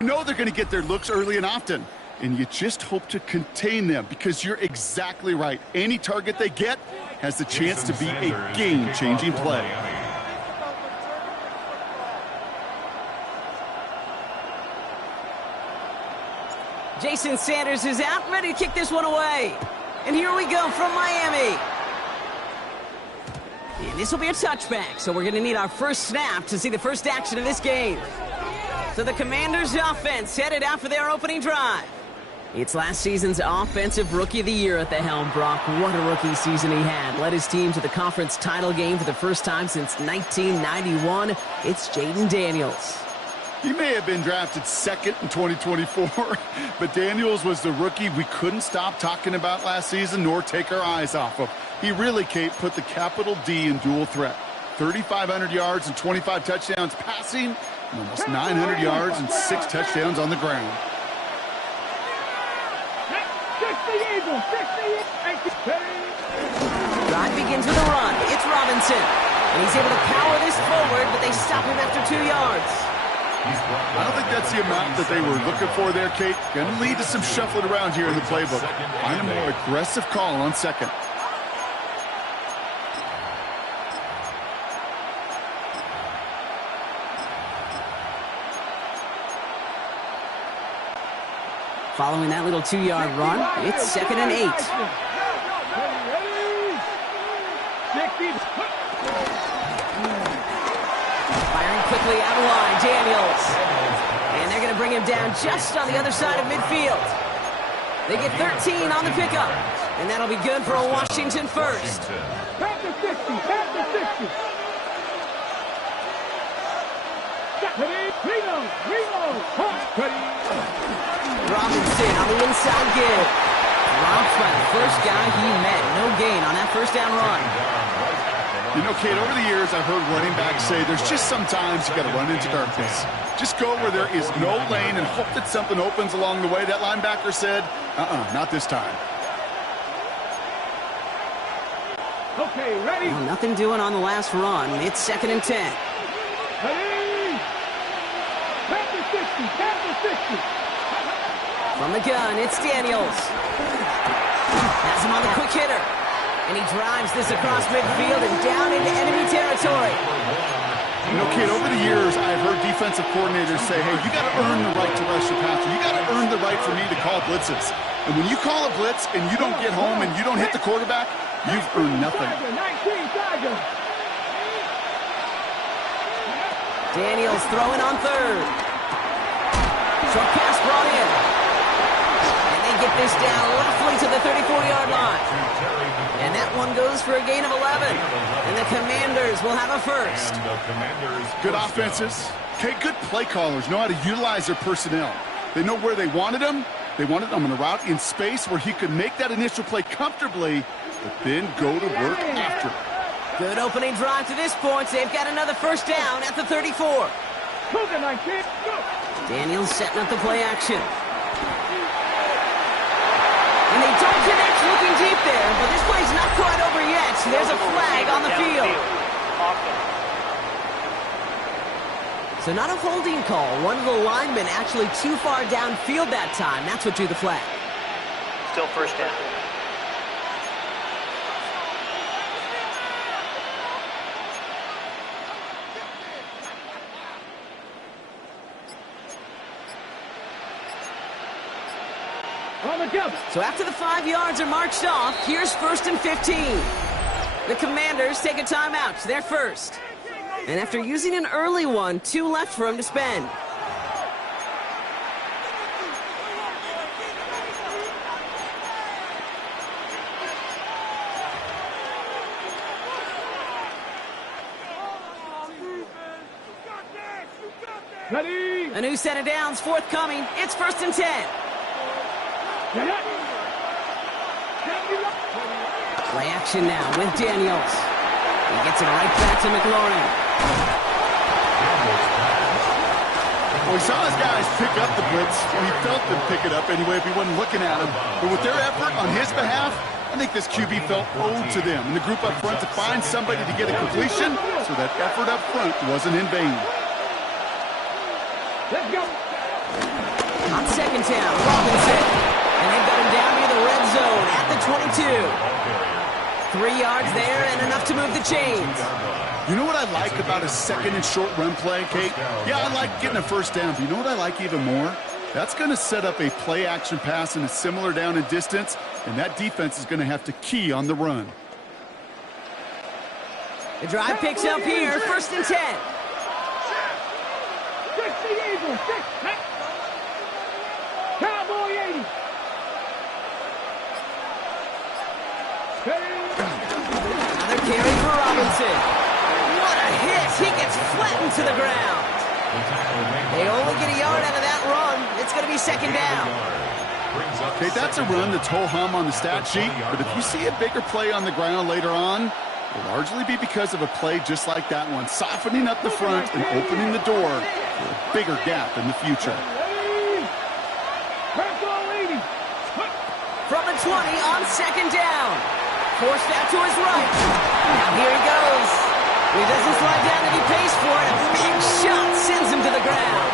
You know they're going to get their looks early and often, and you just hope to contain them because you're exactly right. Any target they get has the chance to be a game-changing play. Jason Sanders is out, ready to kick this one away. And here we go from Miami. And this will be a touchback, so we're going to need our first snap to see the first action of this game. So the Commanders' offense headed out for their opening drive. It's last season's Offensive Rookie of the Year at the helm, Brock. What a rookie season he had. Led his team to the conference title game for the first time since 1991. It's Jaden Daniels. He may have been drafted second in 2024, but Daniels was the rookie we couldn't stop talking about last season nor take our eyes off of. He really, Kate, put the capital D in dual threat. 3,500 yards and 25 touchdowns passing, and almost 900 yards and 6 touchdowns on the ground. Drive begins with a run. It's Robinson. And he's able to power this forward, but they stop him after 2 yards. I don't think that's the amount that they were looking for there, Kate. Going to lead to some shuffling around here in the playbook. Find a more aggressive call on second. Following that little 2-yard run, it's 2nd and 8. Firing quickly out of line, Daniels. And they're going to bring him down just on the other side of midfield. They get 13 on the pickup, and that'll be good for a Washington first. Past the 60, past the 60. Robinson on the inside give. Dropped by the first guy he met. No gain on that first down run. You know, Kate, over the years, I've heard running backs say there's just sometimes you got to run into darkness. Just go where there is no lane and hope that something opens along the way. That linebacker said, not this time. Okay, ready? Well, nothing doing on the last run. It's 2nd and 10. Ready? Past the 60, past the 60. From the gun, it's Daniels. Has him on the quick hitter. And he drives this across midfield and down into enemy territory. You know, Kate, over the years, I've heard defensive coordinators say, hey, you got to earn the right to rush your passer. You got to earn the right for me to call blitzes. And when you call a blitz and you don't get home and you don't hit the quarterback, you've earned nothing. Daniels throwing on third. Short pass brought in. Get this down roughly to the 34-yard line. And that one goes for a gain of 11. And the Commanders will have a first. Good offenses. Okay, good play callers know how to utilize their personnel. They know where they wanted them. They wanted them on a route in space where he could make that initial play comfortably, but then go to work after. Good opening drive to this point. They've got another first down at the 34. Daniels setting up the play action. And they don't connect looking deep there, but this play's not quite over yet. So there's a flag on the field. So not a holding call. One of the linemen actually too far downfield that time. That's what drew the flag. Still first down. So after the 5 yards are marched off, here's 1st and 15. The Commanders take a timeout. They're first. And after using an early one, 2 left for him to spend. Ready? A new set of downs forthcoming. It's 1st and 10. Play action now with Daniels. He gets it right back to McLaurin. Well, we saw his guys pick up the blitz, and he felt them pick it up anyway if he wasn't looking at him. But with their effort on his behalf, I think this QB felt owed to them and the group up front to find somebody to get a completion, so that effort up front wasn't in vain. Let's go. On second down, Robinson. And they've got him down near the red zone at the 22. 3 yards there and enough to move the chains. You know what I like about a second and short run play, Kate? Yeah, I like getting a first down, but you know what I like even more? That's going to set up a play-action pass in a similar down and distance, and that defense is going to have to key on the run. The drive picks up here, first and 10. 60 Eagles, 6. Cowboy 80. Another carry for Robinson. What a hit! He gets flattened to the ground. They only get a yard out of that run. It's going to be second down. Okay, that's a run that's ho-hum on the stat sheet, but if you see a bigger play on the ground later on, it'll largely be because of a play just like that one, softening up the front and opening the door for a bigger gap in the future. From the 20 on second down. Forced out to his right. Now here he goes. He doesn't slide down and he pays for it. A big shot sends him to the ground.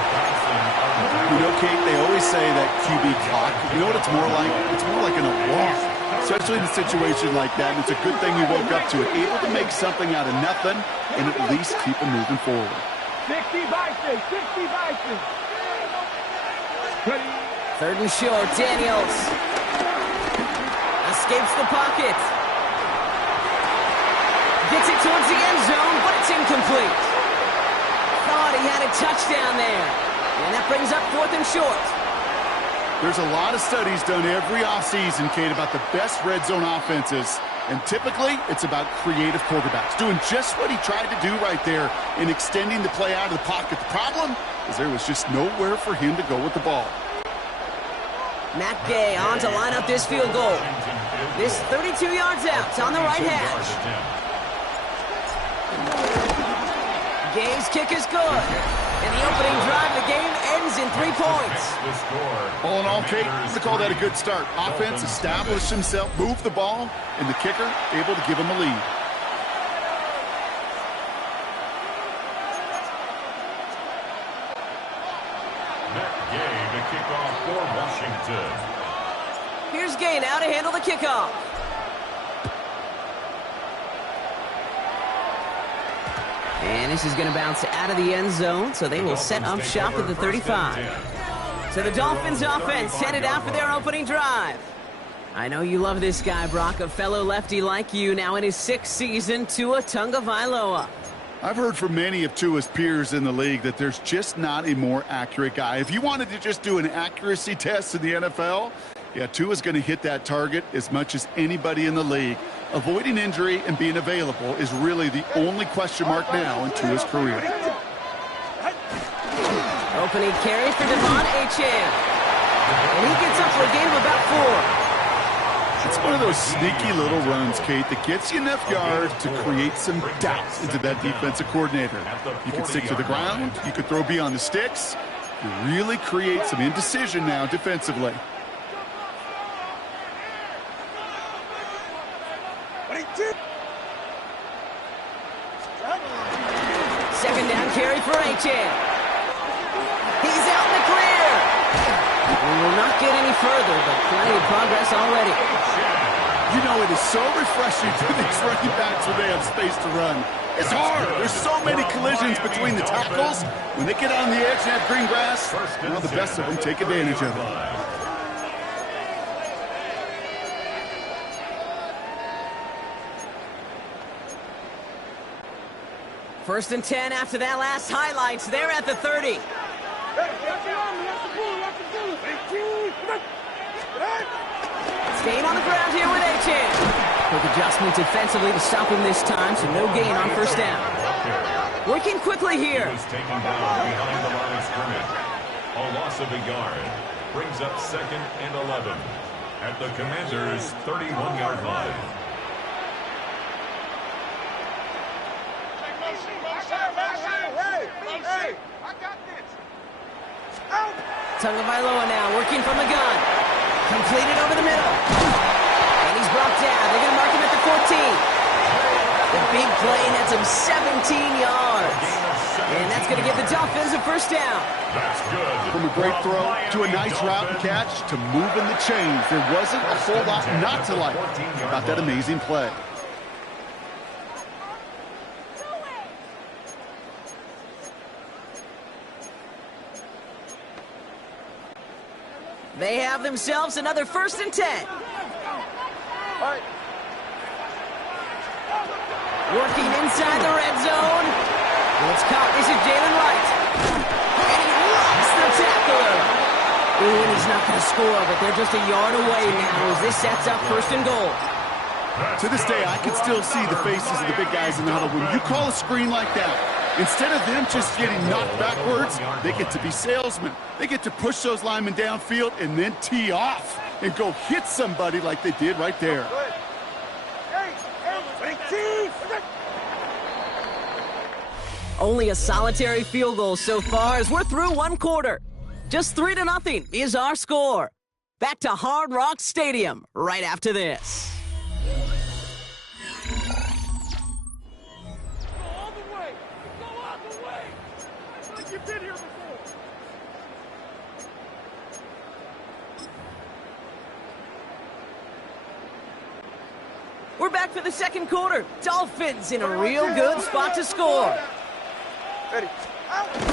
You know, Kate, they always say that QB clock. You know what it's more like? It's more like an alarm, especially in a situation like that. And it's a good thing you woke up to it, able to make something out of nothing and at least keep it moving forward. 60 Bison, 60 Bison. Ready? Third and short, Daniels. Escapes the pocket. Gets it towards the end zone, but it's incomplete. Thought he had a touchdown there. And that brings up fourth and short. There's a lot of studies done every offseason, Kate, about the best red zone offenses. And typically, it's about creative quarterbacks, doing just what he tried to do right there in extending the play out of the pocket. The problem is there was just nowhere for him to go with the ball. Matt Gay on to line up this field goal. This 32 yards out on the right hash. Gay's kick is good. And the opening drive of the game ends in 3 points. All in all, Kate, I'm going to call that a good start. Offense established himself, moved the ball, and the kicker able to give him a lead. Matt Gay, the kickoff for Washington. Here's Gay now to handle the kickoff. And this is going to bounce out of the end zone, so they will set up shop at the 35. So the Dolphins offense headed out for their opening drive. I know you love this guy, Brock, a fellow lefty like you, now in his 6th season, Tua Tagovailoa. I've heard from many of Tua's peers in the league that there's just not a more accurate guy. If you wanted to just do an accuracy test in the NFL, yeah, Tua's going to hit that target as much as anybody in the league. Avoiding injury and being available is really the only question mark now in Tua's career. Opening carry for Devon Achane. And he gets up for a gain of about 4. It's one of those sneaky little runs, Kate, that gets you enough yards to create some doubt into that defensive coordinator. You can stick to the ground. You could throw beyond the sticks. You really create some indecision now defensively. Second down carry for Achane. He's out in the clear. We will not get any further, but plenty of progress already. You know, it is so refreshing to these running backs when they have space to run. It's hard. There's so many collisions between the tackles. When they get on the edge and have green grass, well, the best of them take advantage of it. First and 10 after that last highlights. They're at the 30. Staying on the ground here with Achane. Quick adjustment defensively to stop him this time, so no gain on first down. Working quickly here. He was taken down behind the line of scrimmage. A loss of a yard brings up second and 11 at the Commanders' 31-yard line. Tagovailoa now working from the gun. Completed over the middle. And he's brought down. They're going to mark him at the 14. The big play nets him 17 yards. And that's going to give the Dolphins a first down. That's good. From a great throw to a nice route and catch to moving the chains, there wasn't a whole lot not to like about that amazing play. They have themselves another 1st and 10. Working inside the red zone. It's caught. This is Jalen Wright. And he rocks the tackler. Ooh, and he's not going to score, but they're just a yard away now as this sets up 1st and goal. To this day, I can still see the faces of the big guys in the huddle. When you call a screen like that, instead of them just getting knocked backwards, they get to be salesmen. They get to push those linemen downfield and then tee off and go hit somebody like they did right there. Only a solitary field goal so far as we're through 1 quarter. Just 3-0 is our score. Back to Hard Rock Stadium right after this. We're back for the 2nd quarter. Dolphins in a real good spot to score. Ready. Achan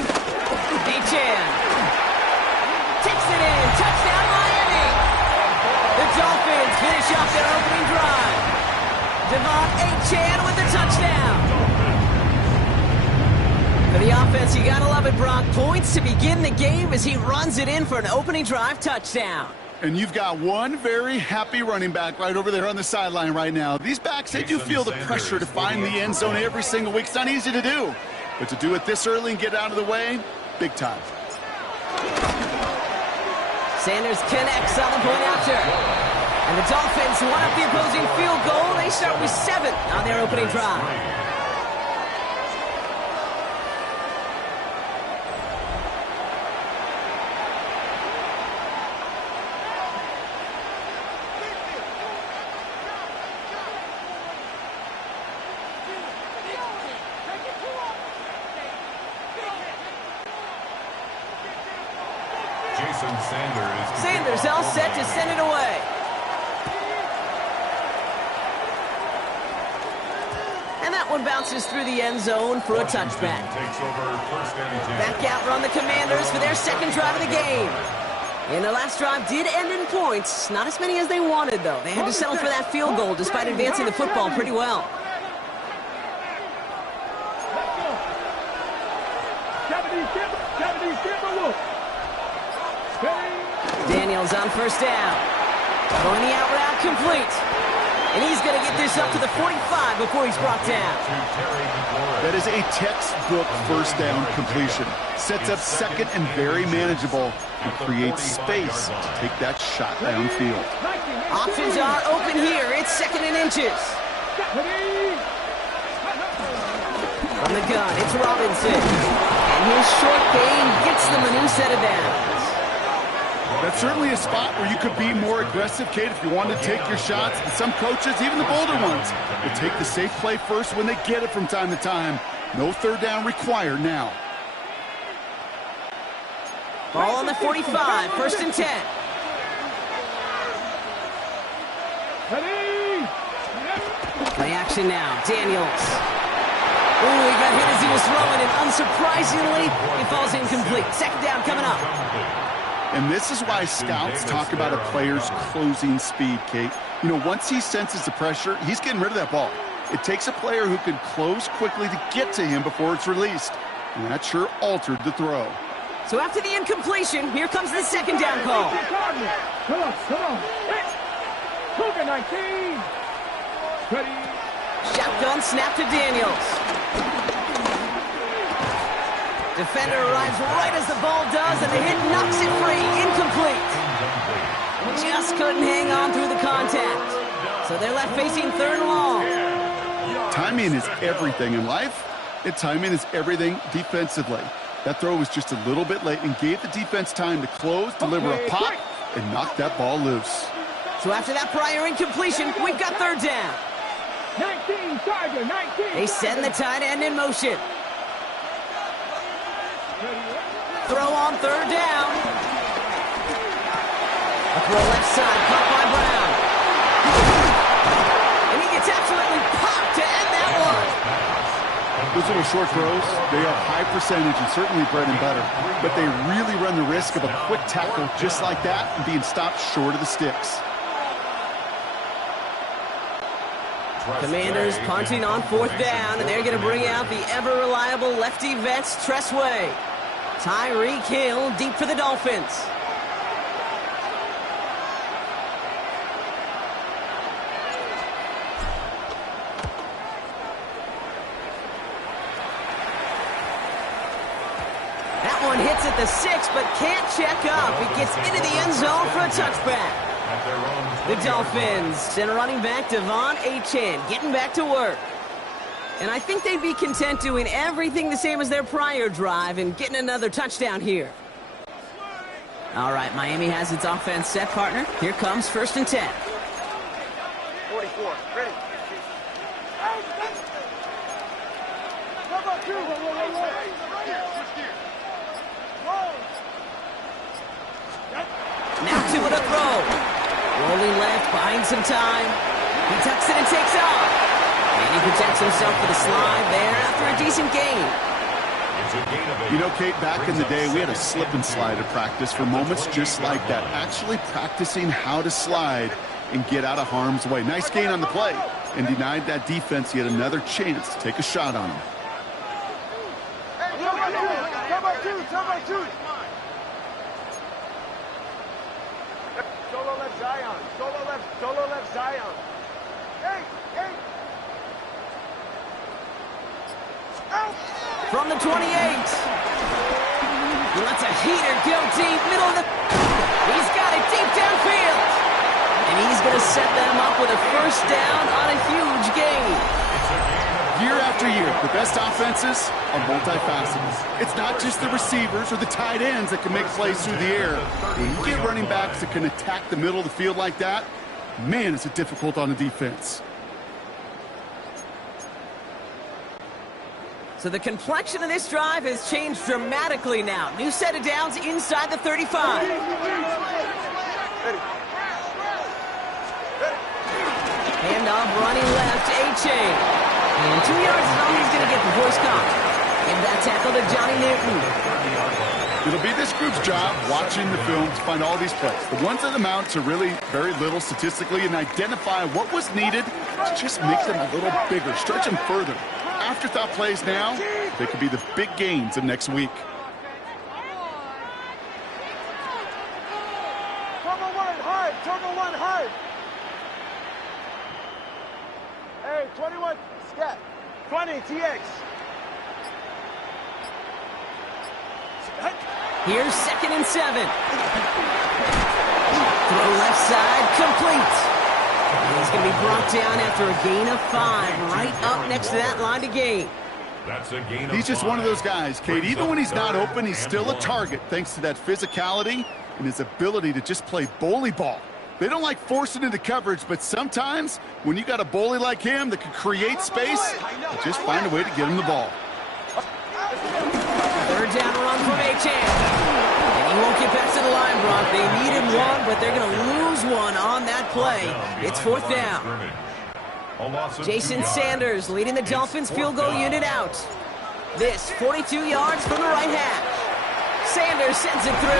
takes it in. Touchdown, Miami. The Dolphins finish off their opening drive. Devon Achan with the touchdown. For the offense, you gotta love it, Brock. Points to begin the game as he runs it in for an opening drive touchdown. And you've got one very happy running back right over there on the sideline right now. These backs, they do feel the pressure to find the end zone every single week. It's not easy to do. But to do it this early and get out of the way, big time. Sanders connects on the point after. And the Dolphins want up the opposing field goal. They start with 7 on their opening drive. Sanders all set to send it away. And that one bounces through the end zone for a touchback. Back out run the Commanders for their 2nd drive of the game. And the last drive did end in points. Not as many as they wanted, though. They had to settle for that field goal despite advancing the football pretty well. Daniels on 1st down. Going the out route complete. And he's going to get this up to the 45 before he's brought down. That is a textbook 1st down completion. Sets up 2nd and very manageable and creates space to take that shot downfield. Options are open here. It's 2nd and inches. From the gun, it's Robinson. And his short game gets them a new set of downs. That's certainly a spot where you could be more aggressive, Kate, if you wanted to take your shots. But some coaches, even the bolder ones, will take the safe play first when they get it from time to time. No 3rd down required now. Ball on the 45, 1st and 10. Play action now, Daniels. Ooh, he got hit as he was throwing, and unsurprisingly, he falls incomplete. 2nd down coming up. And this is why scouts talk about a player's closing speed, Kate. You know, once he senses the pressure, he's getting rid of that ball. It takes a player who can close quickly to get to him before it's released. And that sure altered the throw. So after the incompletion, here comes the 2nd down call. Come on. Cougar 19. Ready. Shotgun snap to Daniels. Defender arrives right as the ball does, and the hit knocks it free. Incomplete. Just couldn't hang on through the contact. So they're left facing 3rd and long. Timing is everything in life, and timing is everything defensively. That throw was just a little bit late and gave the defense time to close, deliver a pop, and knock that ball loose. So after that prior incompletion, we've got 3rd down. 19, Tiger, 19. They send the tight end in motion. Throw on third down. A throw left side, caught by Brown. And he gets absolutely popped to end that one. Those little short throws, they are high percentage and certainly bread and butter, but they really run the risk of a quick tackle just like that and being stopped short of the sticks. Commanders punting on fourth down, and they're going to bring out the ever-reliable lefty vets, Tressway. Tyreek Hill deep for the Dolphins. That one hits at the 6, but can't check up. It gets into the end zone for a touchback. The Dolphins and running back Devon Achane getting back to work. And I think they'd be content doing everything the same as their prior drive and getting another touchdown here. All right, Miami has its offense set, partner. Here comes 1st and 10. 44, ready. Now to it, a throw. Rolling left, buying some time. He tucks it and takes off. And he protects himself with a slide there after a decent gain. You know, Kate, back in the day, we had a slip and slide at practice for moments just like that. Actually practicing how to slide and get out of harm's way. Nice gain on the play and denied that defense yet another chance to take a shot on him. Solo left Zion. Solo left Zion. Hey! Out! From the 28. He lets a heater go deep, middle of the... He's got it deep downfield. And he's going to set them up with a first down on a huge gain. Year after year, the best offenses are multifaceted. It's not just the receivers or the tight ends that can make plays through the air. When you get running backs that can attack the middle of the field like that, man, is it difficult on the defense. So the complexion of this drive has changed dramatically now. New set of downs inside the 35. Handoff running left, Achane. And 2 yards is all he's going to get before he's caught. And that tackle to Johnny Newton. It'll be this group's job watching the film to find all these plays. The ones that amount to really very little statistically and identify what was needed to just make them a little bigger, stretch them further. Afterthought plays now, they could be the big gains of next week. Turbo one hard. Hey, 21, scat. 20, TX. Here's 2nd and 7. Throw left side, complete. And he's going to be brought down after a gain of 5, right up next to that line to gain. That's a gain of He's just 5. one of those guys, Kate. Even when he's not open, he's still a target thanks to that physicality and his ability to just play bully ball. They don't like forcing into coverage, but sometimes when you got a bully like him that can create space, you just find a way to get him the ball. 3rd down run from Achane. And he won't get back to the line, Brock. They needed one, but they're going to lose one on that play. It's 4th down. Jason Sanders leading the Dolphins field goal unit out. This 42 yards from the right hash. Sanders sends it through.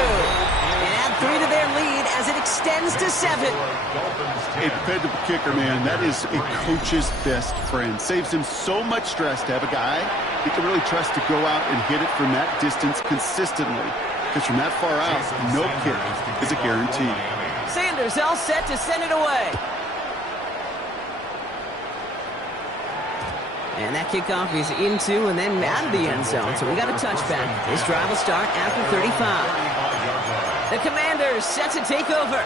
And add 3 to their lead as it extends to 7. A dependable kicker, man. That is a coach's best friend. Saves him so much stress to have a guy he can really trust to go out and hit it from that distance consistently. Because from that far out, no kick is a guarantee. Sanders all set to send it away. And that kickoff is into and then out of the end zone. So we got a touchback. This drive will start after 35. The Commanders set to take over.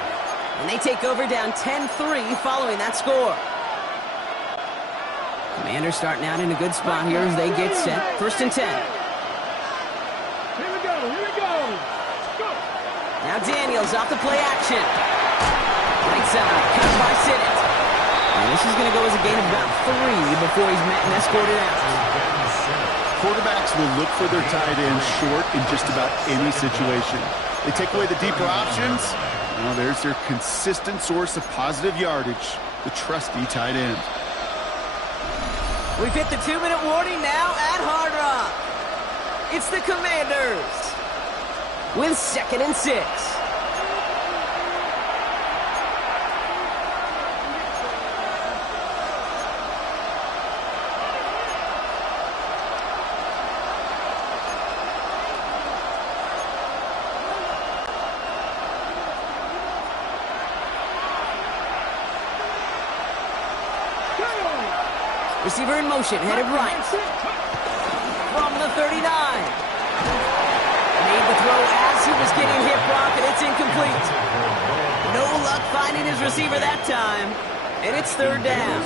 And they take over down 10-3 following that score. Commanders starting out in a good spot here as they get set. 1st and 10. Here we go. Go. Now Daniels off the play action. Right side, cut by Sinnott. And this is going to go as a gain of about 3 before he's met and escorted out. Quarterbacks will look for their tight end short in just about any situation. They take away the deeper options. Well, there's their consistent source of positive yardage, the trusty tight end. We've hit the 2-minute warning now at Hard Rock. It's the Commanders with 2nd and 6. Receiver in motion, headed right. From the 39. Made the throw as he was getting hit, Brock, and it's incomplete. No luck finding his receiver that time. And it's 3rd down.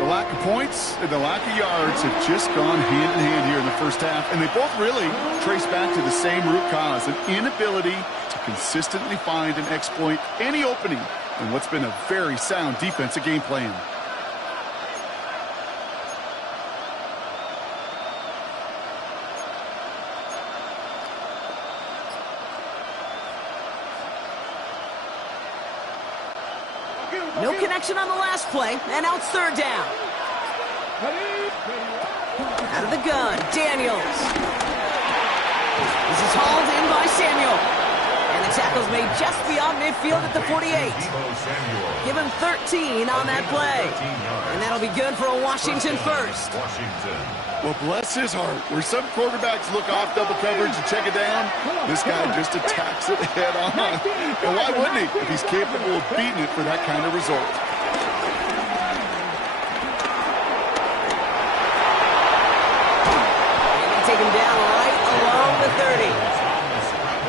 The lack of points and the lack of yards have just gone hand in hand here in the first half, and they both really trace back to the same root cause, an inability to consistently find and exploit any opening in what's been a very sound defensive game plan. No connection on the last play, and now it's 3rd down. Out of the gun, Daniels. This is hauled in by Samuel. And the tackle's made just beyond midfield at the 48. Give him 13 on that play. And that'll be good for a Washington first. Well, bless his heart. Where some quarterbacks look off double coverage and check it down, this guy just attacks it head on. And why wouldn't he if he's capable of beating it for that kind of result? Take him down right along the 30.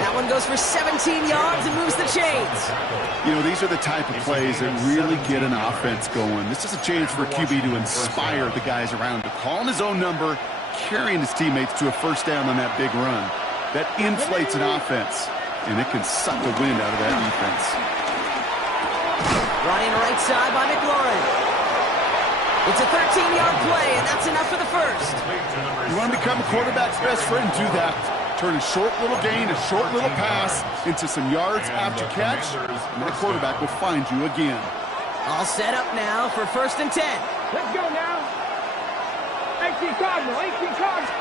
That one goes for 17 yards and moves the chains. You know, these are the type of plays that really get an offense going. This is a chance for QB to inspire the guys around him. Calling his own number, carrying his teammates to a first down on that big run. That inflates an offense, and it can suck the wind out of that defense. Ryan right side by McLaurin. It's a 13-yard play, and that's enough for the first. You want to become a quarterback's best friend? Do that. Turn a short little gain, a short little pass into some yards after catch, and that quarterback will find you again. All set up now for 1st and 10. Let's go now. 18 Cardinal, 18 Cardinal.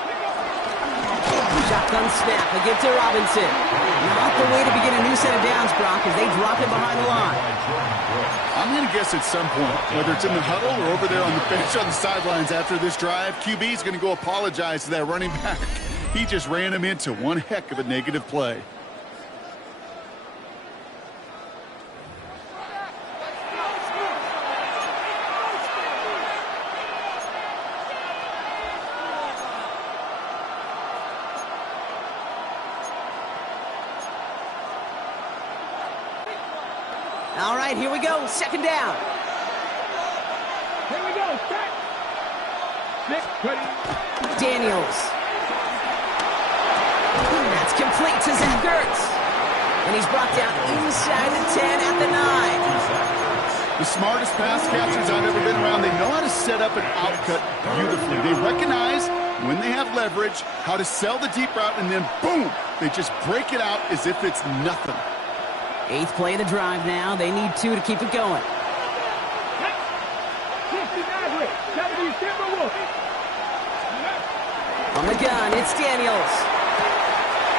Shotgun snap, a give to Robinson. Not the way to begin a new set of downs, Brock, as they drop it behind the line. I'm going to guess at some point, whether it's in the huddle or over there on the bench on the sidelines after this drive, QB is going to go apologize to that running back. He just ran him into one heck of a negative play. All right, here we go. 2nd down. Here we go. Set. Daniels. That's complete to Zach Ertz. And he's brought down inside the 10 at the 9. The smartest pass catchers I've ever been around, they know how to set up an outcut beautifully. They recognize when they have leverage, how to sell the deep route, and then boom, they just break it out as if it's nothing. 8th play of the drive now. They need 2 to keep it going. On the gun, it's Daniels.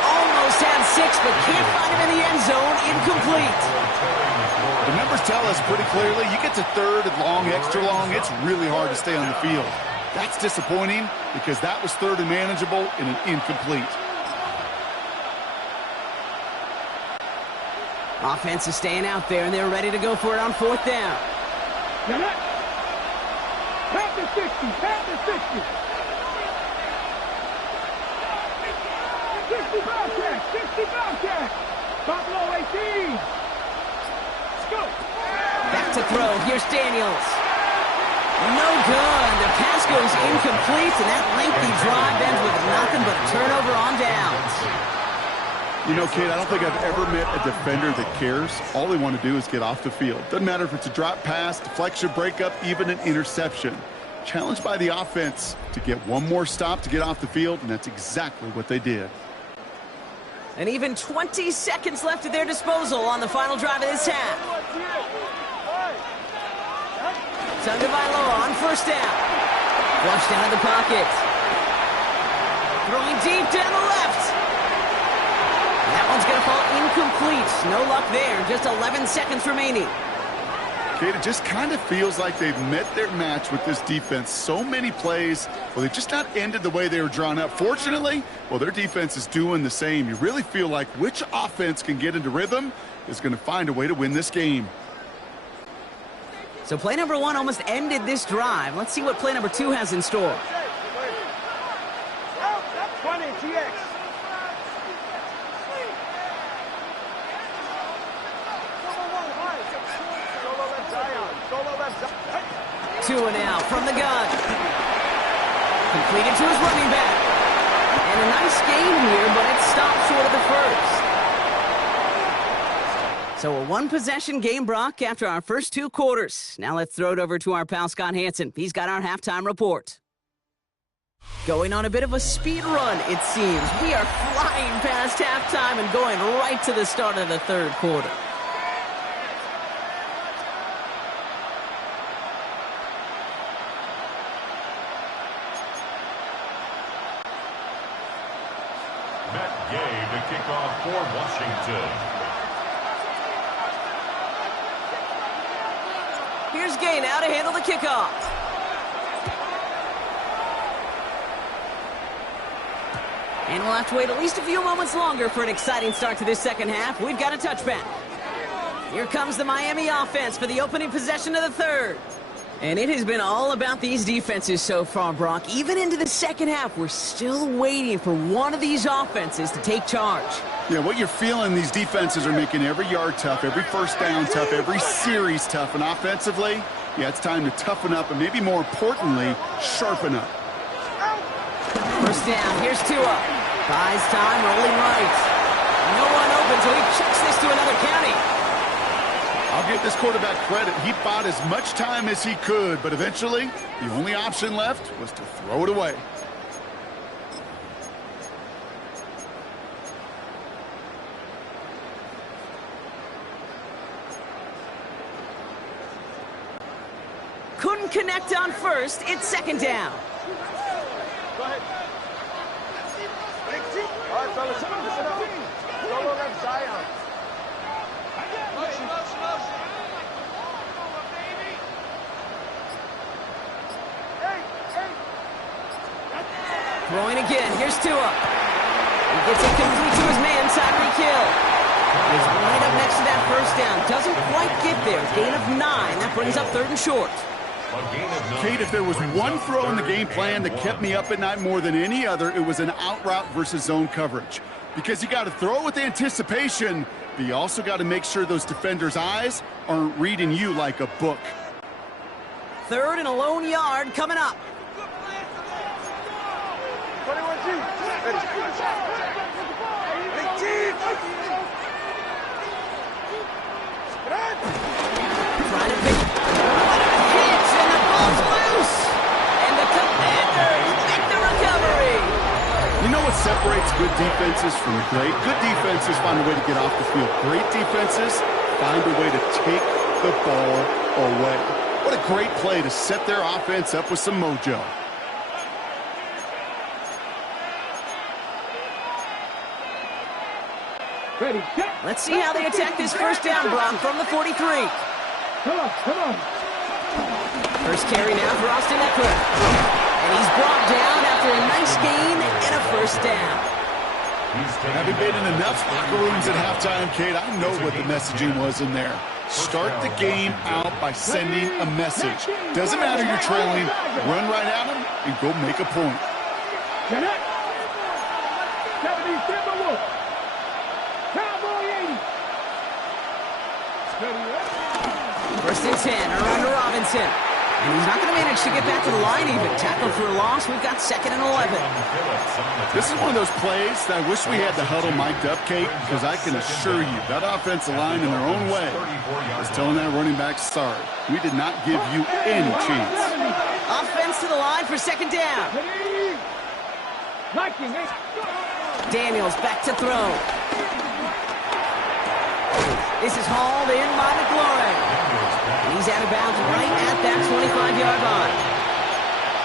Almost had 6, but can't find him in the end zone. Incomplete. The numbers tell us pretty clearly, you get to 3rd and long, extra long, it's really hard to stay on the field. That's disappointing because that was 3rd and manageable and an incomplete. Offense is staying out there, and they're ready to go for it on 4th down. Pat the 60, pat the 60. 60 Bobcat, 60 Bobcat. Buffalo 18. Let's go. Back to throw. Here's Daniels. No good. The pass goes incomplete, and that lengthy drive ends with nothing but a turnover on downs. You know, Kate, I don't think I've ever met a defender that cares. All they want to do is get off the field. Doesn't matter if it's a drop pass, deflection, breakup, even an interception. challenged by the offense to get one more stop to get off the field, and that's exactly what they did. And even 20 seconds left at their disposal on the final drive of this half. Tagovailoa on first down. Flushed out of the pocket. Throwing deep down the left. That one's going to fall incomplete. No luck there. Just 11 seconds remaining. Kate, it just kind of feels like they've met their match with this defense. So many plays, well, they just not ended the way they were drawn up. Fortunately, well, their defense is doing the same. You really feel like which offense can get into rhythm is going to find a way to win this game. So play number 1 almost ended this drive. Let's see what play number 2 has in store. 20 TX. 2 and out from the gun. Completed to his running back. And a nice game here, but it stopped short of the first. So a one-possession game, Brock, after our first 2 quarters. Now let's throw it over to our pal Scott Hansen. He's got our halftime report. Going on a bit of a speed run, it seems. We are flying past halftime and going right to the start of the third quarter. To kick off for Washington. Here's Gay now to handle the kickoff. And we'll have to wait at least a few moments longer for an exciting start to this second half. We've got a touchback. Here comes the Miami offense for the opening possession of the third. And it has been all about these defenses so far, Brock. Even into the second half, we're still waiting for one of these offenses to take charge. Yeah, what you're feeling, these defenses are making every yard tough, every first down tough, every series tough. And offensively, yeah, it's time to toughen up and maybe more importantly, sharpen up. First down, here's Tua. Buys time, rolling right. No one open, so he chucks this to another county. I'll give this quarterback credit. He bought as much time as he could, but eventually, the only option left was to throw it away. Couldn't connect on first. It's second down. Go ahead. All right, fellas, listen up. Solo left Zion. Motion. Throwing again. Here's Tua. He gets it complete to his man, Tyreek Hill. He's right up next to that first down. Doesn't quite get there. Gain of 9. That brings up third and short. Kate, if there was one throw in the game plan that kept me up at night more than any other, it was an out route versus zone coverage. Because you got to throw it with anticipation, but you also got to make sure those defenders' eyes aren't reading you like a book. Third and a lone yard coming up. 21G. Ready. 18. Trying to pick. What a hit! And the ball's loose! And the Commanders make the recovery! You know what separates good defenses from great? Good defenses find a way to get off the field. Great defenses find a way to take the ball away. What a great play to set their offense up with some mojo. Ready. Let's see how they attack this first down block from the 43. Come on. First carry now for Austin Eckler. And he's brought down after a nice gain and a first down. Having been in enough locker rooms at halftime, Kate, I know what the messaging was in there. Start the game out by sending a message. Doesn't matter you're trailing, run right at them and go make a point. First and 10, around to Robinson. And he's not going to manage to get back to the line even. Tackle for a loss. We've got second and 11. This is one of those plays that I wish we had the huddle mic'd up, Kate, because I can assure you that offensive line in their own way is telling that running back, sorry, we did not give you any chance. Offense to the line for second down. Daniels back to throw. This is hauled in by McLaurin. He's out of bounds right at that 25-yard line.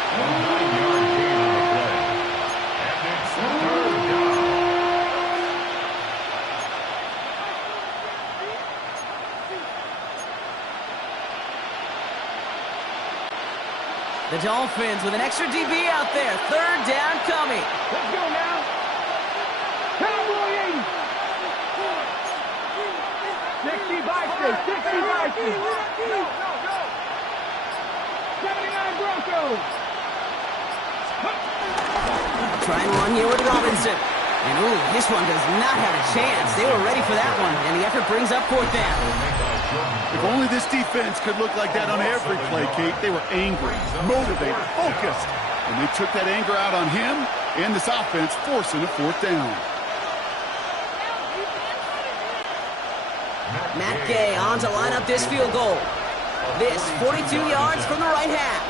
A 9-yard gain on the play. And it's third down. The Dolphins with an extra DB out there. Third down coming. Let's go now. Cowboy 80. 60 by 6. 60 by 6. Go. 79 Broncos. Trying one here with Robinson. And ooh, this one does not have a chance. They were ready for that one, and the effort brings up fourth down. If only this defense could look like that on every play, Kate. They were angry, motivated, focused. And they took that anger out on him and this offense, forcing a fourth down. Matt Gay on to line up this field goal. This 42 yards from the right half.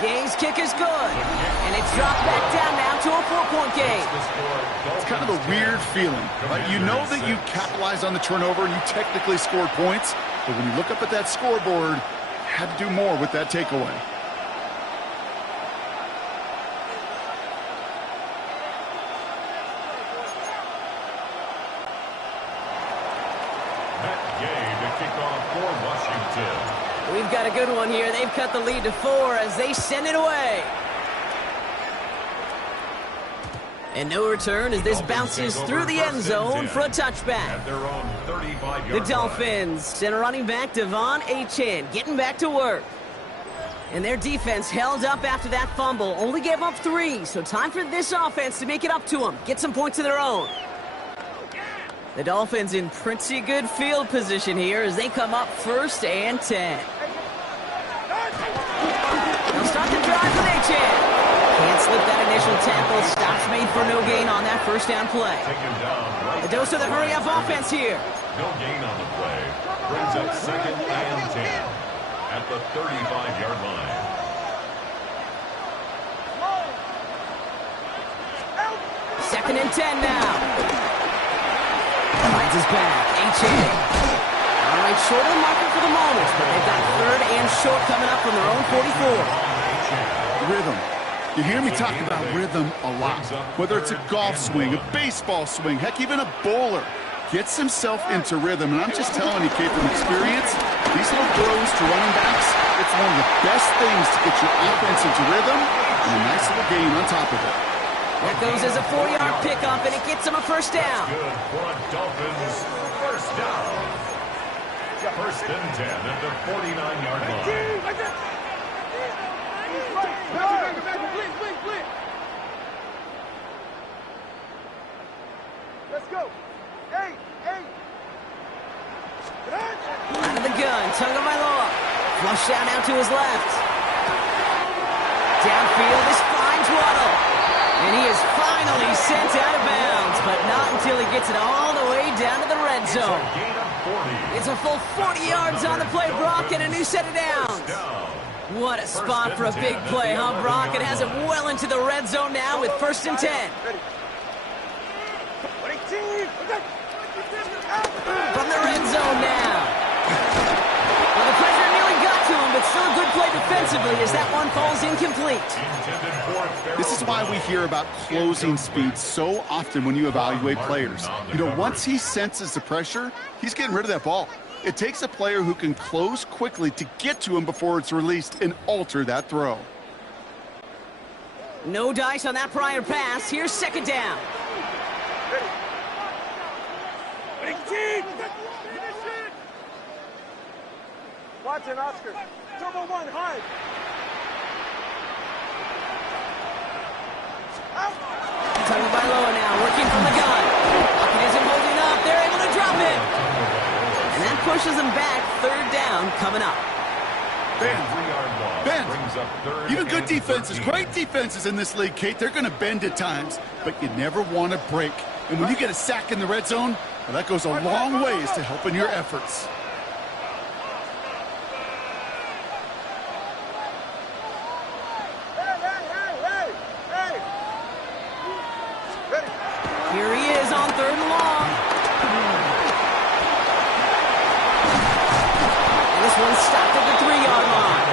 Gay's kick is good, and it's dropped back down now to a 4-point game. It's kind of a weird feeling, right? You know that you capitalized on the turnover and you technically scored points, but when you look up at that scoreboard, you had to do more with that takeaway. Matt Gay to kick off for Washington. We've got a good one here. They've cut the lead to 4 as they send it away. And no return as this bounces through the end zone for a touchback. At their own 35-yard The line. Dolphins send a running back, Devon Achane, getting back to work. And their defense held up after that fumble. Only gave up 3, so time for this offense to make it up to them. Get some points of their own. The Dolphins in pretty good field position here as they come up 1st and 10. They'll start the drive with Achane. Can't slip that initial tackle. Stops made for no gain on that first down play. Taken down right A dose of the hurry-up offense here. No gain on the play. Brings up 2nd and 10 at the 35-yard line. Second and 10 now. Finds his back. Achane. All right, short of the marker for the moment, but they've got 3rd and short coming up from their own 44. Rhythm. You hear me talk about rhythm a lot. Whether it's a golf swing, a baseball swing, heck, even a bowler. Gets himself into rhythm, and I'm just telling you, Kate, from experience, these little throws to running backs, it's one of the best things to get your offense into rhythm and a nice little gain on top of it. That goes as a 4-yard pickup, and it gets him a first down. Good for a Dolphins first down. 1st and 10 at the 49-yard line. Let's go. 8. Out of the gun, Tagovailoa. Flushed out now to his left. Downfield, this finds Waddle. And he is finally sent out of bounds, but not until he gets it all the way down to the red zone. Gain of 40. It's a full 40 yards on the play, Brock, and a new set of downs. What a spot for a big play, huh, Brock? It has it well into the red zone now with 1st and 10. From the red zone now. Well, the pressure nearly got to him, but still a good play defensively as that one falls incomplete. This is why we hear about closing speed so often when you evaluate players. You know, once he senses the pressure, he's getting rid of that ball. It takes a player who can close quickly to get to him before it's released and alter that throw. No dice on that prior pass. Here's second down. Watson, Oscar. Turbo 1, high. Tagovailoa now working from the gun. Pocket isn't holding up. They're able to drop it. And that pushes them back. 3rd down coming up. Ben, even good defenses, great defenses in this league, Kate, they're going to bend at times, but you never want to break. And when you get a sack in the red zone, Well, that goes a long ways to helping your efforts. Here he is on 3rd and long. And this one's stopped at the 3-yard line.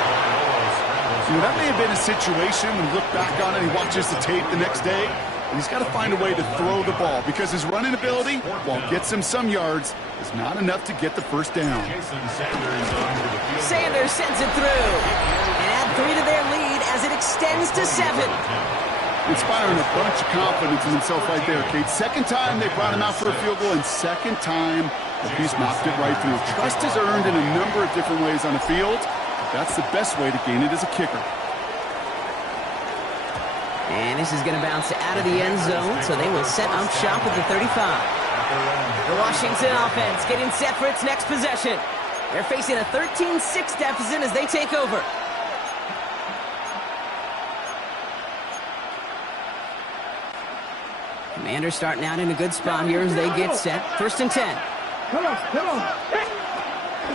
You know, that may have been a situation when you look back on it and he watches the tape the next day. And he's got to find a way to throw the ball because his running ability, while it gets him some yards, is not enough to get the first down. Sanders sends it through. And add 3 to their lead as it extends to 7. Inspiring a bunch of confidence in himself right there, Kate. Second time they brought him out for a field goal, and second time that he's knocked it right through. Trust is earned in a number of different ways on the field. That's the best way to gain it as a kicker. And this is going to bounce out of the end zone, so they will set up shop at the 35. The Washington offense getting set for its next possession. They're facing a 13-6 deficit as they take over. Commanders starting out in a good spot here as they get set. 1st and 10. Come on.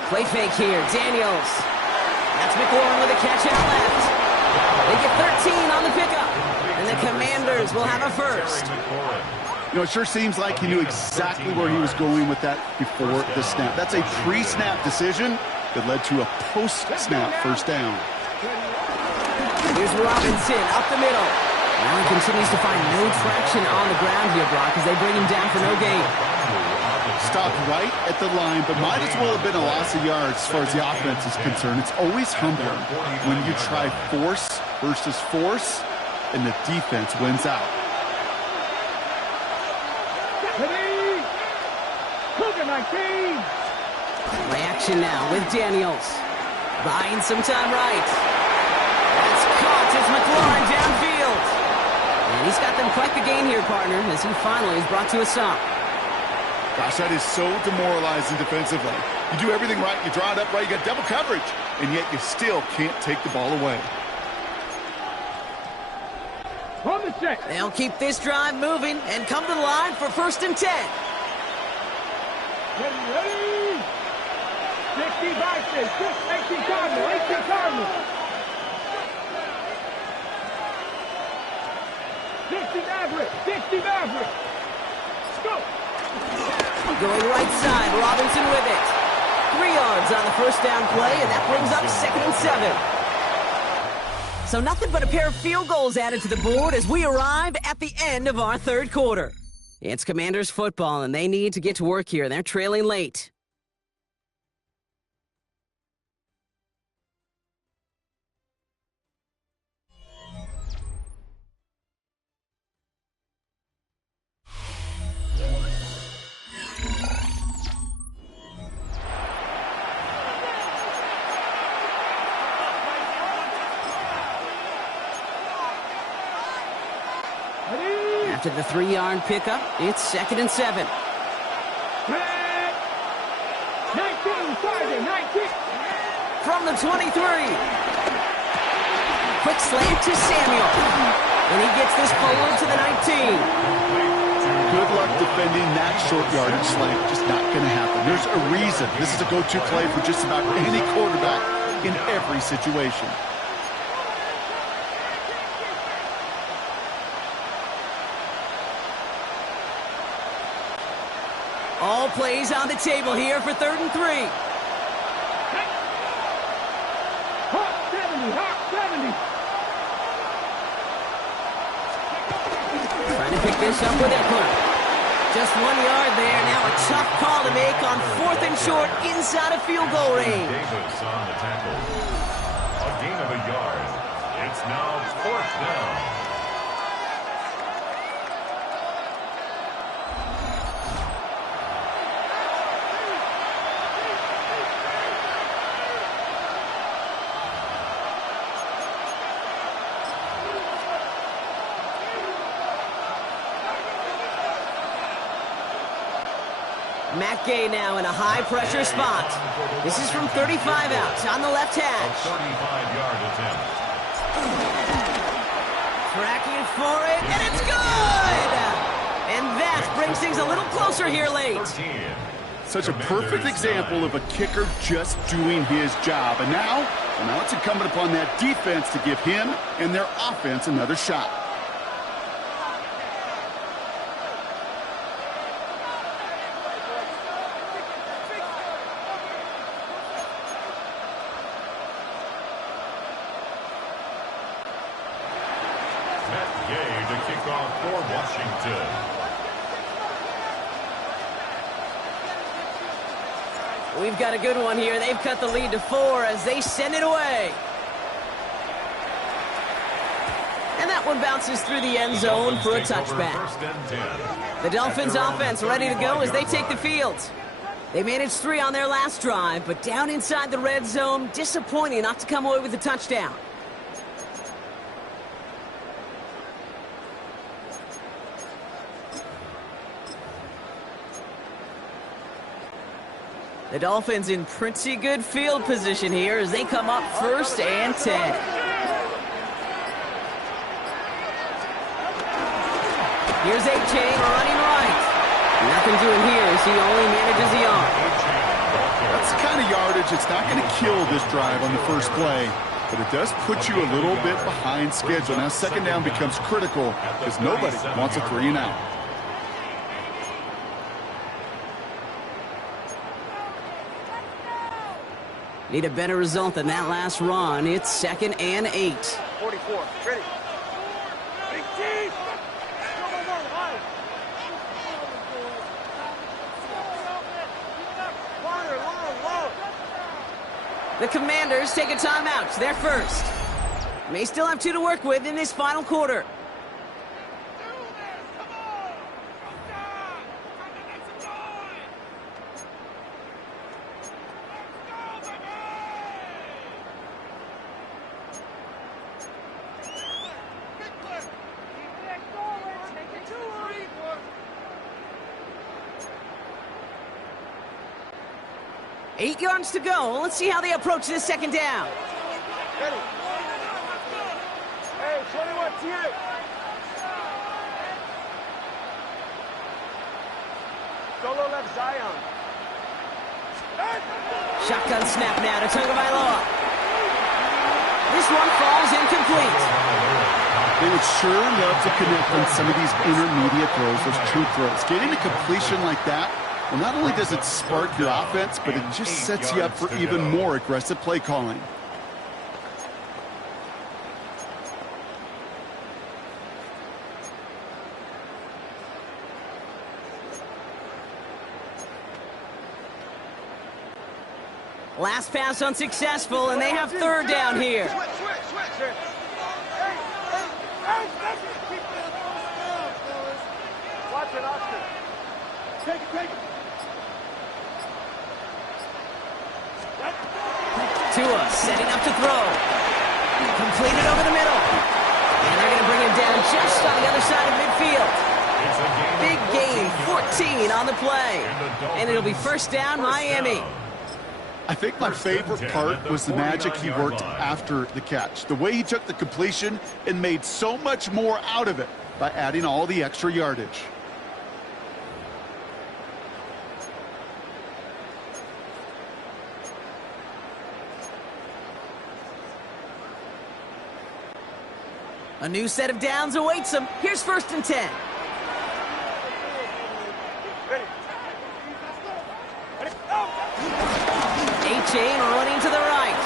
Play fake here. Daniels. That's McLaurin with a catch out left. They get 13 on the pickup. And the Commanders will have a first. You know, it sure seems like he knew exactly where he was going with that before the snap. That's a pre-snap decision that led to a post-snap first down. Here's Robinson up the middle. Now he continues to find no traction on the ground here, Brock, as they bring him down for no gain. Stopped right at the line, but might as well have been a loss of yards as far as the offense is concerned. It's always humbling when you try force versus force, and the defense wins out. Play action now with Daniels. Buying some time right. That's caught as McLaurin downfield. And he's got them quite the gain here, partner, as he finally is brought to a stop. Gosh, that is so demoralizing defensively. You do everything right, you draw it up right, you got double coverage, and yet you still can't take the ball away. On the check. They'll keep this drive moving and come to the line for 1st and 10. Ready. 60 Vikings, 18 Cardinals. 60 Maverick. Go. Going right side, Robinson with it. 3 yards on the first down play, and that brings up 2nd and 7. So nothing but a pair of field goals added to the board as we arrive at the end of our 3rd quarter. It's Commanders football, and they need to get to work here. They're trailing late. After the 3-yard pickup, it's 2nd and 7. 19, Sergeant, 19. From the 23. Quick slant to Samuel. And he gets this forward to the 19. Good luck defending that short yardage slant. Just not going to happen. There's a reason. This is a go-to play for just about any quarterback in every situation. All plays on the table here for 3rd and 3. Hawk 70. Trying to pick this up with Eckler. Just 1 yard there. Now a tough call to make on 4th and short inside of field goal range. Davis on the tackle. A gain of a yard. It's now 4th down. Matt Gay now in a high-pressure spot. This is from 35 out on the left hash. 35-yard attempt. Tracking for it, and it's good! And that brings things a little closer here late. 13. Such a perfect example of a kicker just doing his job. And now it's incumbent upon that defense to give him and their offense another shot. To kick off for Washington. We've got a good one here. They've cut the lead to 4 as they send it away. And that one bounces through the end zone for a touchback. The Dolphins offense ready to go as they take the field. They managed 3 on their last drive, but down inside the red zone, disappointing not to come away with a touchdown. The Dolphins in pretty good field position here as they come up 1st and 10. Here's A-Chain running right. Nothing doing here as he only manages the arm. That's the kind of yardage it's not going to kill this drive on the first play, but it does put you a little bit behind schedule. Now second down becomes critical because nobody wants a 3 and out. Need a better result than that last run. It's 2nd and 8. 44, ready. Big team! The Commanders take a timeout. They're first. May still have 2 to work with in this final quarter. Eight yards to go. Let's see how they approach this second down. Ready. Hey, 21 T8. Solo left Zion. Shotgun snap now to Tagovailoa. This one falls incomplete. They would sure love to connect on some of these intermediate throws, those true throws. Getting a completion like that, well, not only does it spark your offense, but it just sets you up for even more aggressive play calling. Last pass unsuccessful, and they have 3rd down here. Switch. Watch it, Oscar. Take it. Tua setting up to throw. Completed over the middle. And they're going to bring him down just on the other side of midfield. Big gain, 14 on the play. And it'll be 1st down, Miami. I think my favorite part was the magic he worked after the catch. The way he took the completion and made so much more out of it by adding all the extra yardage. A new set of downs awaits him. Here's 1st and 10. A-Chain running to the right.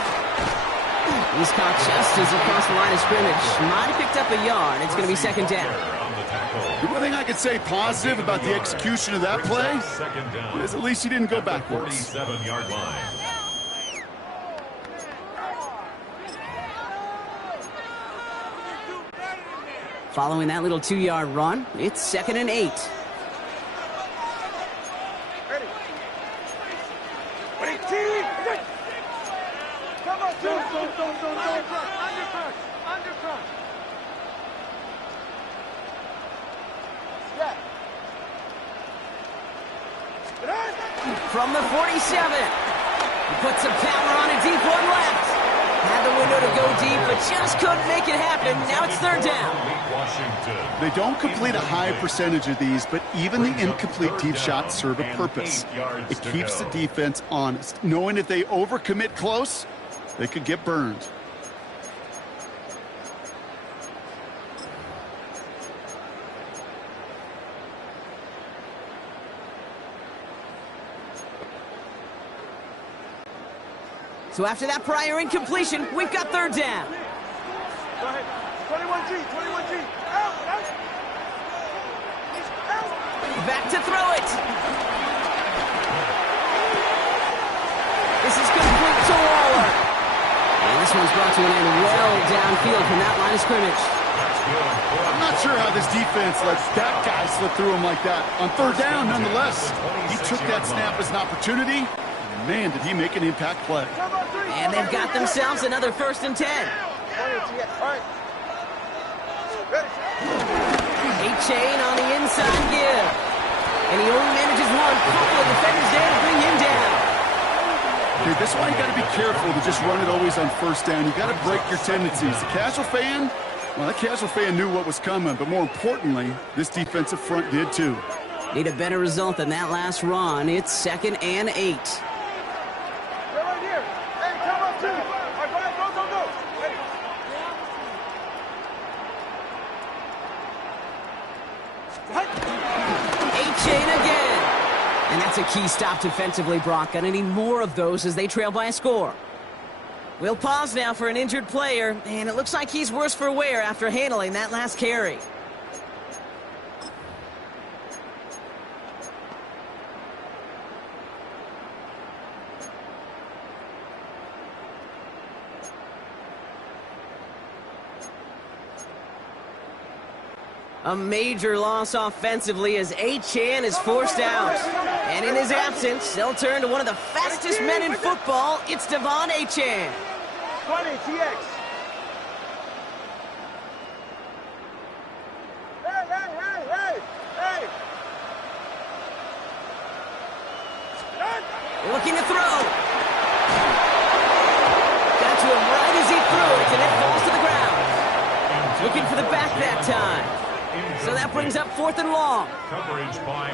He's caught just as he crossed the line of scrimmage. Might have picked up a yard. It's going to be 2nd down. The one thing I could say positive about the execution of that play is at least he didn't go backwards. 47-yard line. Following that little 2-yard run, it's 2nd and 8. Ready. Team! Come on, don't. Undercrush. Yeah. From the 47. He puts some power on a deep one left. Had the window to go deep, but just couldn't make it happen. Now it's third down. They don't complete a high percentage of these, but even the incomplete deep shots serve a purpose. It keeps the defense honest, knowing if they overcommit close, they could get burned. So after that prior incompletion, we've got third down. Go ahead. 21G, 21G. Out, out. Back to throw it. This is complete to Waller. And this one's brought to an end well downfield from that line of scrimmage. I'm not sure how this defense lets that guy slip through him like that. On third down, nonetheless, he took that snap as an opportunity. And man, did he make an impact play. And they've got themselves another 1st and 10. A-Chain on the inside give. And he only manages one. Couple of defenders there to bring him down. Okay, this is why you got to be careful to just run it always on first down. You got to break your tendencies. The casual fan, well, that casual fan knew what was coming, but more importantly, this defensive front did too. Need a better result than that last run. It's 2nd and 8. A-Chain again. And that's a key stop defensively, Brock. Gonna need more of those as they trail by a score. We'll pause now for an injured player, and it looks like he's worse for wear after handling that last carry. A major loss offensively as A-Chan is forced out. And in his absence, they'll turn to one of the fastest men in football. It's Devon A-Chan. 20, TX. Hey! Looking to throw. Got to him right as he threw it, and it falls to the ground. Looking for the back that time. So that brings up 4th and long.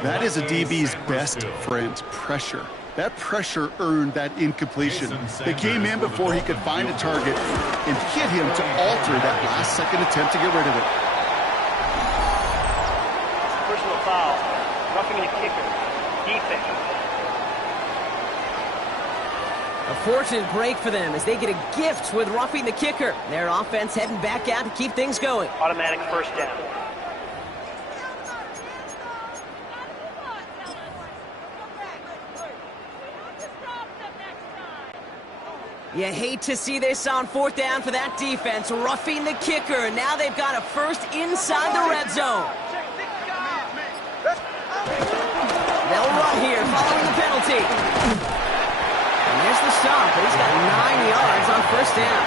That is a DB's best friend, pressure. That pressure earned that incompletion. They came in before he could find a target and hit him to alter that last-second attempt to get rid of it. Personal foul. Roughing the kicker. Defense. A fortunate break for them as they get a gift with roughing the kicker. Their offense heading back out to keep things going. Automatic first down. You hate to see this on 4th down for that defense, roughing the kicker. Now they've got a first inside the red zone. They'll run here following the penalty. And there's the stop, but he's got 9 yards on first down.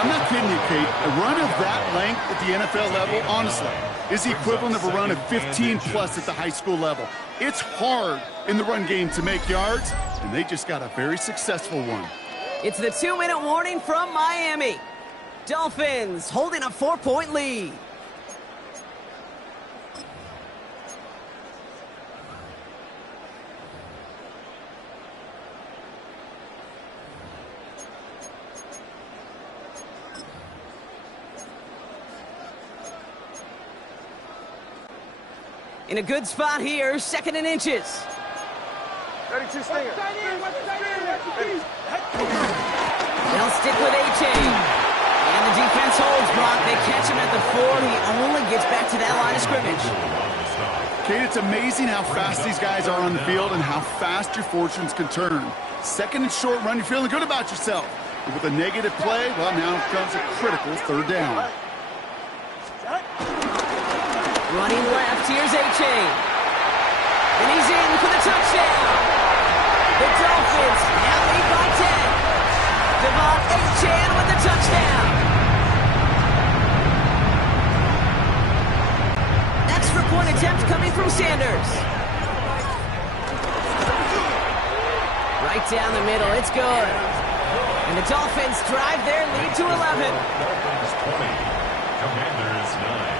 I'm not kidding you, Kate. A run of that length at the NFL level, honestly, is the equivalent of a run of 15-plus at the high school level. It's hard in the run game to make yards, and they just got a very successful one. It's the 2-minute warning from Miami. Dolphins holding a 4-point lead. In a good spot here, 2nd and inches. 32 Stinger. They'll stick with A-Chain. And the defense holds, Brock. They catch him at the 4. He only gets back to that line of scrimmage. Kate, it's amazing how fast these guys are on the field and how fast your fortunes can turn. 2nd and short run, you're feeling good about yourself. But with a negative play, well, now comes a critical 3rd down. Running left, here's A-Chain. And he's in for the touchdown. The Dolphins now lead by 10. Devon A-Chan with the touchdown. Extra point attempt coming from Sanders. Right down the middle, it's good. And the Dolphins drive their lead to 11. Dolphins 20, Commanders 9.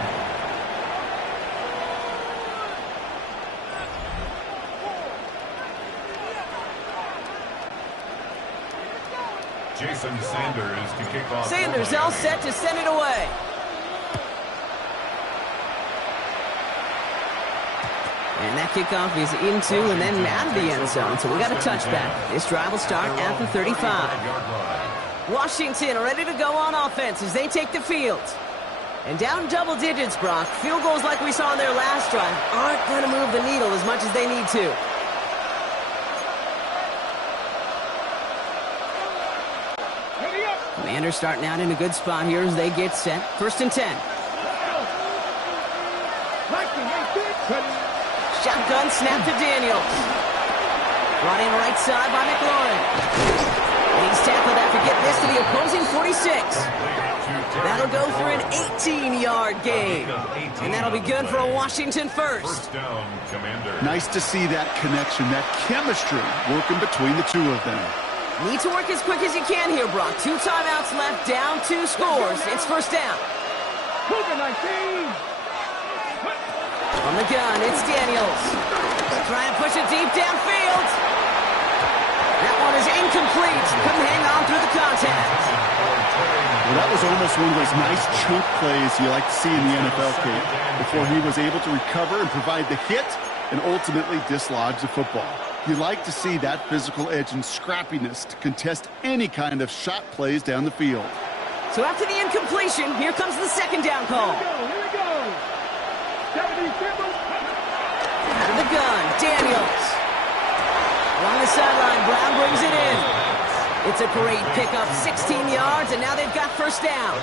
Jason Sanders to kick off. Sanders all set to send it away. And that kickoff is into and then out of the end zone. So we got a touchback. This drive will start at the 35. Washington ready to go on offense as they take the field. And down double digits, Brock. Field goals like we saw in their last drive aren't going to move the needle as much as they need to. Commanders starting out in a good spot here as they get set. 1st and 10. Shotgun snap to Daniels. Brought in right side by McLaurin. And he's tackled after getting this to the opposing 46. That'll go for an 18-yard gain. And that'll be good for a Washington first. Down, Commander. Nice to see that connection, that chemistry working between the two of them. Need to work as quick as you can here, Brock. 2 timeouts left, down 2 scores. It's 1st down. On the gun, it's Daniels. Trying to push it deep downfield. That one is incomplete. Couldn't hang on through the contact. Well, that was almost one of those nice chunk plays you like to see in the NFL, Kate, before he was able to recover and provide the hit and ultimately dislodge the football. You like to see that physical edge and scrappiness to contest any kind of shot plays down the field. So after the incompletion, here comes the 2nd down call. Here we go. Out of the gun, Daniels. Along the sideline, Brown brings it in. It's a great pickup, 16 yards, and now they've got 1st down.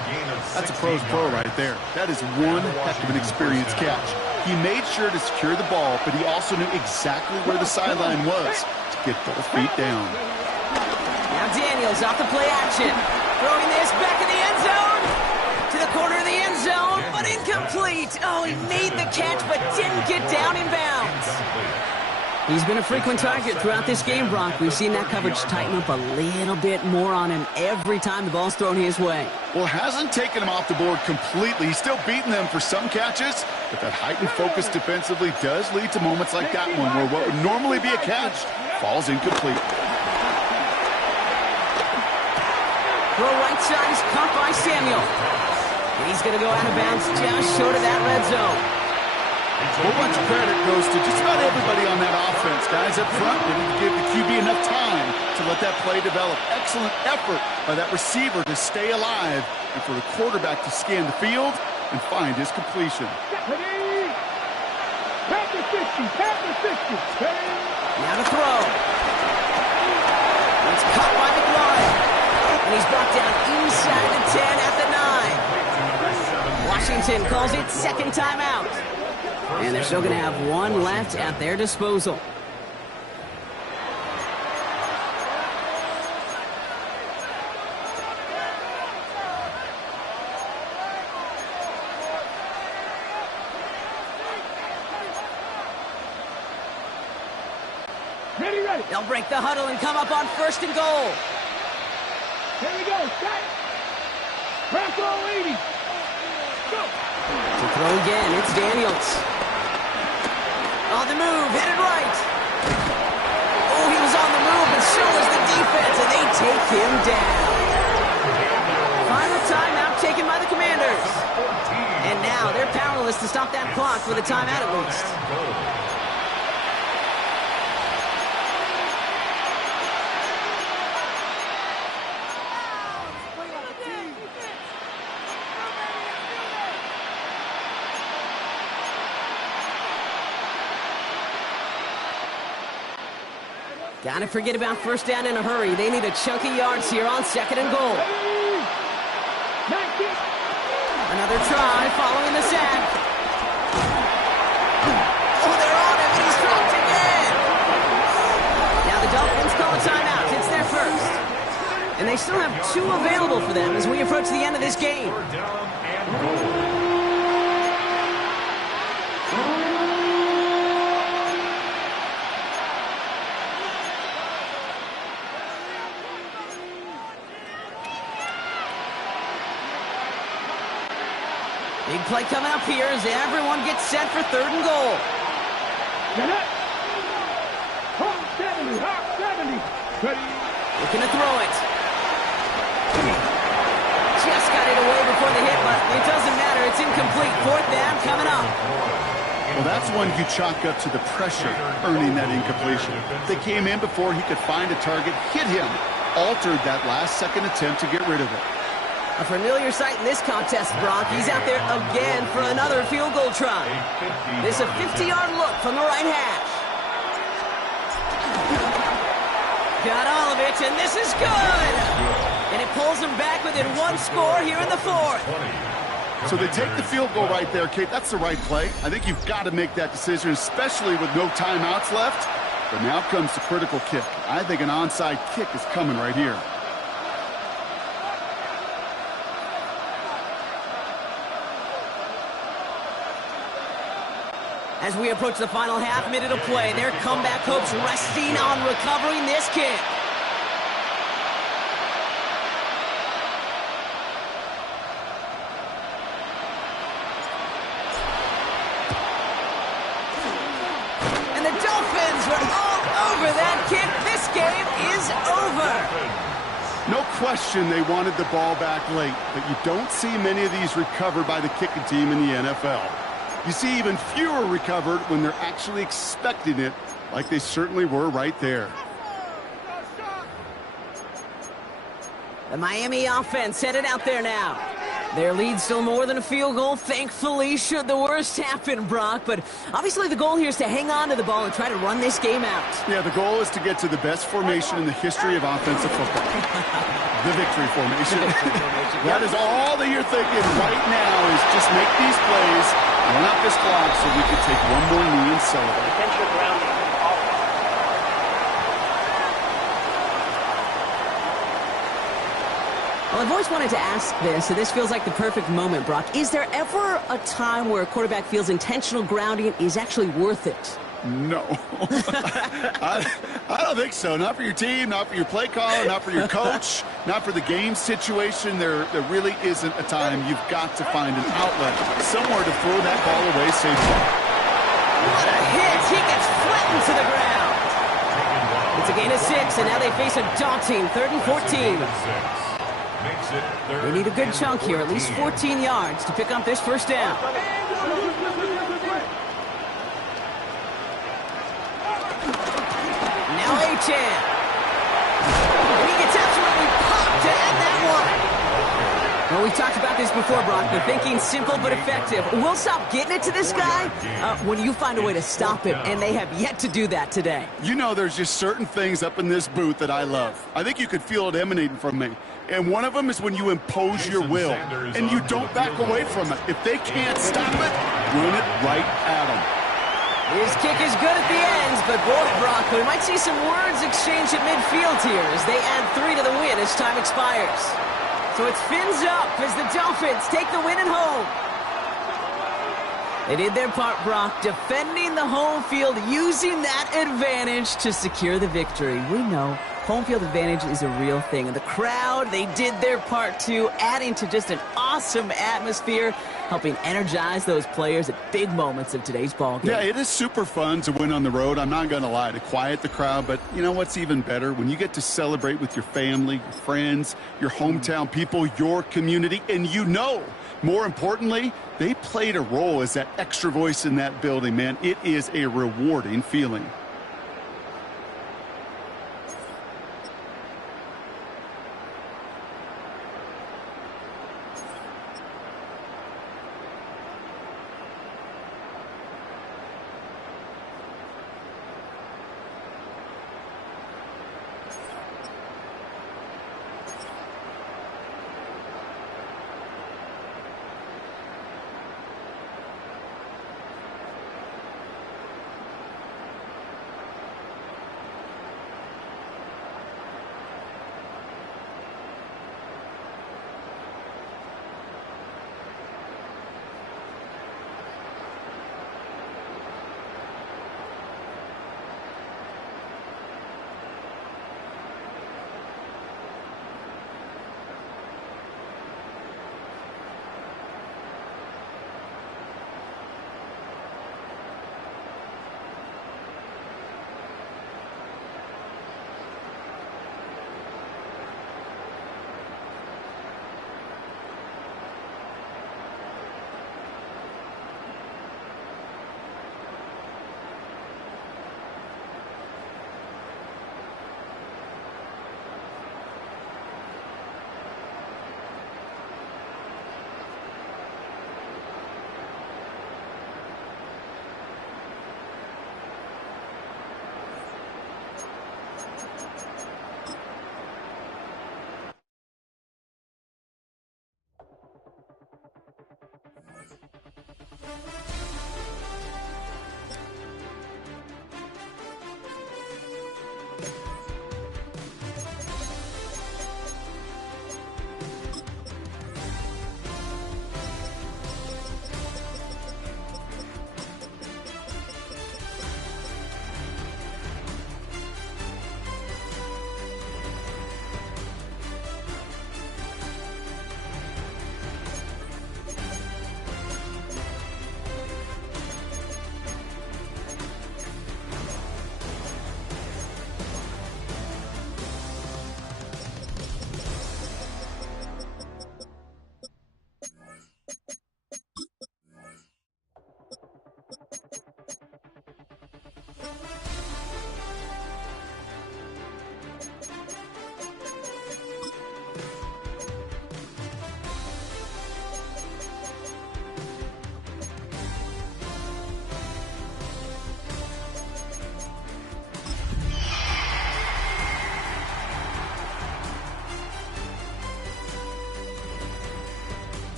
That's a pro's pro right there. That is one heck of an experienced catch. He made sure to secure the ball, but he also knew exactly where the sideline was to get both feet down. Now Daniels off the play action. Throwing this back in the end zone. To the corner of the end zone, but incomplete. Oh, he made the catch, but didn't get down in bounds. He's been a frequent target throughout this game, Brock. We've seen that coverage tighten up a little bit more on him every time the ball's thrown his way. Well, hasn't taken him off the board completely. He's still beating them for some catches, but that heightened focus defensively does lead to moments like that one where what would normally be a catch falls incomplete. Throw right side is caught by Samuel. He's going to go out of bounds just short of that red zone. Well, much credit goes to just about everybody on that offense. Guys up front didn't give the QB enough time to let that play develop. Excellent effort by that receiver to stay alive and for the quarterback to scan the field and find his completion. Past the 60. Now to throw. It's caught by McLaurin. And he's brought down inside the 10 at the 9. Washington calls it 2nd timeout. And they're still going to have 1 left at their disposal. Ready. They'll break the huddle and come up on 1st and goal. Here we go. Set. Press all 80. Go. To throw again, it's Daniels. On the move, headed right. Oh, he was on the move, but so was the defense, and they take him down. Final timeout taken by the Commanders. And now they're powerless to stop that clock with a timeout at least. Gotta forget about 1st down in a hurry. They need a chunky yards here on 2nd and goal. Another try following the sack. Oh, they're on him, and he's dropped again. Now the Dolphins call a timeout. It's their 1st. And they still have 2 available for them as we approach the end of this game. Big play coming up here as everyone gets set for 3rd and goal. Get it. Hawk 70, Hawk 70. Ready. Looking to throw it. Just got it away before the hit, but it doesn't matter. It's incomplete. 4th down coming up. Well, that's one you chalk up to the pressure earning that incompletion. They came in before he could find a target, hit him, altered that last-second attempt to get rid of it. A familiar sight in this contest, Brock. He's out there again for another field goal try. This is a 50-yard look from the right hash. Got all of it, and this is good. And it pulls him back within 1 score here in the 4th. So they take the field goal right there, Kate. That's the right play. I think you've got to make that decision, especially with no timeouts left. But now comes the critical kick. I think an onside kick is coming right here. As we approach the final half-minute of play, their comeback hopes resting on recovering this kick. And the Dolphins are all over that kick. This game is over. No question they wanted the ball back late, but you don't see many of these recovered by the kicking team in the NFL. You see even fewer recovered when they're actually expecting it, like they certainly were right there. The Miami offense headed out there now. Their lead still more than a field goal, thankfully, should the worst happen, Brock. But obviously the goal here is to hang on to the ball and try to run this game out. Yeah, the goal is to get to the best formation in the history of offensive football. The victory formation. That is all that you're thinking right now is just make these plays, run out this clock so we can take one more knee and celebrate. Defensive grounding. Well, I've always wanted to ask this, and this feels like the perfect moment, Brock. Is there ever a time where a quarterback feels intentional grounding is actually worth it? No. I don't think so. Not for your team, not for your play caller, not for your coach, not for the game situation. There really isn't a time. You've got to find an outlet, somewhere to throw that ball away safely. What a hit! He gets flattened to the ground. It's a gain of 6, and now they face a daunting 3rd and 14. They need a good chunk here, at least 14 yards to pick up this 1st down. Now Achane. And he gets absolutely popped to end that one. Well, we've talked about this before, Brock. The thinking simple but effective. We'll stop getting it to this guy when you find a way to stop him, and they have yet to do that today. You know, there's just certain things up in this booth that I love. I think you could feel it emanating from me. And one of them is when you impose your will, and you don't back away from it. If they can't stop it, run it right at them. His kick is good at the ends, but boy, Brock, we might see some words exchanged at midfield here as they add 3 to the win as time expires. So it's fins up as the Dolphins take the win at home. They did their part, Brock, defending the home field, using that advantage to secure the victory. We know home field advantage is a real thing. And the crowd, they did their part too, adding to just an awesome atmosphere, helping energize those players at big moments of today's ball game. Yeah, it is super fun to win on the road. I'm not going to lie, to quiet the crowd. But you know what's even better? When you get to celebrate with your family, your friends, your hometown people, your community, and you know, more importantly, they played a role as that extra voice in that building, man. It is a rewarding feeling.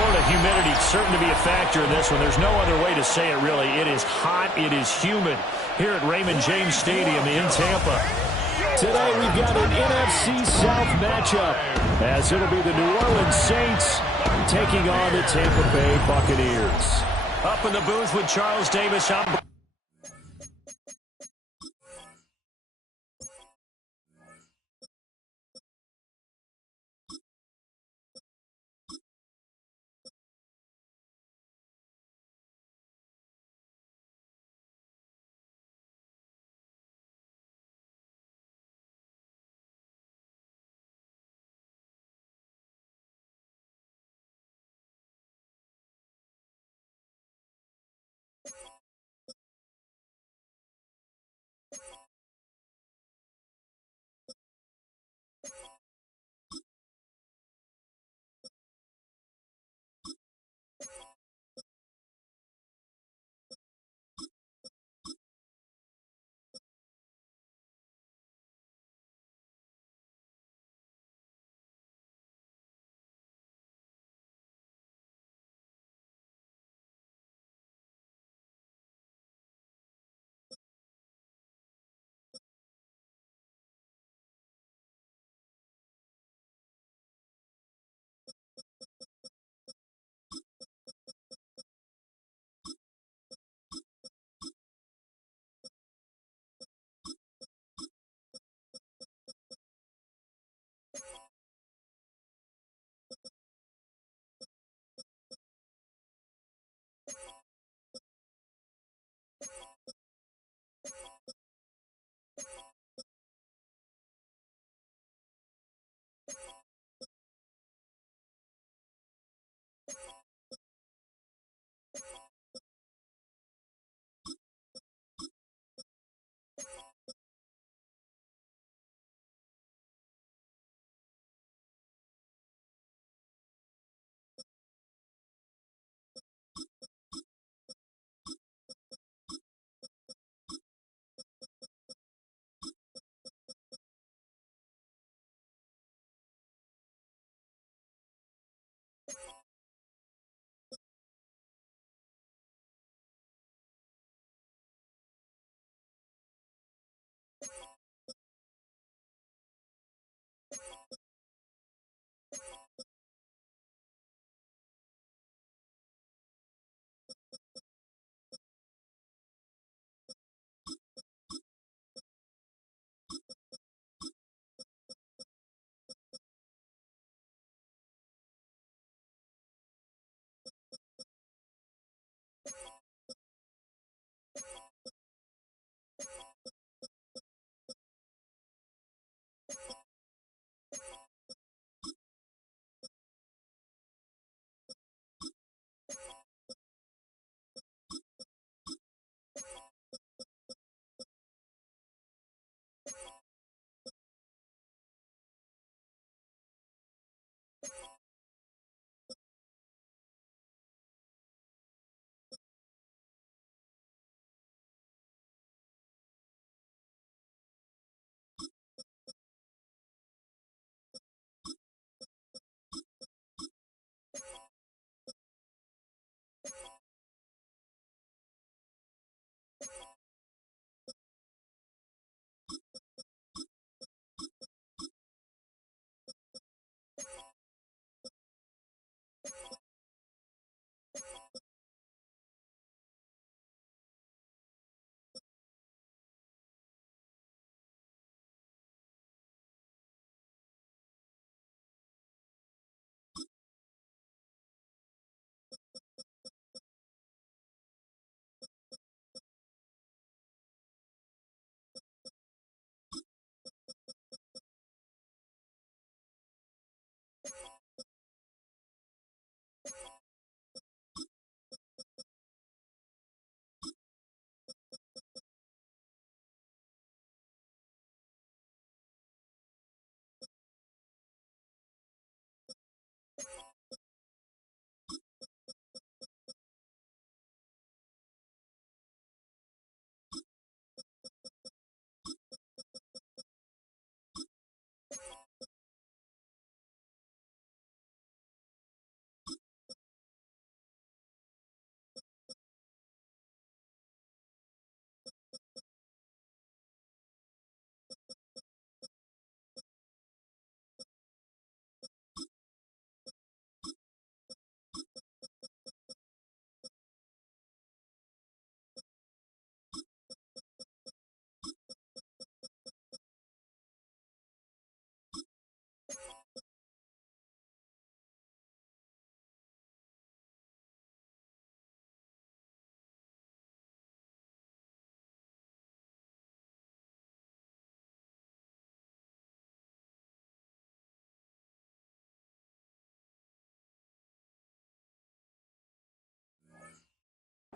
Florida, humidity certain to be a factor in this one. There's no other way to say it, really. It is hot. It is humid here at Raymond James Stadium in Tampa. Today we've got an NFC South matchup, as it'll be the New Orleans Saints taking on the Tampa Bay Buccaneers. Up in the booth with Charles Davis.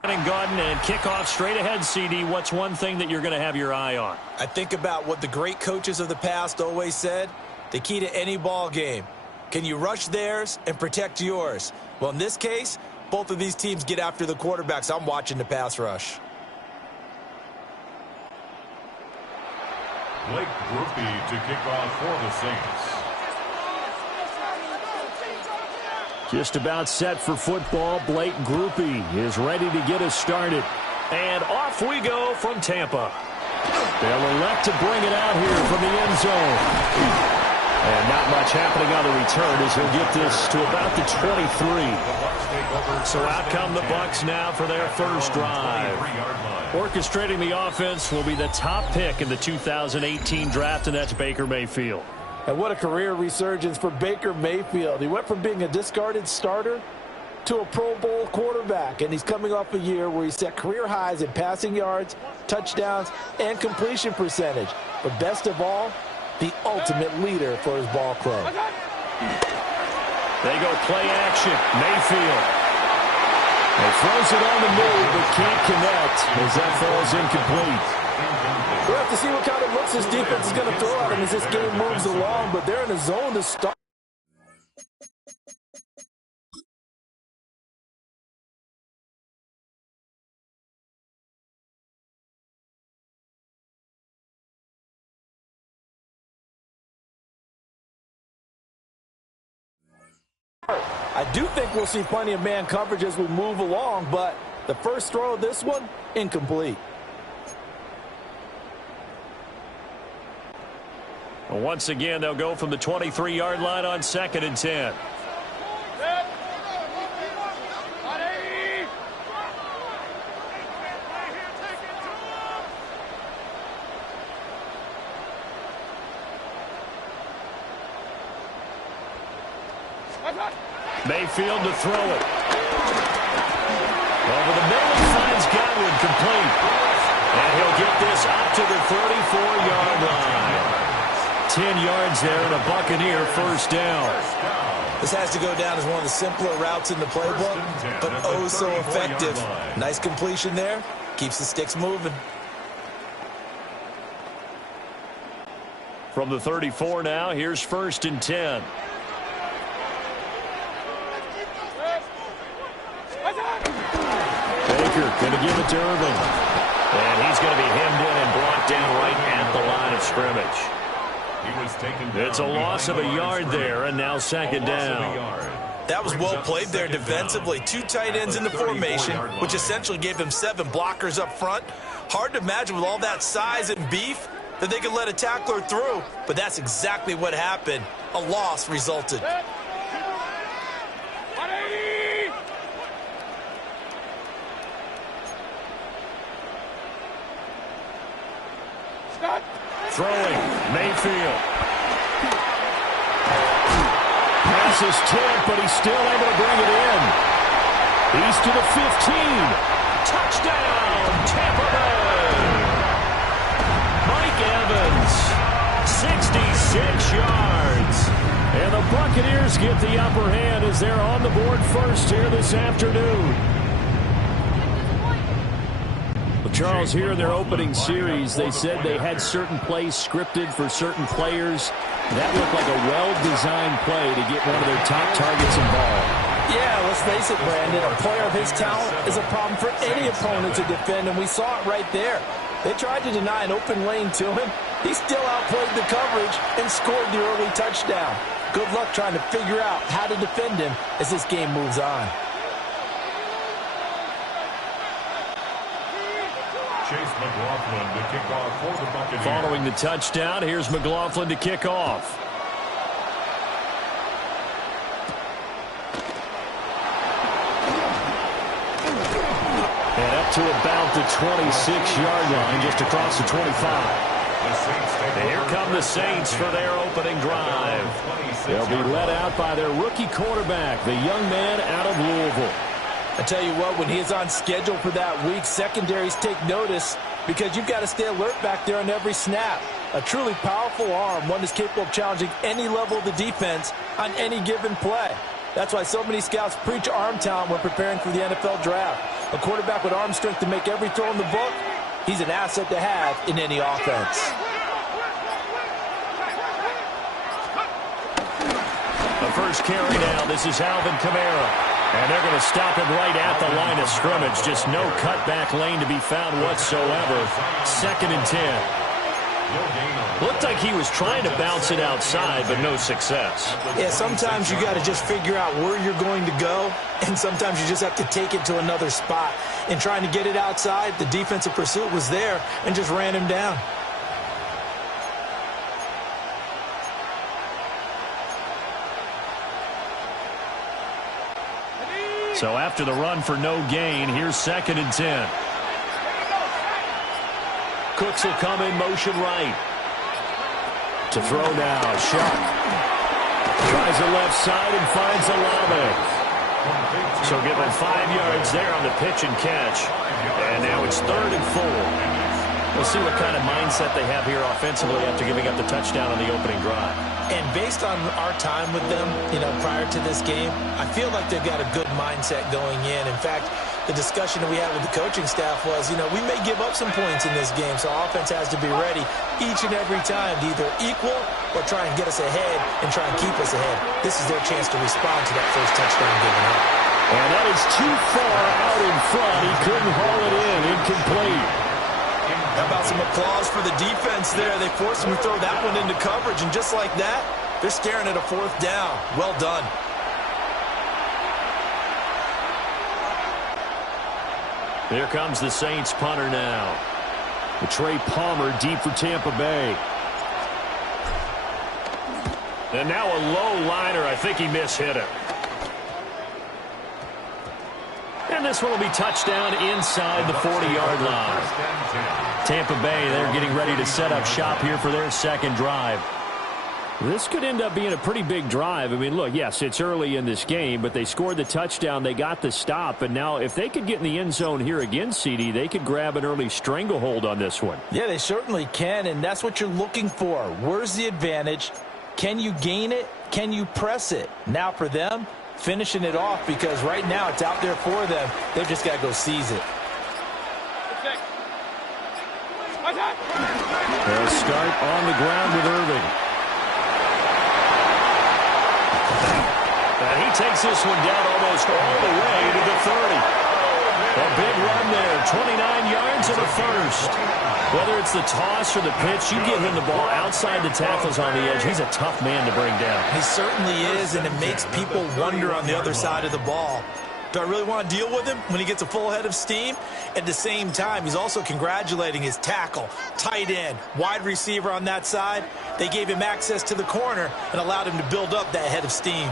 And Gordon, and kickoff straight ahead, CD. What's one thing that you're going to have your eye on? I think about what the great coaches of the past always said. The key to any ball game. Can you rush theirs and protect yours? Well, in this case, both of these teams get after the quarterbacks. I'm watching the pass rush. Blake Groupie to kick off for the Saints. Just about set for football. Blake Groupie is ready to get us started. And off we go from Tampa. They'll elect to bring it out here from the end zone. And not much happening on the return as he'll get this to about the 23. So out come the Bucs now for their first drive. Orchestrating the offense will be the top pick in the 2018 draft, and that's Baker Mayfield. And what a career resurgence for Baker Mayfield. He went from being a discarded starter to a Pro Bowl quarterback, and he's coming off a year where he set career highs in passing yards, touchdowns, and completion percentage. But best of all, the ultimate leader for his ball club. They go play action. Mayfield. He throws it on the move, but can't connect as that falls incomplete. We'll have to see what kind of looks this defense is going to throw at him as this game moves along, but they're in a zone to start. I do think we'll see plenty of man coverage as we move along, but the first throw of this one, incomplete. Well, once again, they'll go from the 23-yard line on 2nd and 10. Mayfield to throw it. Over the middle, he finds Godwin complete. And he'll get this up to the 34-yard line. 10 yards there and a Buccaneer first down. This has to go down as one of the simpler routes in the playbook, but oh so effective. Nice completion there. Keeps the sticks moving. From the 34 now, here's 1st and 10. Baker going to give it to Irving. And he's going to be hemmed in and brought down right at the line of scrimmage. It's a loss of a yard there, and now 2nd down. That was well played there defensively. 2 tight ends in the formation, which essentially gave them 7 blockers up front. Hard to imagine with all that size and beef that they could let a tackler through, but that's exactly what happened. A loss resulted. Throwing, Mayfield. Pass is tipped, but he's still able to bring it in. He's to the 15. Touchdown, Tampa Bay. Mike Evans, 66 yards. And the Buccaneers get the upper hand as they're on the board first here this afternoon. Charles, here in their opening series, they said they had certain plays scripted for certain players. That looked like a well-designed play to get one of their top targets involved. Yeah, let's face it, Brandon. A player of his talent is a problem for any opponent to defend, and we saw it right there. They tried to deny an open lane to him. He still outplayed the coverage and scored the early touchdown. Good luck trying to figure out how to defend him as this game moves on. Chase McLaughlin to kick off for the Buccaneers. Following the touchdown, here's McLaughlin to kick off. And up to about the 26-yard line, just across the 25. And here come the Saints for their opening drive. They'll be led out by their rookie quarterback, the young man out of Louisville. I tell you what, when he is on schedule for that week, secondaries take notice because you've got to stay alert back there on every snap. A truly powerful arm, one that's capable of challenging any level of the defense on any given play. That's why so many scouts preach arm talent when preparing for the NFL draft. A quarterback with arm strength to make every throw in the book, he's an asset to have in any offense. The first carry now. This is Alvin Kamara. And they're going to stop him right at the line of scrimmage. Just no cutback lane to be found whatsoever. 2nd and 10. Looked like he was trying to bounce it outside, but no success. Yeah, sometimes you got to just figure out where you're going to go, and sometimes you just have to take it to another spot. And trying to get it outside, the defensive pursuit was there and just ran him down. So after the run for no gain, here's 2nd and 10. Cooks will come in motion right. To throw now, Shuck. Tries the left side and finds Olave. So give him 5 yards there on the pitch and catch. And now it's 3rd and 4. We'll see what kind of mindset they have here offensively after giving up the touchdown on the opening drive. And based on our time with them, prior to this game, I feel like they've got a good mindset going in. In fact, the discussion that we had with the coaching staff was, we may give up some points in this game, so offense has to be ready each and every time to either equal or try and get us ahead and try and keep us ahead. This is their chance to respond to that first touchdown given up. And that is too far out in front. He couldn't haul it in. Incomplete. How about some applause for the defense there? They forced him to throw that one into coverage, and just like that, they're staring at a 4th down. Well done. Here comes the Saints punter now. Trey Palmer deep for Tampa Bay. And now a low liner. I think he mishit it. And this one will be touchdown inside the 40-yard line. Tampa Bay, they're getting ready to set up shop here for their 2nd drive. This could end up being a pretty big drive. I mean, look, yes, it's early in this game, but they scored the touchdown. They got the stop. And now if they could get in the end zone here again, CD, they could grab an early stranglehold on this one. Yeah, they certainly can, and that's what you're looking for. Where's the advantage? Can you gain it? Can you press it? Now for them, finishing it off, because right now it's out there for them. They've just got to go seize it. They'll start on the ground with Irving. And he takes this one down almost all the way to the 30. A big run there, 29 yards and a first. Whether it's the toss or the pitch, you give him the ball outside the tackles on the edge. He's a tough man to bring down. He certainly is, and it makes people wonder on the other side of the ball. Do I really want to deal with him when he gets a full head of steam? At the same time, he's also congratulating his tackle, tight end, wide receiver on that side. They gave him access to the corner and allowed him to build up that head of steam.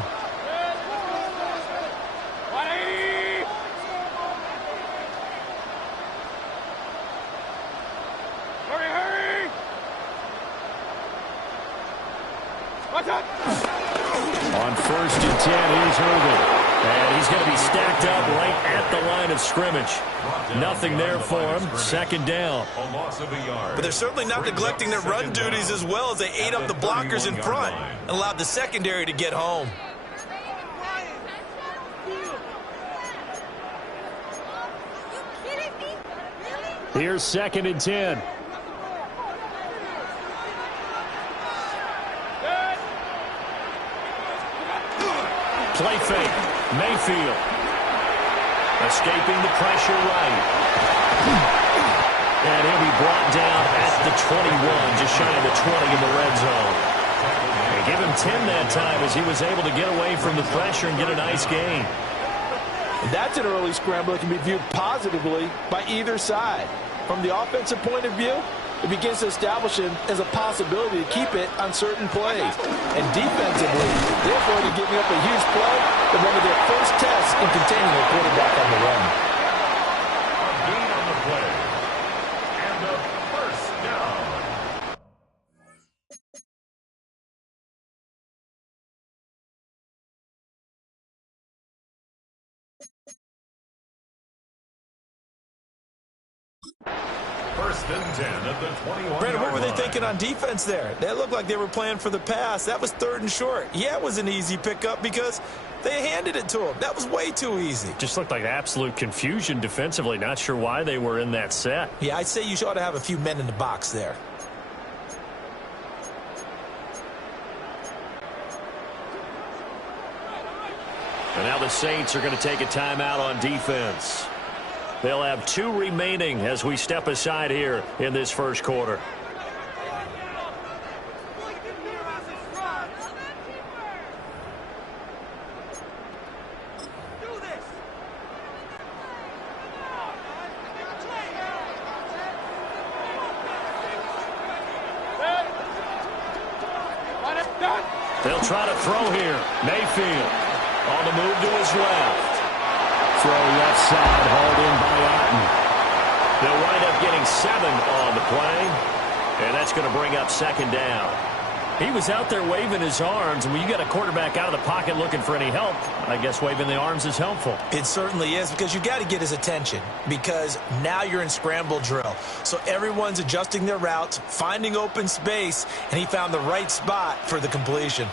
On 1st and 10 is Irving. And he's going to be stacked up right at the line of scrimmage. Nothing there for him. 2nd down. But they're certainly not neglecting their run duties as well, as they ate up the blockers in front and allowed the secondary to get home. Here's 2nd and 10. Play fake. Mayfield. Escaping the pressure right. And he'll be brought down at the 21, just shy of the 20 in the red zone. And give him 10 that time as he was able to get away from the pressure and get a nice gain. That's an early scramble that can be viewed positively by either side. From the offensive point of view, it begins to establish him as a possibility to keep it on certain plays. And defensively, they're going to giving up a huge play in one of their first tests in containing a quarterback on the run. A gain on the play. And a first down. First First and 10 at the 21-yard Brandon, what were they line. thinking on defense there? They looked like they were playing for the pass. That was 3rd and short. Yeah, it was an easy pickup because they handed it to him. That was way too easy. Just looked like absolute confusion defensively. Not sure why they were in that set. Yeah, I'd say you ought to have a few men in the box there. And now the Saints are going to take a timeout on defense. They'll have 2 remaining as we step aside here in this first quarter. They'll try to throw here. Mayfield on the move to his left. Throw left side, hauled in by Otten. They'll wind up getting 7 on the play, and that's going to bring up 2nd down. He was out there waving his arms, and when you get a quarterback out of the pocket looking for any help, I guess waving the arms is helpful. It certainly is, because you got to get his attention, because now you're in scramble drill. So everyone's adjusting their routes, finding open space, and he found the right spot for the completion.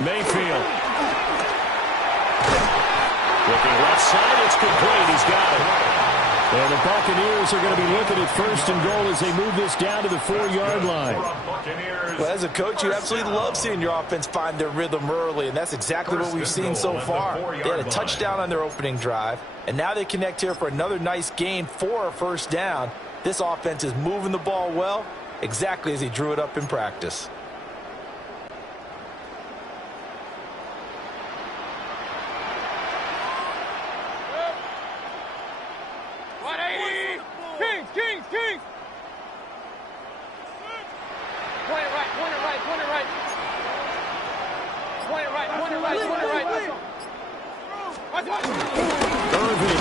Mayfield. Looking left side, it's complete. He's got it. And the Buccaneers are going to be looking at 1st and goal as they move this down to the 4-yard line. Well, as a coach, you absolutely love seeing your offense find their rhythm early, and that's exactly what we've seen so far. They had a touchdown on their opening drive, and now they connect here for another nice gain for a 1st down. This offense is moving the ball well, exactly as he drew it up in practice. Irving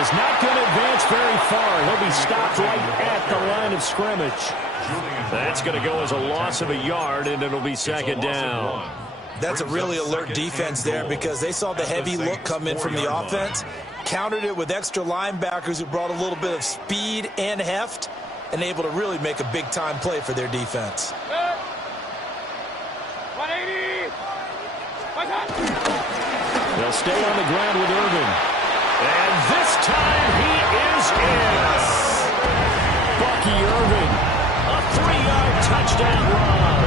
is not going to advance very far. He'll be stopped right at the line of scrimmage. That's going to go as a loss of a yard, and it'll be 2nd down. That's a really alert defense there, because they saw the heavy look come in from the offense, countered it with extra linebackers who brought a little bit of speed and heft, and able to really make a big-time play for their defense. 180! They'll stay on the ground with Irving. And this time he is in. Bucky Irving, a 3-yard touchdown run.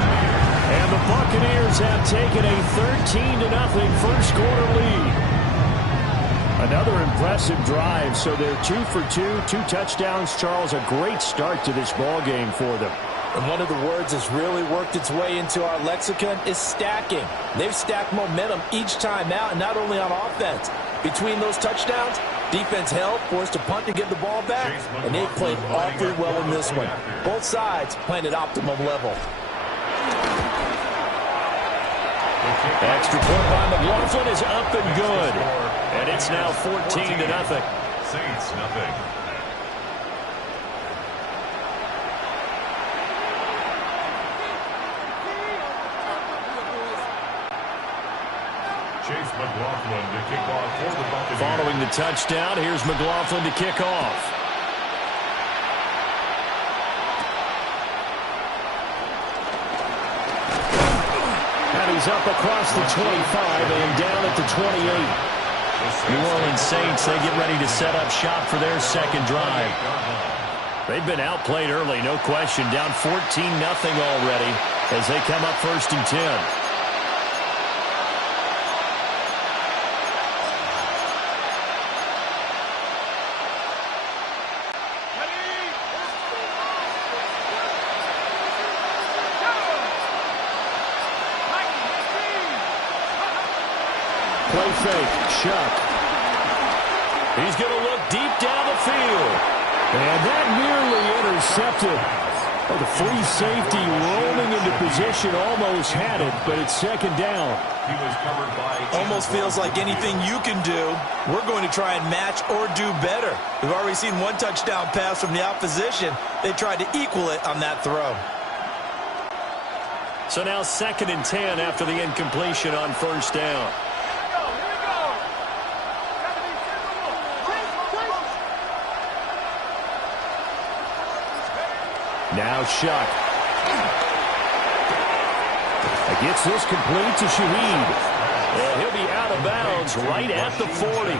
And the Buccaneers have taken a 13-0 first quarter lead. Another impressive drive, so they're 2 for 2, 2 touchdowns. Charles, a great start to this ball game for them. And one of the words that's really worked its way into our lexicon is stacking. They've stacked momentum each time out, and not only on offense. Between those touchdowns, defense held, forced a punt to get the ball back, and they played awfully well in this one. Both sides playing at optimum level. Extra point by McLaughlin is up and good. And it's now 14-0. Saints nothing. Chase McLaughlin to kick off for the Buccaneers. Following the touchdown, here's McLaughlin to kick off. And he's up across the 25 and down at the 28. New Orleans Saints, they get ready to set up shop for their 2nd drive. They've been outplayed early, no question. Down 14-0 already as they come up 1st and 10. Play fake, Chuck. He's going to look deep down the field. And that nearly intercepted. Oh, the free safety rolling into position, almost had it, but it's second down. He was covered by... Almost feels like anything you can do, we're going to try and match or do better. We've already seen one touchdown pass from the opposition. They tried to equal it on that throw. So now 2nd and 10 after the incompletion on first down. Now Shuck. Gets this complete to Shaheed. And he'll be out of bounds right at the 40.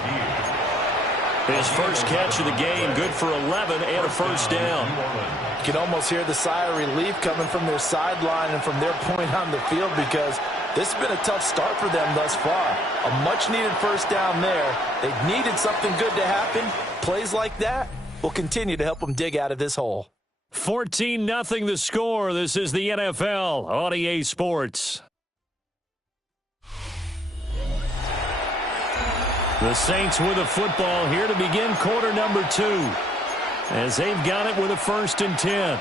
His first catch of the game, good for 11 and a first down. You can almost hear the sigh of relief coming from their sideline and from their point on the field, because this has been a tough start for them thus far. A much-needed first down there. They've needed something good to happen. Plays like that will continue to help them dig out of this hole. 14-0 the score. This is the NFL on EA Sports. The Saints with the football here to begin quarter number 2, as they've got it with a 1st and 10.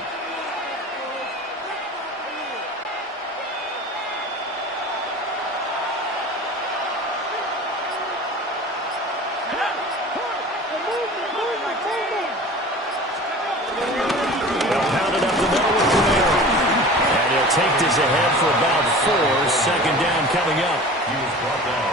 Take this ahead for about 4. 2nd down coming up.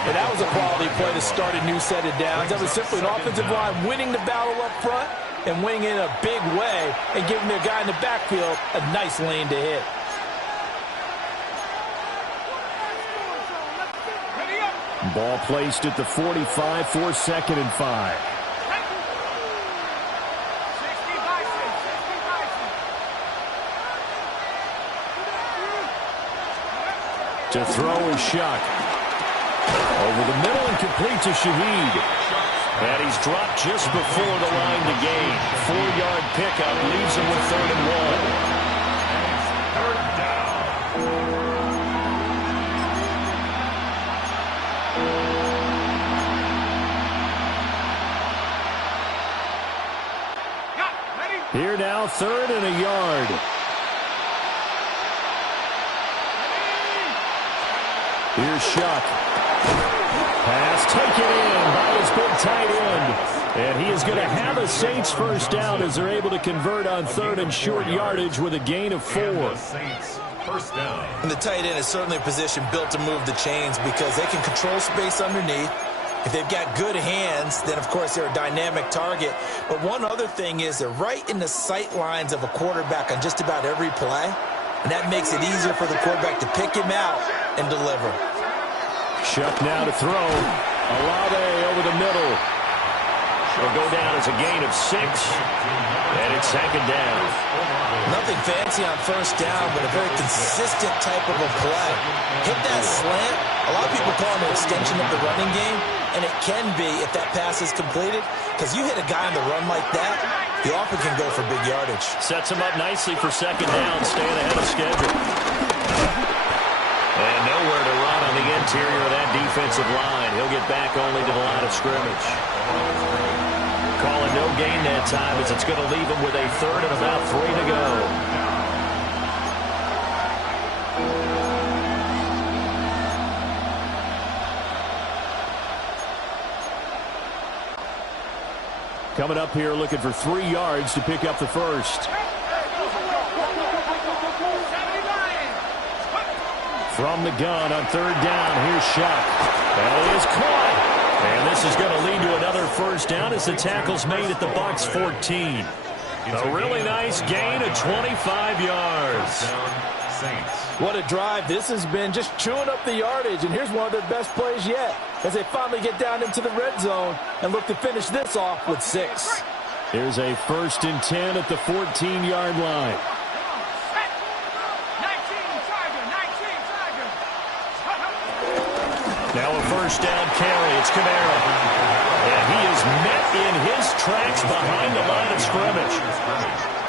And that was a quality play to start a new set of downs. That was simply an offensive line winning the battle up front and winning in a big way and giving their guy in the backfield a nice lane to hit. Ball placed at the 45 for 2nd and 5. To throw is Shuck. Over the middle and complete to Shaheed. And he's dropped just before the line to gain. 4-yard pickup leaves him with 3rd and 1. Here now, 3rd and a yard. Here's Shuck. Pass taken in by his big tight end. And he is going to have a Saints first down as they're able to convert on 3rd and short yardage with a gain of 4. And the tight end is certainly a position built to move the chains because they can control space underneath. If they've got good hands, then of course they're a dynamic target. But one other thing is they're right in the sight lines of a quarterback on just about every play. And that makes it easier for the quarterback to pick him out and deliver. Shuck now to throw. Olave over the middle. Will go down as a gain of 6. And it's 2nd down. Nothing fancy on first down, but a very consistent type of a play. Hit that slant. A lot of people call it an extension of the running game, and it can be if that pass is completed, because you hit a guy on the run like that, he often can go for big yardage. Sets him up nicely for 2nd down, staying ahead of schedule. And nowhere to run on the interior of that defensive line. He'll get back only to the line of scrimmage. Calling no gain that time as it's going to leave him with a 3rd and about 3 to go. Coming up here looking for 3 yards to pick up the first. From the gun on 3rd down, here's Shuck. That is caught. And this is going to lead to another first down as the tackle's made at the Bucs 14. A really nice gain of 25 yards. What a drive this has been, just chewing up the yardage. And here's one of their best plays yet as they finally get down into the red zone and look to finish this off with 6. Here's a 1st and 10 at the 14-yard line. Now a first down carry. It's Kamara. And he is met in his tracks behind the line of scrimmage.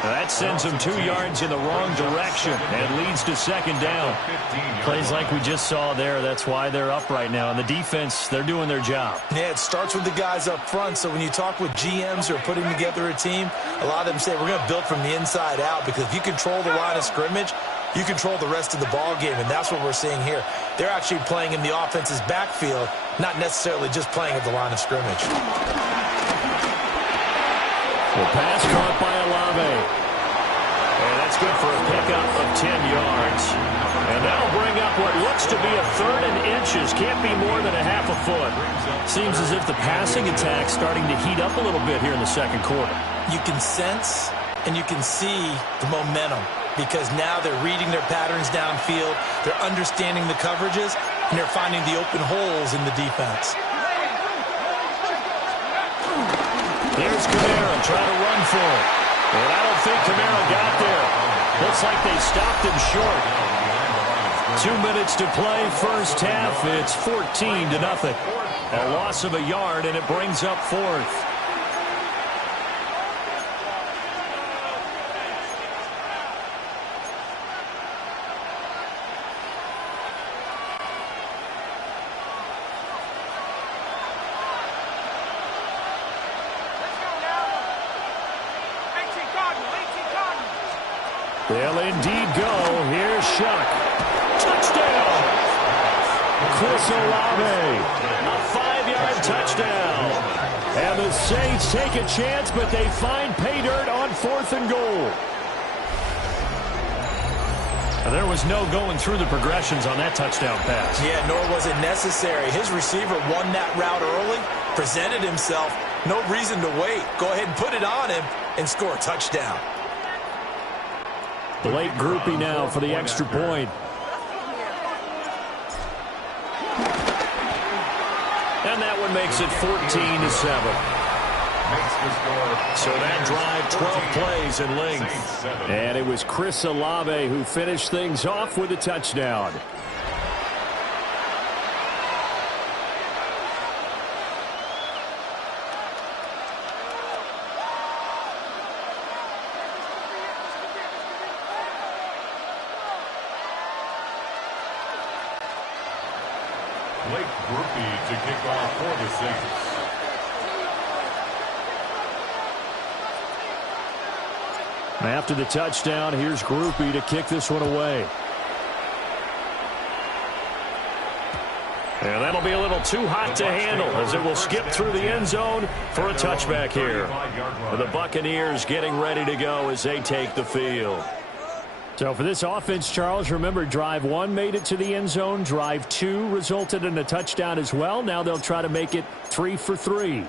That sends them 2 yards in the wrong direction and leads to second down. Plays like we just saw there. That's why they're up right now. And the defense, they're doing their job. Yeah, it starts with the guys up front. So when you talk with GMs who are putting together a team, a lot of them say we're going to build from the inside out, because if you control the line of scrimmage, you control the rest of the ball game, and that's what we're seeing here. They're actually playing in the offense's backfield, not necessarily just playing at the line of scrimmage. The pass caught by Olave. And that's good for a pickup of 10 yards. And that'll bring up what looks to be a 3rd and inches. Can't be more than a half a foot. Seems as if the passing attack's starting to heat up a little bit here in the second quarter. You can sense and you can see the momentum, because now they're reading their patterns downfield, they're understanding the coverages, and they're finding the open holes in the defense. Here's Kamara trying to run for it. And I don't think Kamara got there. Looks like they stopped him short. 2 minutes to play, first half. It's 14-0. A loss of a yard, and it brings up 4th. They'll indeed go. Here's Shuck. Touchdown! Chris Olave. A 5-yard touchdown. And the Saints take a chance, but they find pay dirt on 4th and goal. There was no going through the progressions on that touchdown pass. Yeah, nor was it necessary. His receiver won that route early, presented himself. No reason to wait. Go ahead and put it on him and score a touchdown. The late groupie now for the extra point. And that one makes it 14-7. So that drive, 12 plays in length. And it was Chris Olave who finished things off with a touchdown. Blake Groupie to kick off for the Saints. After the touchdown, here's Groupie to kick this one away. And that'll be a little too hot to handle, as it will skip through the end zone for a touchback here. The Buccaneers getting ready to go as they take the field. So for this offense, Charles, remember, drive 1 made it to the end zone. Drive 2 resulted in a touchdown as well. Now they'll try to make it 3 for 3.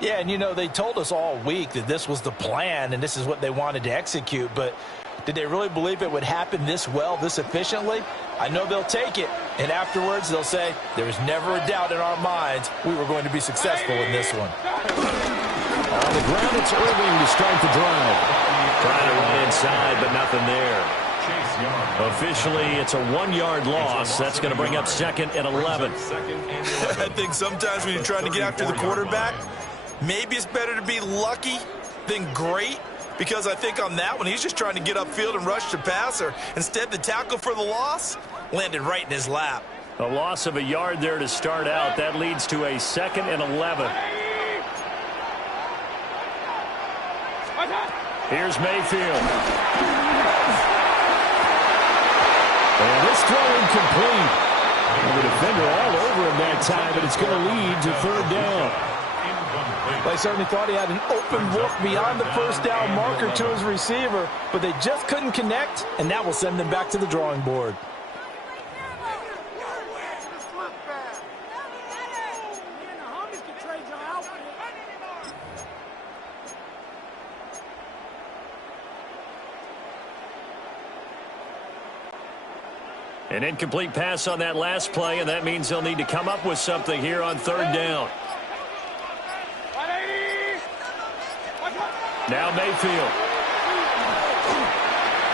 Yeah, and you know, they told us all week that this was the plan and this is what they wanted to execute, but did they really believe it would happen this well, this efficiently? I know they'll take it, and afterwards they'll say, there was never a doubt in our minds we were going to be successful in this one. On the ground, it's Irving to start the drive. Trying to run inside, but nothing there. Officially, it's a 1-yard loss. That's going to bring up 2nd and 11. I think sometimes when you're trying to get after the quarterback, maybe it's better to be lucky than great, because I think on that one, he's just trying to get upfield and rush the passer. Instead, the tackle for the loss landed right in his lap. A loss of a yard there to start out. That leads to a 2nd and 11. Here's Mayfield. And this throw incomplete. And the defender all over him that time, but it's going to lead to 3rd down. They certainly thought he had an open look beyond the first down marker to his receiver, but they just couldn't connect, and that will send them back to the drawing board. An incomplete pass on that last play, and that means they'll need to come up with something here on 3rd down. Now Mayfield.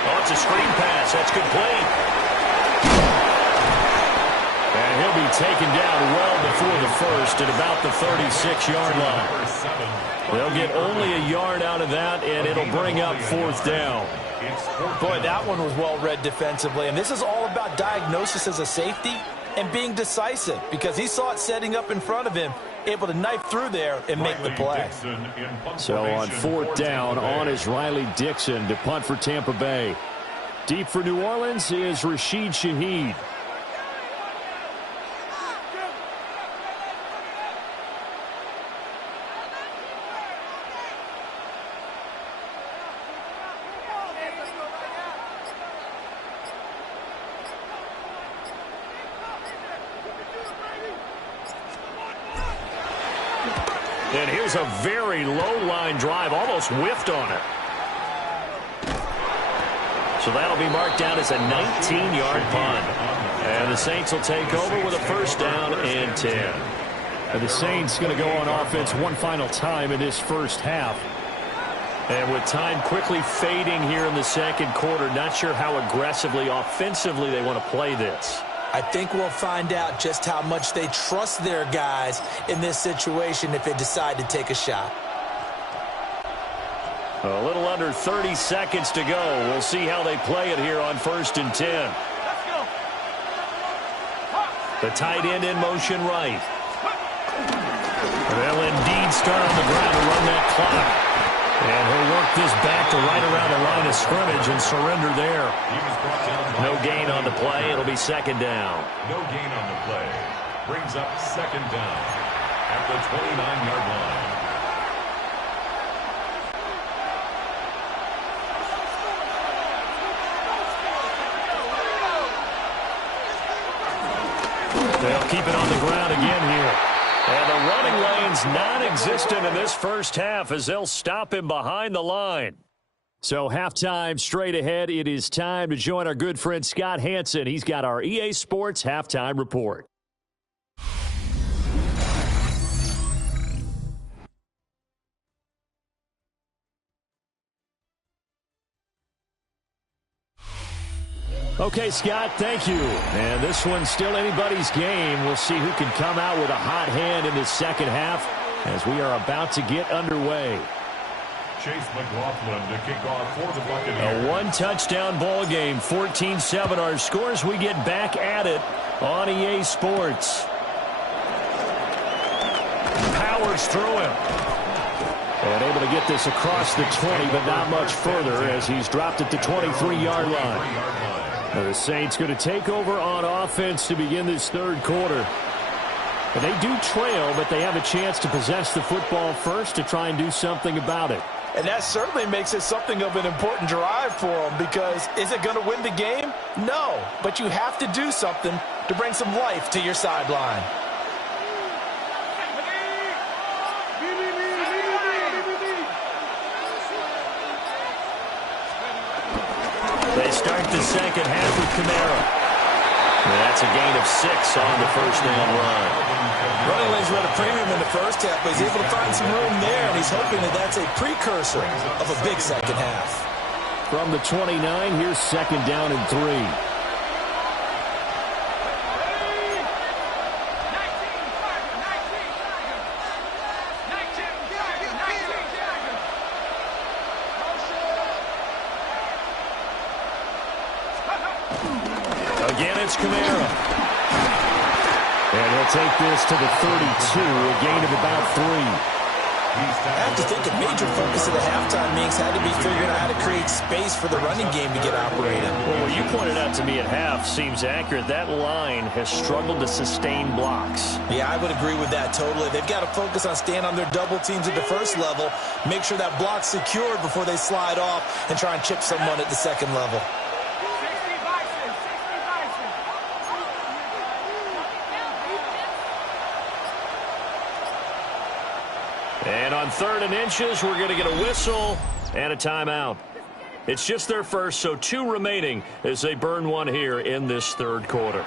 Oh, it's a screen pass. That's complete. And he'll will be taken down well before the first at about the 36-yard line. They'll get only a yard out of that, and it'll bring up fourth down. Boy, that one was well read defensively, and this is all about diagnosis as a safety and being decisive because he saw it setting up in front of him, able to knife through there and make the play. So on fourth down, on is Riley Dixon to punt for Tampa Bay. Deep for New Orleans is Rashid Shaheed. And here's a very low line drive, almost whiffed on it. So that'll be marked down as a 19-yard punt. And the Saints will take over with a first down and 10. And the Saints going to go on offense one final time in this first half. And with time quickly fading here in the second quarter, not sure how aggressively, offensively they want to play this. I think we'll find out just how much they trust their guys in this situation if they decide to take a shot. A little under 30 seconds to go. We'll see how they play it here on first and 10. The tight end in motion right. They'll indeed start on the ground to run that clock. And he'll work this back to right around the line of scrimmage and surrender there. No gain on the play. It'll be second down. No gain on the play. Brings up second down at the 29-yard line. They'll keep it on the ground again here. And the running lane's non-existent in this first half as they'll stop him behind the line. So halftime straight ahead. It is time to join our good friend Scott Hansen. He's got our EA Sports halftime report. Okay, Scott, thank you. And this one's still anybody's game. We'll see who can come out with a hot hand in the second half as we are about to get underway. Chase McLaughlin to kick off for the Buccaneers. A one-touchdown ball game, 14-7 our scores. We get back at it on EA Sports. Powers through him. And able to get this across the 20, but not much further as he's dropped it to 23-yard line. The Saints going to take over on offense to begin this third quarter. And they do trail, but they have a chance to possess the football first to try and do something about it. And that certainly makes it something of an important drive for them because is it going to win the game? No, but you have to do something to bring some life to your sideline. They start the second half with Kamara. And that's a gain of 6 on the first down run. Running lanes were at a premium in the first half, but he's able to find some room there, and he's hoping that that's a precursor of a big second half. From the 29, here's second down and 3. Again, it's Kamara. And he'll take this to the 32, a gain of about 3. I have to think a major focus of the halftime meetings had to be figuring out how to create space for the running game to get operating. Well, what you pointed out to me at half seems accurate. That line has struggled to sustain blocks. Yeah, I would agree with that totally. They've got to focus on staying on their double teams at the first level, make sure that block's secured before they slide off and try and chip someone at the second level. And on 3rd and inches, we're going to get a whistle and a timeout. It's just their first, so 2 remaining as they burn one here in this third quarter.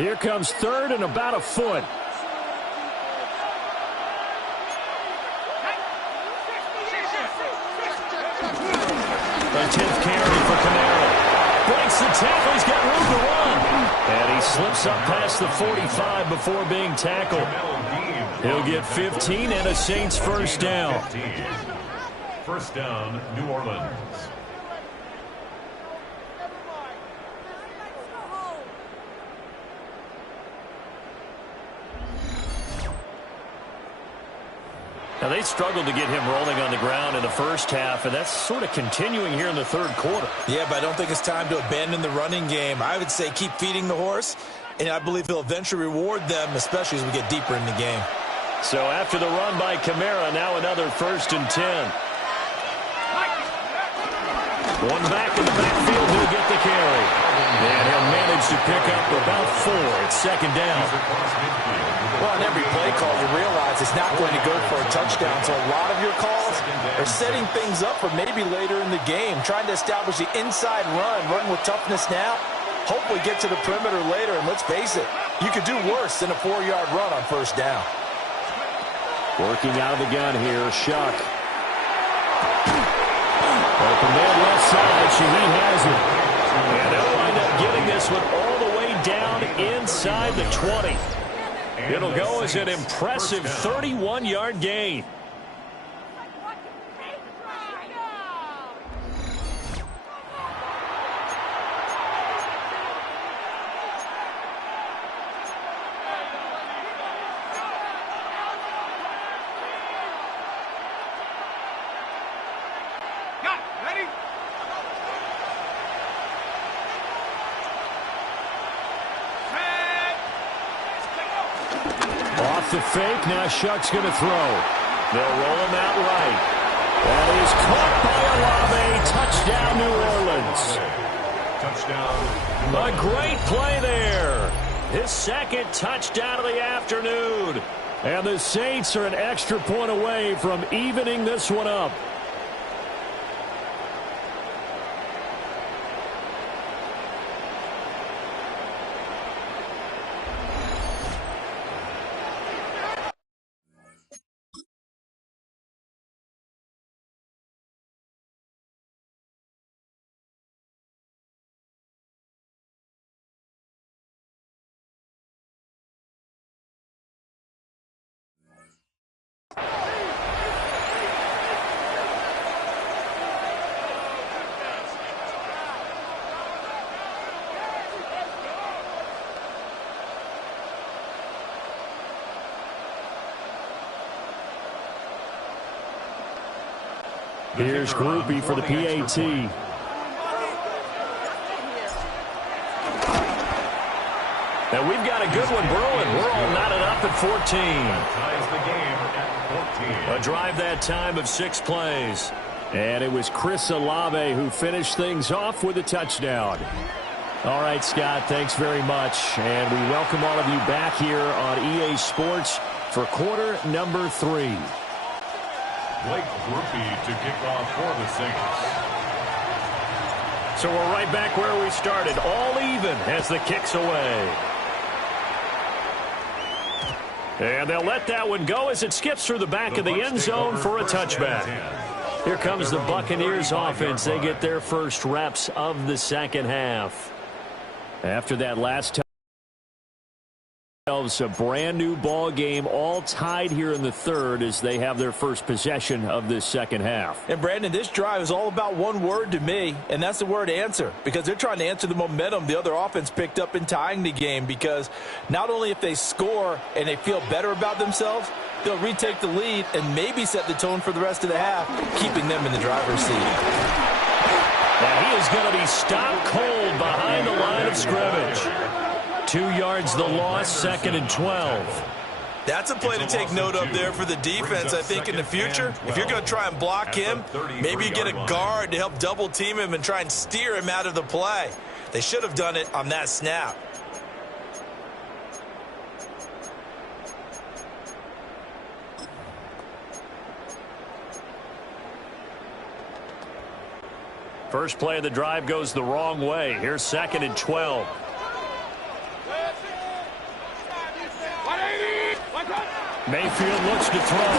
Here comes third and about a foot. The 10th carry for Kamara. Breaks the tackle. He's got room to run. And he slips up past the 45 before being tackled. He'll get 15 and a Saints first down. First down, New Orleans. Now, they struggled to get him rolling on the ground in the first half, and that's sort of continuing here in the third quarter. Yeah, but I don't think it's time to abandon the running game. I would say keep feeding the horse, and I believe he'll eventually reward them, especially as we get deeper in the game. So after the run by Kamara, now another 1st and 10. One back in the backfield, he'll get the carry. And he'll manage to pick up about 4 at second down. Well, on every play call, you realize it's not going to go for a touchdown. So a lot of your calls are setting things up for maybe later in the game, trying to establish the inside run with toughness now. Hopefully get to the perimeter later, and let's face it, you could do worse than a 4-yard run on first down. Working out of the gun here, Shuck. Open man left side, Shaheed has it. And they'll wind up getting this one all the way down inside the 20. It'll go as an impressive 31-yard gain. Off the fake, now Shuck's going to throw. They'll roll him out right. That is caught by Olave. Touchdown, New Orleans. A great play there. His second touchdown of the afternoon. And the Saints are an extra point away from evening this one up. Here's Groupie for the PAT. Now we've got a good one brewing. We're all knotted up at 14. A drive that time of 6 plays. And it was Chris Olave who finished things off with a touchdown. All right, Scott, thanks very much. And we welcome all of you back here on EA Sports for quarter number 3. Blake Groupie to kick off for the Saints. So we're right back where we started, all even as the kick's away. And they'll let that one go as it skips through the back of the end zone for a touchback. Here comes the Buccaneers offense. They get their first reps of the second half. After that last time, a brand new ball game, all tied here in the third as they have their first possession of this second half. And Brandon, this drive is all about one word to me, and that's the word answer, because they're trying to answer the momentum the other offense picked up in tying the game, because not only if they score and they feel better about themselves, they'll retake the lead and maybe set the tone for the rest of the half, keeping them in the driver's seat. And he is going to be stopped cold behind the line of scrimmage. 2 yards the loss, 2nd and 12. That's a play to take note of there for the defense, I think, in the future. If you're going to try and block him, maybe you get a guard to help double team him and try and steer him out of the play. They should have done it on that snap. First play of the drive goes the wrong way. Here's 2nd and 12. Mayfield looks to throw.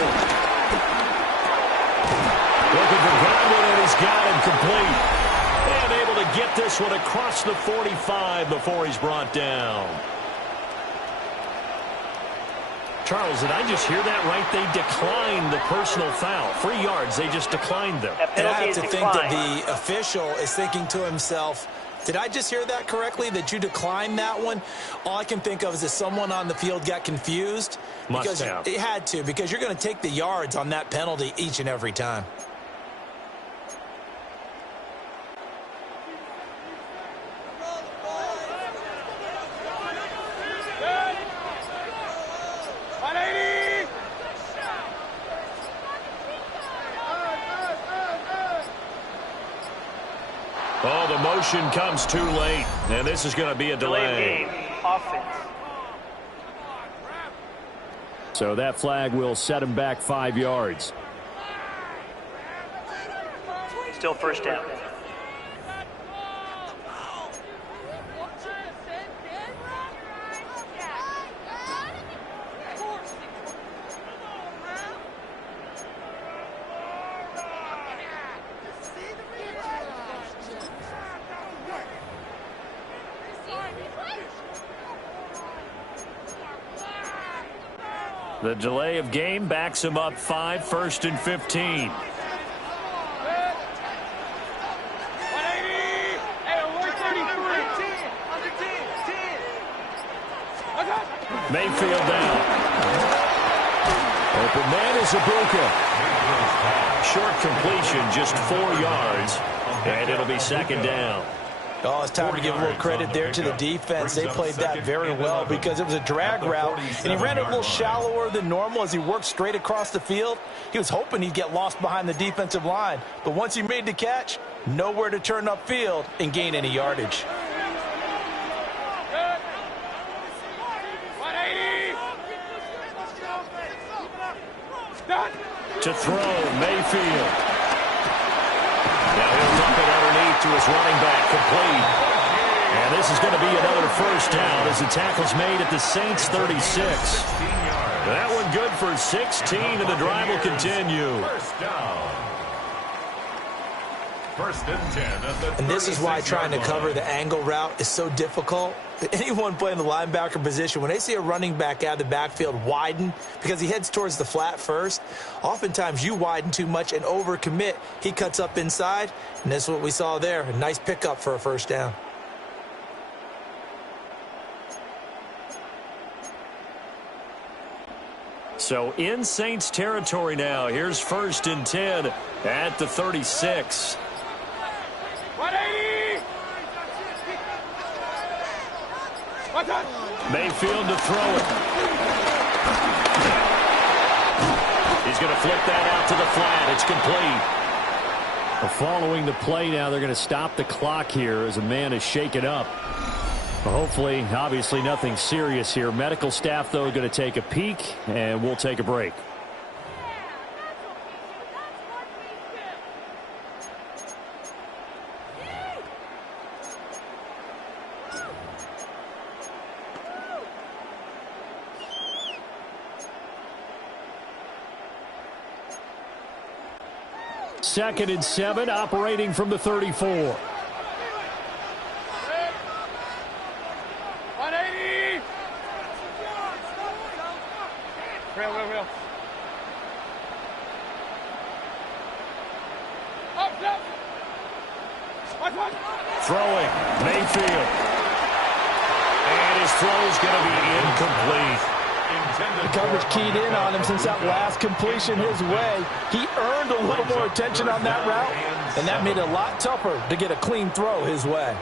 Looking for Godwin, and he's got him complete. And able to get this one across the 45 before he's brought down. Charles, did I just hear that right? They declined the personal foul. 3 yards, they just declined them. And I have to think that the official is thinking to himself, did I just hear that correctly, that you declined that one? All I can think of is that someone on the field got confused. Must have. It had to, because you're going to take the yards on that penalty each and every time. Oh, the motion comes too late, and this is going to be a delay. Game, offense. So that flag will set him back 5 yards. Still first down. The delay of game backs him up 5, 1st and 15. Mayfield down. Open man is Ibuka. Short completion, just 4 yards, and it'll be 2nd down. Oh, it's time to give a little credit there to the defense. They played that very well because it was a drag route, and he ran it a little shallower than normal as he worked straight across the field. He was hoping he'd get lost behind the defensive line, but once he made the catch, nowhere to turn upfield and gain any yardage. To throw, Mayfield. Now he'll dump it underneath to his running back, complete. And this is going to be another first down as the tackle's made at the Saints' 36. That one good for 16, and the drive will continue. First down. 1st and 10 at the And this is why trying to cover the angle route is so difficult. Anyone playing the linebacker position, when they see a running back out of the backfield widen because he heads towards the flat first, oftentimes you widen too much and overcommit. He cuts up inside, and that's what we saw there. A nice pickup for a first down. So in Saints territory now. Here's 1st and 10 at the 36. 180! Mayfield to throw it. He's going to flip that out to the flat. It's complete. Following the play now, they're going to stop the clock here as a man is shaken up. Hopefully, obviously nothing serious here. Medical staff, though, going to take a peek, and we'll take a break. Second and 7, operating from the 34. 180! Real. Up. Throwing, Mayfield. And his throw's going to be incomplete. The coverage keyed in on him since that last completion his way. He earned a little more attention on that route, and that made it a lot tougher to get a clean throw his way.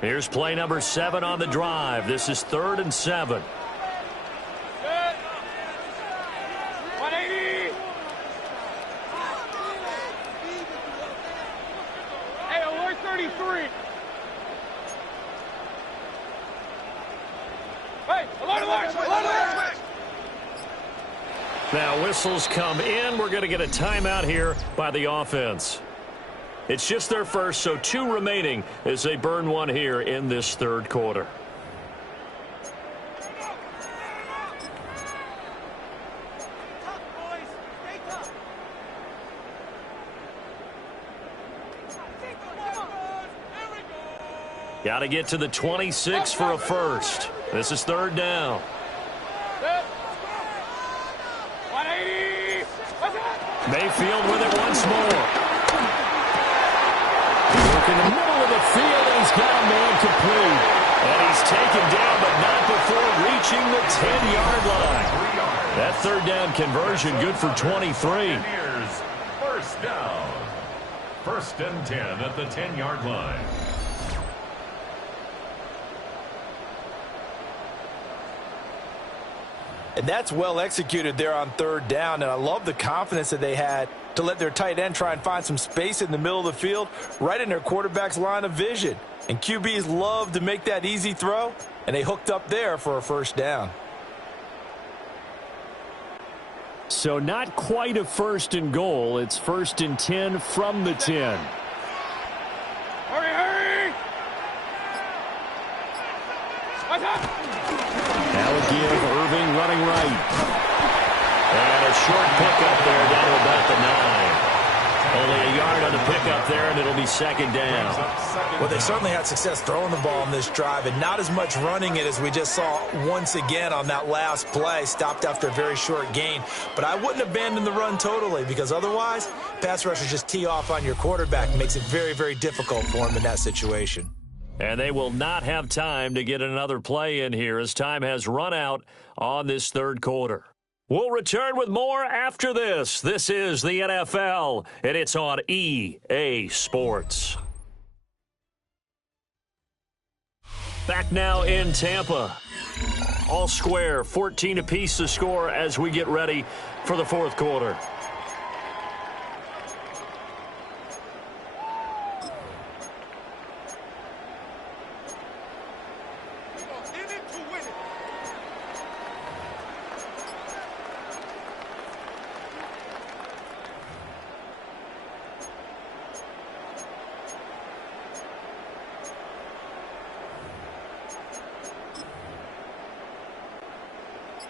Here's play number 7 on the drive. This is 3rd and 7. 180! Hey, alert 33! Now whistles come in. We're going to get a timeout here by the offense. It's just their first, so 2 remaining as they burn one here in this third quarter. Got to get to the 26 for a first. This is third down. Mayfield with it once more. Look in the middle of the field, and he's got a man complete. And he's taken down, but not before reaching the 10-yard line. That third down conversion good for 23. And here's first down. 1st and 10 at the 10-yard line. And that's well executed there on third down. And I love the confidence that they had to let their tight end try and find some space in the middle of the field, right in their quarterback's line of vision. And QBs love to make that easy throw, and they hooked up there for a first down. So not quite a 1st and goal. It's 1st and 10 from the 10. Hurry! That would give Irving running right. And a short pickup there down to about the 9. Only a yard on the pickup there, and it'll be 2nd down. Well, they certainly had success throwing the ball on this drive, and not as much running it as we just saw once again on that last play. Stopped after a very short gain. But I wouldn't abandon the run totally, because otherwise, pass rushers just tee off on your quarterback. Makes it very, very difficult for him in that situation. And they will not have time to get another play in here as time has run out on this third quarter. We'll return with more after this. This is the NFL, and it's on EA Sports. Back now in Tampa. All square, 14 apiece to score as we get ready for the fourth quarter.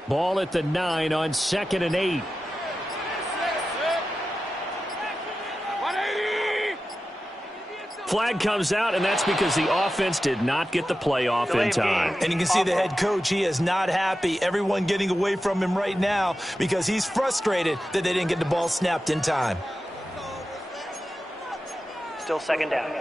Ball at the 9 on 2nd and 8. Flag comes out, and that's because the offense did not get the play off in time. And you can see the head coach, he is not happy. Everyone getting away from him right now because he's frustrated that they didn't get the ball snapped in time. Still 2nd down.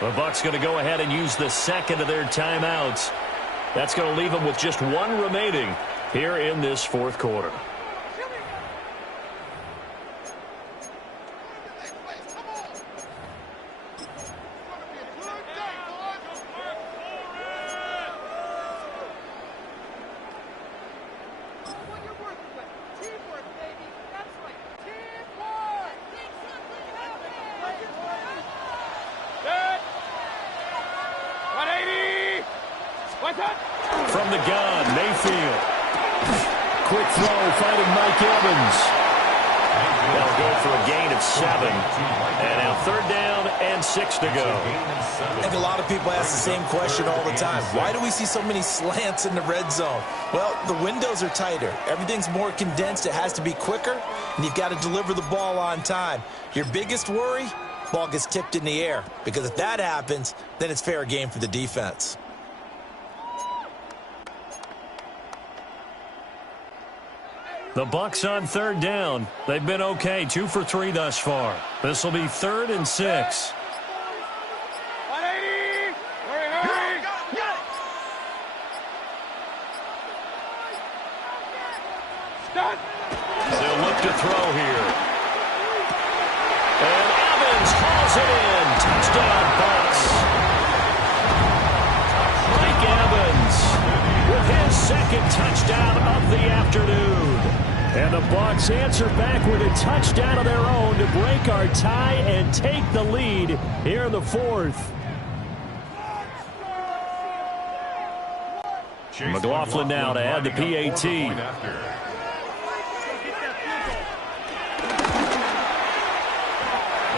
The Bucs going to go ahead and use the 2nd of their timeouts. That's going to leave them with just 1 remaining here in this fourth quarter. From the gun, Mayfield. Quick throw, finding Mike Evans. They'll go for a gain of 7. And now 3rd down and 6 to go. I think a lot of people ask the same question all the time. Why do we see so many slants in the red zone? Well, the windows are tighter. Everything's more condensed. It has to be quicker, and you've got to deliver the ball on time. Your biggest worry? Ball gets tipped in the air. Because if that happens, then it's fair game for the defense. The Bucs on 3rd down. They've been okay, 2 for 3 thus far. This will be 3rd and 6. They'll look to throw here. And Evans hauls it in. Touchdown, Bucks. Mike Evans with his second touchdown of the afternoon. And the Bucks answer back with a touchdown of their own to break our tie and take the lead here in the fourth. McLaughlin now to add the PAT.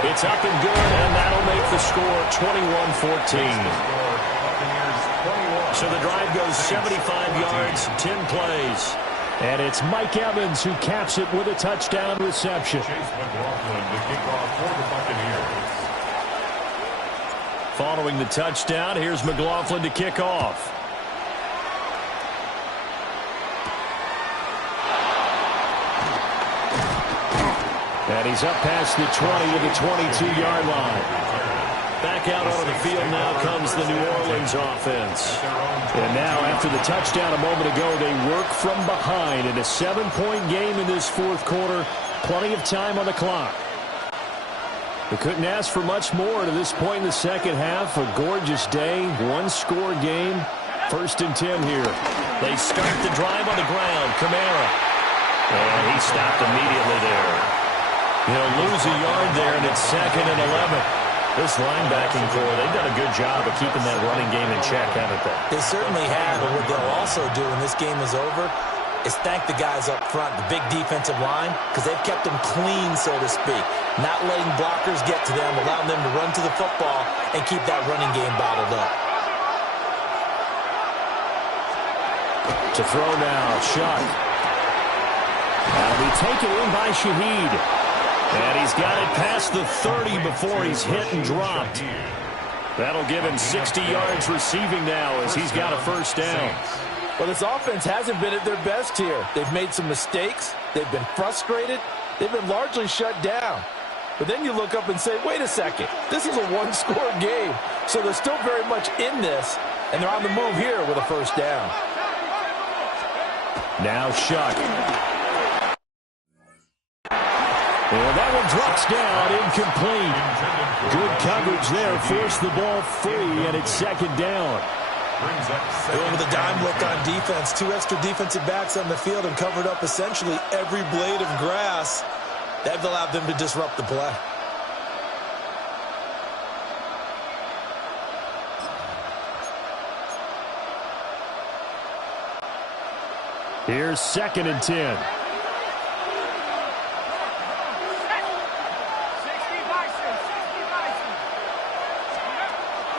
It's up and good, and that'll make the score 21-14. So the drive goes 75 yards, 10 plays. And it's Mike Evans who caps it with a touchdown reception. Following the touchdown, here's McLaughlin to kick off. And he's up past the 20 to the 22-yard line. Back out onto the field now comes the New Orleans offense. And now after the touchdown a moment ago, they work from behind in a 7-point game in this fourth quarter. Plenty of time on the clock. They couldn't ask for much more to this point in the second half. A gorgeous day, one-score game. 1st and 10 here. They start the drive on the ground. Kamara. And he stopped immediately there. He'll lose a yard there, and it's 2nd and 11. This linebacking core, they've done a good job of keeping that running game in check, haven't they? They certainly have, and what they'll also do when this game is over is thank the guys up front, the big defensive line, because they've kept them clean, so to speak. Not letting blockers get to them, allowing them to run to the football and keep that running game bottled up. To throw now, Shuck. That'll be taken in by Shaheed. And he's got it past the 30 before he's hit and dropped. That'll give him 60 yards receiving now as he's got a first down. Well, this offense hasn't been at their best here. They've made some mistakes. They've been frustrated. They've been largely shut down. But then you look up and say, wait a second, this is a one-score game. So they're still very much in this, and they're on the move here with a first down. Now Shuck. And that one drops down, incomplete. Good coverage there, forced the ball free, and it's 2nd down. Going with a dime look on defense. 2 extra defensive backs on the field and covered up essentially every blade of grass. That allowed them to disrupt the play. Here's 2nd and 10.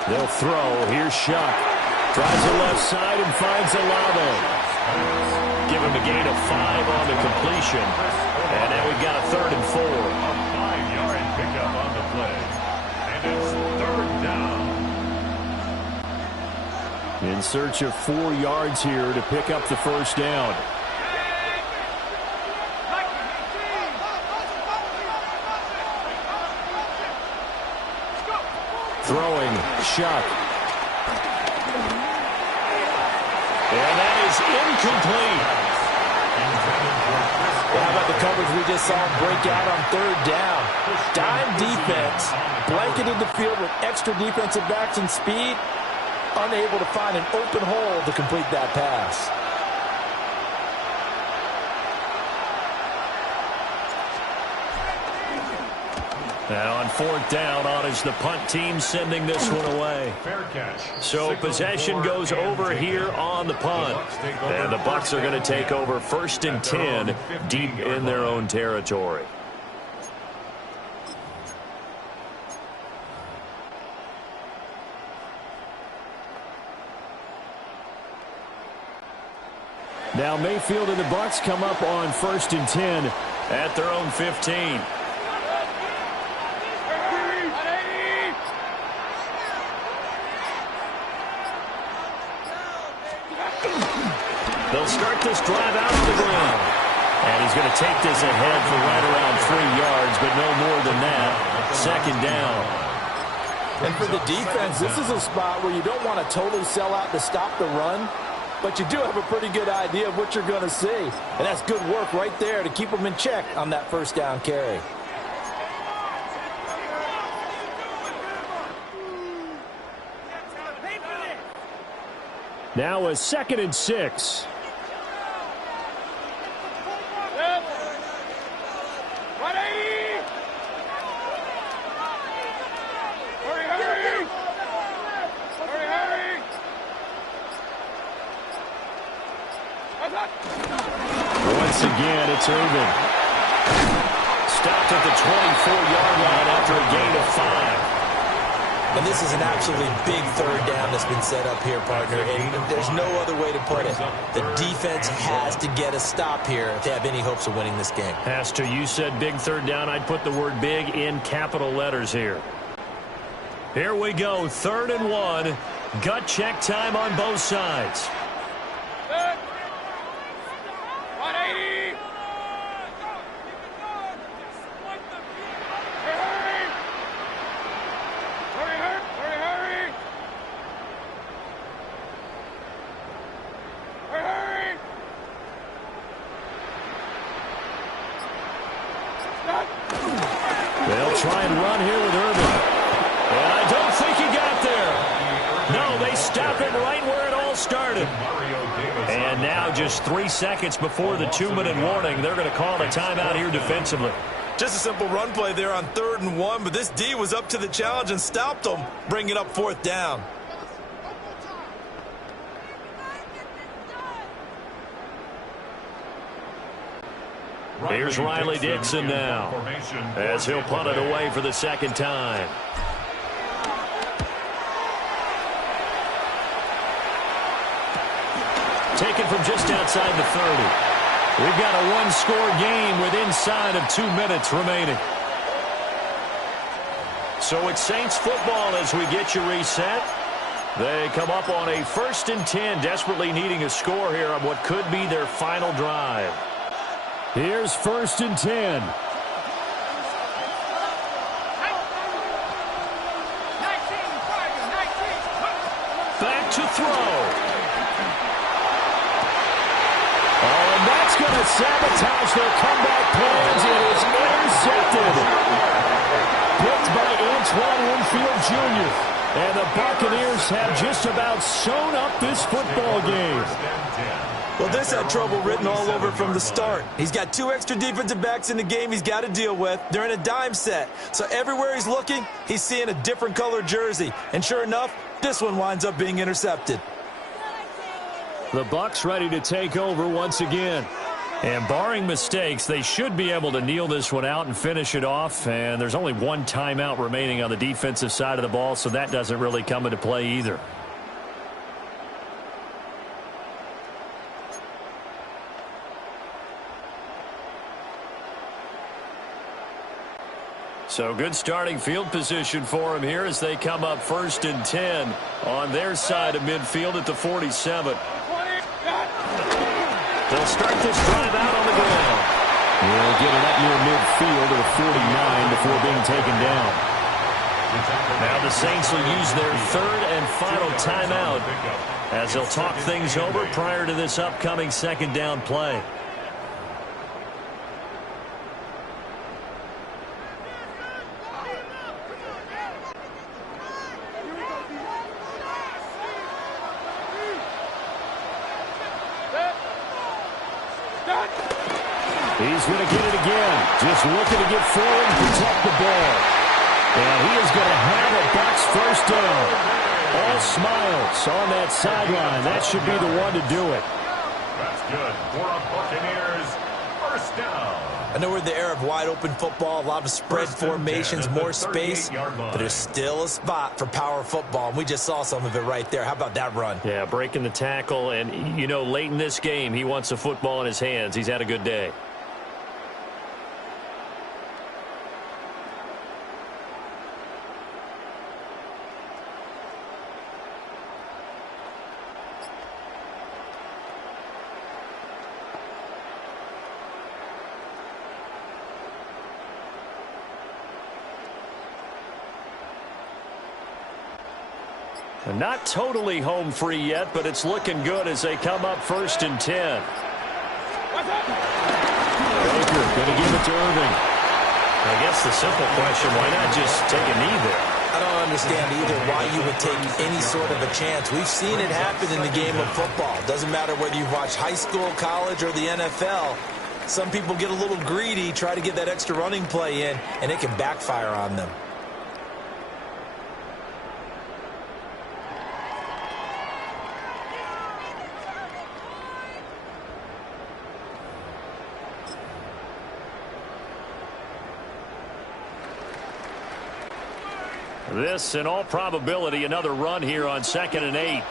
They'll throw. Here's Shuck. Tries the left side and finds Olave. Give him a gain of 5 on the completion. And now we've got a 3rd and 4. A 5-yard pickup on the play. And it's 3rd down. In search of 4 yards here to pick up the first down. Throwing, Shuck. And that is incomplete. How about the coverage we just saw break out on 3rd down? Dime defense, blanketed the field with extra defensive backs and speed, unable to find an open hole to complete that pass. And on 4th down, on is the punt team sending this one away. Fair catch. So possession goes over here on the punt. And the Bucs are going to take over 1st and 10 deep in their own territory. Now Mayfield and the Bucs come up on 1st and 10 at their own 15. They'll start this drive out of the ground. And he's going to take this ahead for right around 3 yards, but no more than that. 2nd down. And for the defense, this is a spot where you don't want to totally sell out to stop the run. but you do have a pretty good idea of what you're going to see. And that's good work right there to keep them in check on that first down carry. Now a 2nd and 6. Once again, it's Irvin. Stopped at the 24-yard line after a gain of 5. And this is an absolutely big third down that's been set up here, partner, and there's no other way to put it. The defense has to get a stop here if they have any hopes of winning this game. Pastor, you said big third down. I'd put the word big in capital letters here. Here we go, 3rd and 1. Gut check time on both sides. They'll try and run here with Irvin. And I don't think he got there. No, they stop it right where it all started. And now just 3 seconds before the 2-minute warning, they're going to call a timeout here defensively. Just a simple run play there on 3rd and 1, but this D was up to the challenge and stopped them, bringing up 4th down. Here's Riley Dixon now, as he'll punt it away for the 2nd time. Taken from just outside the 30. We've got a one-score game with inside of 2 minutes remaining. So it's Saints football as we get you reset. They come up on a 1st and 10, desperately needing a score here on what could be their final drive. Here's 1st and 10. Back to throw. Oh, and that's going to sabotage their comeback plans. It is intercepted. Picked by Antoine Winfield Jr. And the Buccaneers have just about sewn up this football game. Well, this had trouble written all over from the start. He's got 2 extra defensive backs in the game he's got to deal with. They're in a dime set. So everywhere he's looking, he's seeing a different color jersey. And sure enough, this one winds up being intercepted. The Bucs ready to take over once again. And barring mistakes, they should be able to kneel this one out and finish it off. And there's only 1 timeout remaining on the defensive side of the ball, so that doesn't really come into play either. So good starting field position for him here as they come up 1st and 10 on their side of midfield at the 47. They'll start this drive out on the ground. They'll get it up near midfield to the 49 before being taken down. Now the Saints will use their 3rd and final timeout as they'll talk things over prior to this upcoming 2nd down play. He's going to get it again. Just looking to get forward and protect the ball. And he is going to have a Bucs 1st down. All smiles on that sideline. That should be the one to do it. That's good for a Buccaneers 1st down. I know we're in the era of wide-open football, a lot of spread formations, more space, but there's still a spot for power football, and we just saw some of it right there. How about that run? Yeah, breaking the tackle, and, you know, late in this game, he wants the football in his hands. He's had a good day. Not totally home free yet, but it's looking good as they come up 1st and 10. Baker going to give it to Irving. I guess the simple question, why not just take a knee there? I don't understand either why you would take any sort of a chance. We've seen it happen in the game of football. Doesn't matter whether you've watched high school, college, or the NFL. Some people get a little greedy, try to get that extra running play in, and it can backfire on them. This, in all probability, another run here on 2nd and 8.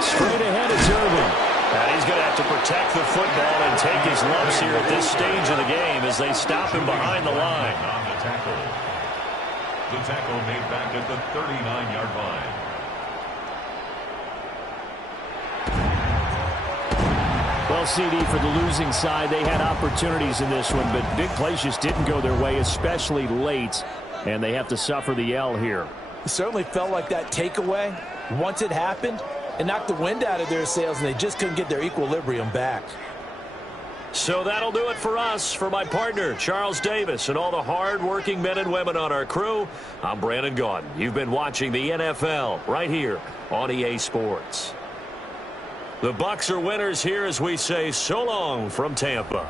Straight ahead, it's Irving. And he's going to have to protect the football and take his lumps here at this stage of the game as they stop him behind the line. On the tackle. The tackle made back at the 39-yard line. Well, CD, for the losing side, they had opportunities in this one, but big plays just didn't go their way, especially late, and they have to suffer the L here. It certainly felt like that takeaway, once it happened, it knocked the wind out of their sails, and they just couldn't get their equilibrium back. So that'll do it for us. For my partner, Charles Davis, and all the hard-working men and women on our crew, I'm Brandon Gaudin. You've been watching the NFL right here on EA Sports. The Bucs are winners here as we say so long from Tampa.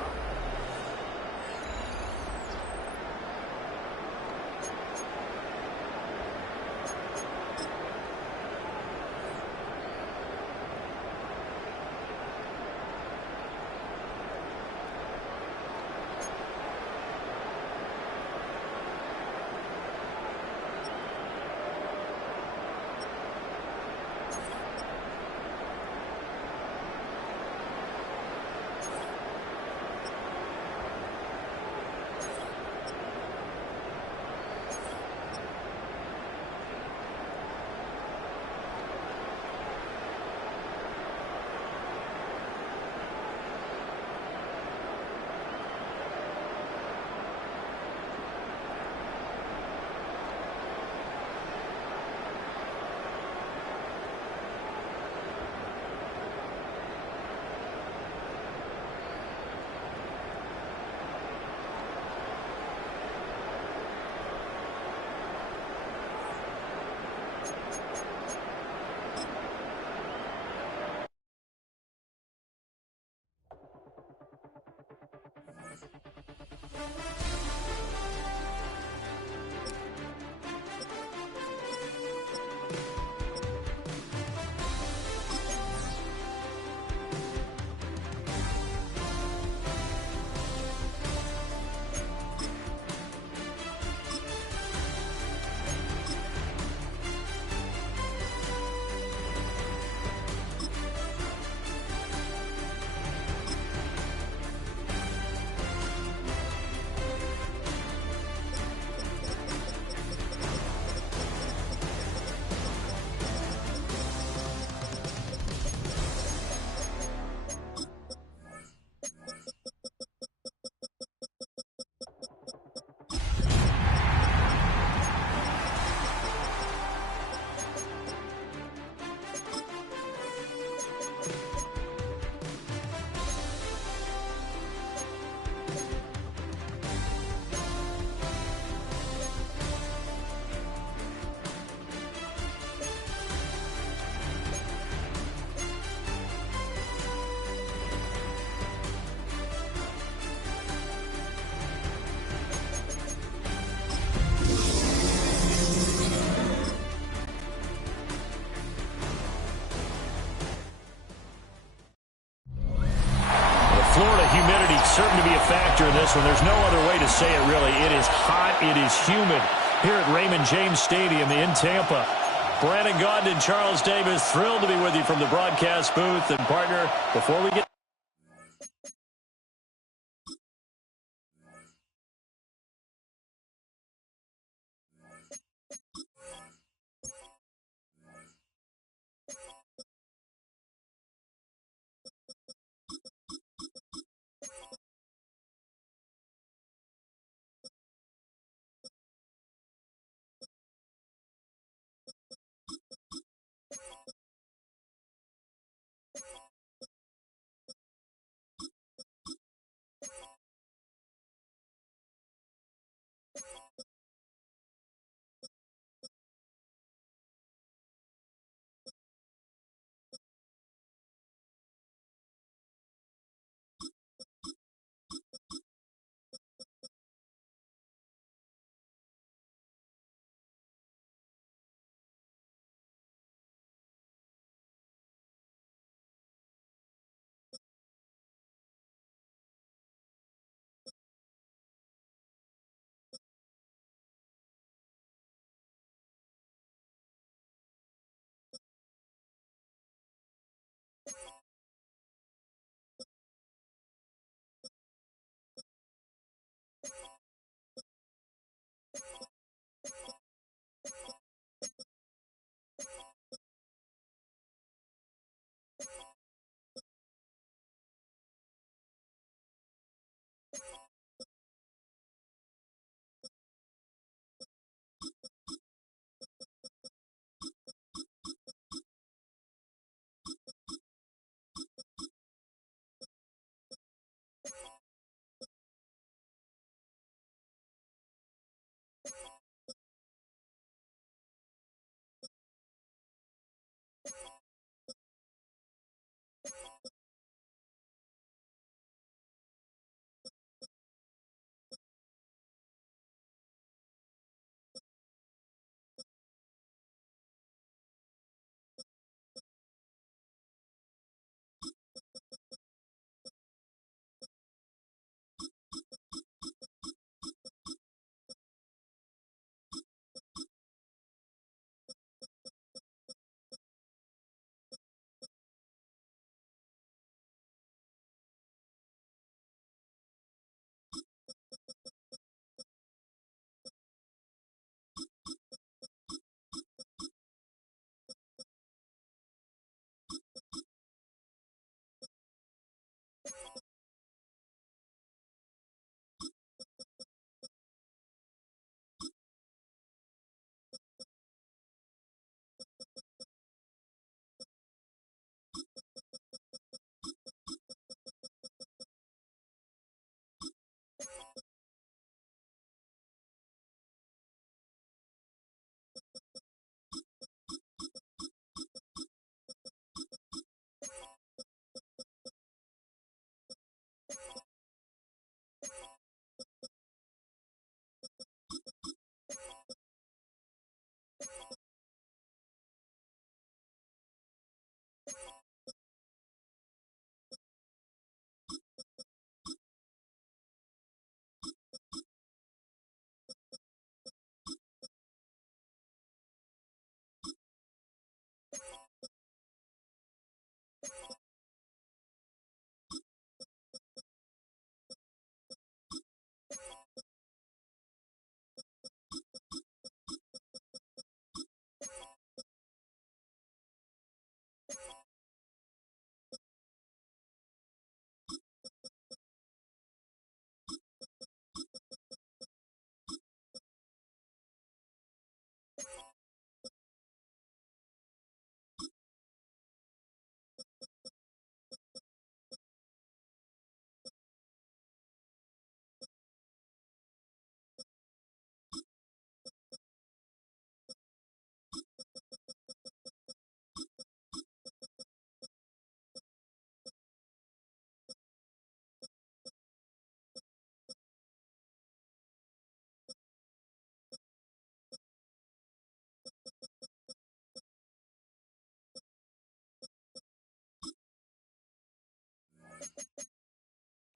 Florida humidity certain to be a factor in this one. There's no other way to say it, really. It is hot. It is humid here at Raymond James Stadium in Tampa. Brandon Gaudin and Charles Davis, thrilled to be with you from the broadcast booth. And, partner, before we get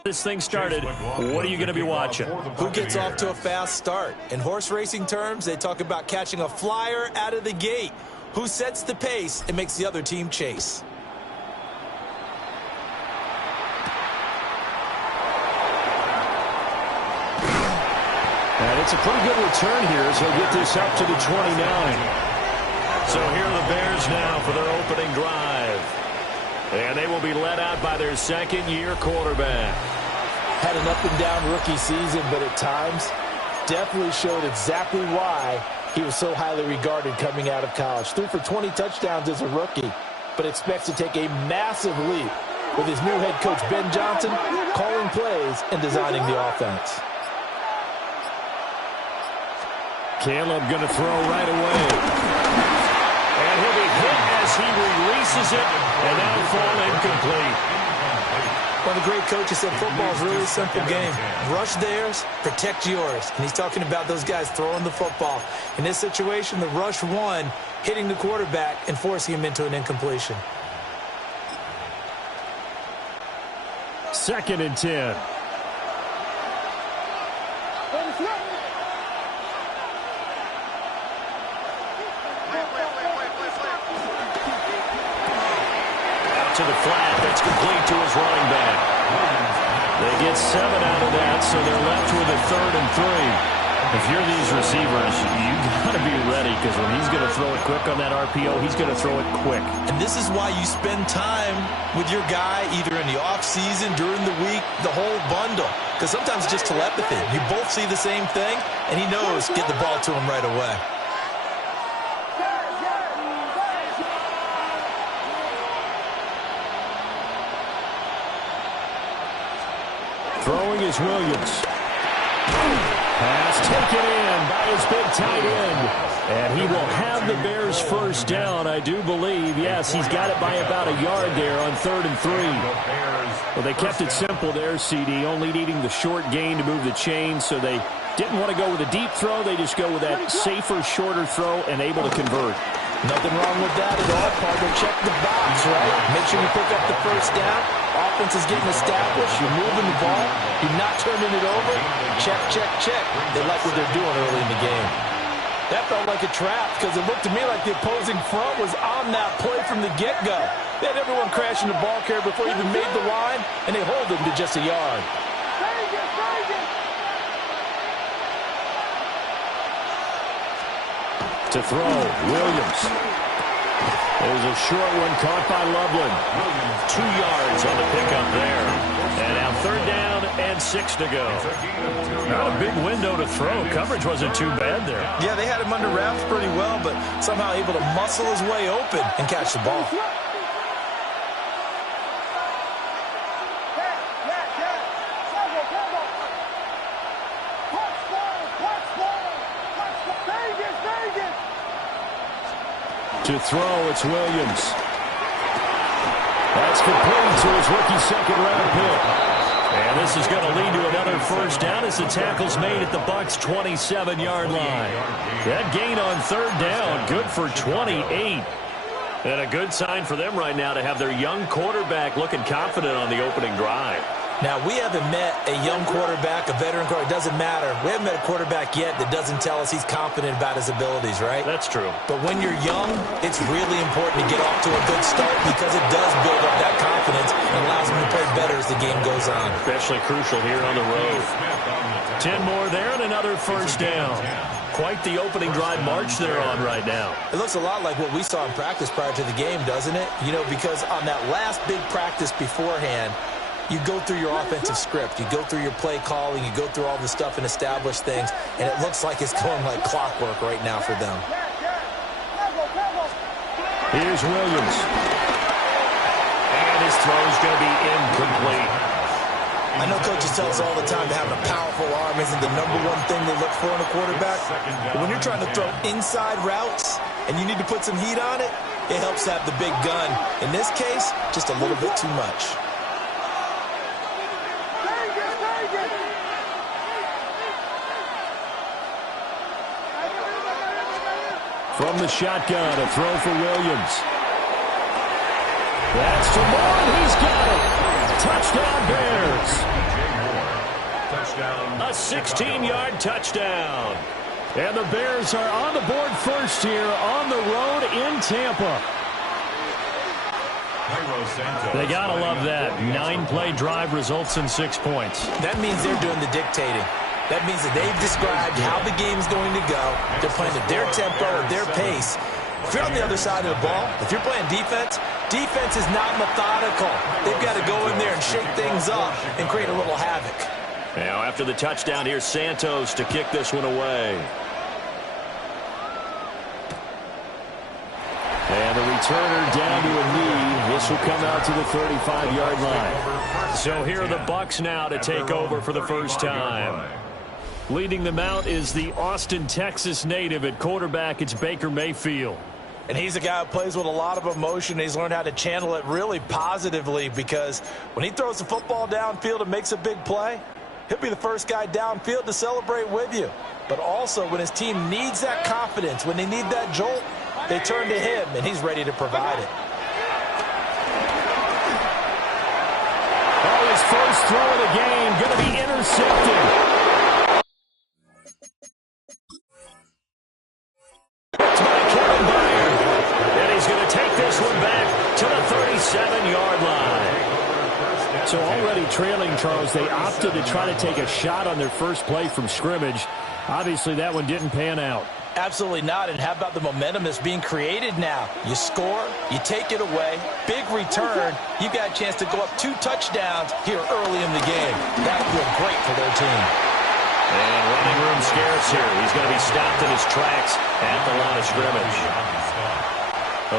This thing started. What are you going to be watching? Who gets off to a fast start? In horse racing terms, they talk about catching a flyer out of the gate. Who sets the pace and makes the other team chase? And it's a pretty good return here as he'll get this up to the 29. So here are the Bears now for their opening drive. And they will be led out by their second-year quarterback. Had an up-and-down rookie season, but at times definitely showed exactly why he was so highly regarded coming out of college. Threw for 20 touchdowns as a rookie, but expects to take a massive leap with his new head coach, Ben Johnson, calling plays and designing the offense. Caleb going to throw right away. And he'll be hit as he releases it, and that'll fall incomplete. One of the great coaches said football is really a simple game. Rush theirs, protect yours. And he's talking about those guys throwing the football. In this situation, the rush one, hitting the quarterback and forcing him into an incompletion. 2nd and 10. To the flat, that's complete to his running back. They get 7 out of that, so they're left with a 3rd and 3. If you're these receivers, you got to be ready, because when he's going to throw it quick on that RPO, he's going to throw it quick. And this is why you spend time with your guy either in the offseason, during the week, the whole bundle. Because sometimes it's just telepathy. You both see the same thing, and he knows get the ball to him right away. Throwing is Williams. Pass taken in by his big tight end. And he will have the Bears first down, I do believe. Yes, he's got it by about a yard there on 3rd and 3. Well, they kept it simple there, CD, only needing the short gain to move the chains, so they didn't want to go with a deep throw. They just go with that safer, shorter throw and able to convert. Nothing wrong with that at all, partner. Check the box, right? Make sure you pick up the first down. Offense is getting established. You're moving the ball. You're not turning it over. Check, check, check. They like what they're doing early in the game. That felt like a trap because it looked to me like the opposing front was on that play from the get-go. They had everyone crashing the ball carrier before he even made the line, and they hold him to just a yard. To throw, Williams. There's a short one caught by Loveland. 2 yards on the pickup there. And now 3rd down and 6 to go. Not a big window to throw. Coverage wasn't too bad there. Yeah, they had him under wraps pretty well, but somehow able to muscle his way open and catch the ball. To throw, it's Williams. That's complete to his rookie 2nd-round pick. And this is going to lead to another first down as the tackle's made at the Bucs' 27-yard line. That gain on 3rd down, good for 28. And a good sign for them right now to have their young quarterback looking confident on the opening drive. Now, we haven't met a young quarterback, a veteran quarterback. It doesn't matter. We haven't met a quarterback yet that doesn't tell us he's confident about his abilities, right? That's true. But when you're young, it's really important to get off to a good start because it does build up that confidence and allows him to play better as the game goes on. Especially crucial here on the road. 10 more there and another first down. Quite the opening drive march they're on right now. It looks a lot like what we saw in practice prior to the game, doesn't it? You know, because on that last big practice beforehand, you go through your offensive script. You go through your play calling. You go through all the stuff and establish things. And it looks like it's going like clockwork right now for them. Here's Williams. And his throw's going to be incomplete. I know coaches tell us all the time that having a powerful arm isn't the #1 thing they look for in a quarterback. But when you're trying to throw inside routes and you need to put some heat on it, it helps to have the big gun. In this case, just a little bit too much. From the shotgun, a throw for Williams. That's to Moore, and he's got it. touchdown Bears. Touchdown. A 16-yard touchdown. And the Bears are on the board first here on the road in Tampa. They got to love that. 9-play drive results in 6 points. That means they're doing the dictating. That means that they've described how the game's going to go. They're playing at their tempo, at their pace. If you're on the other side of the ball, if you're playing defense, defense is not methodical. They've got to go in there and shake things up and create a little havoc. Now after the touchdown, here's Santos to kick this one away. And the returner down to a knee. This will come out to the 35-yard line. So here are the Bucs now to take over for the first time. Leading them out is the Austin, Texas native at quarterback. It's Baker Mayfield. And he's a guy who plays with a lot of emotion. He's learned how to channel it really positively because when he throws the football downfield and makes a big play, he'll be the first guy downfield to celebrate with you. But also when his team needs that confidence, when they need that jolt, they turn to him, and he's ready to provide it. Oh, his first throw of the game going to be intercepted. It's by Kevin Byard. And he's going to take this one back to the 37-yard line. So already trailing, Charles, they opted to try to take a shot on their first play from scrimmage. Obviously, that one didn't pan out. Absolutely not. And how about the momentum that's being created now? You score, you take it away, big return. You got a chance to go up 2 touchdowns here early in the game. That would feel great for their team. And running room scarce here. He's going to be stopped in his tracks at the line of scrimmage.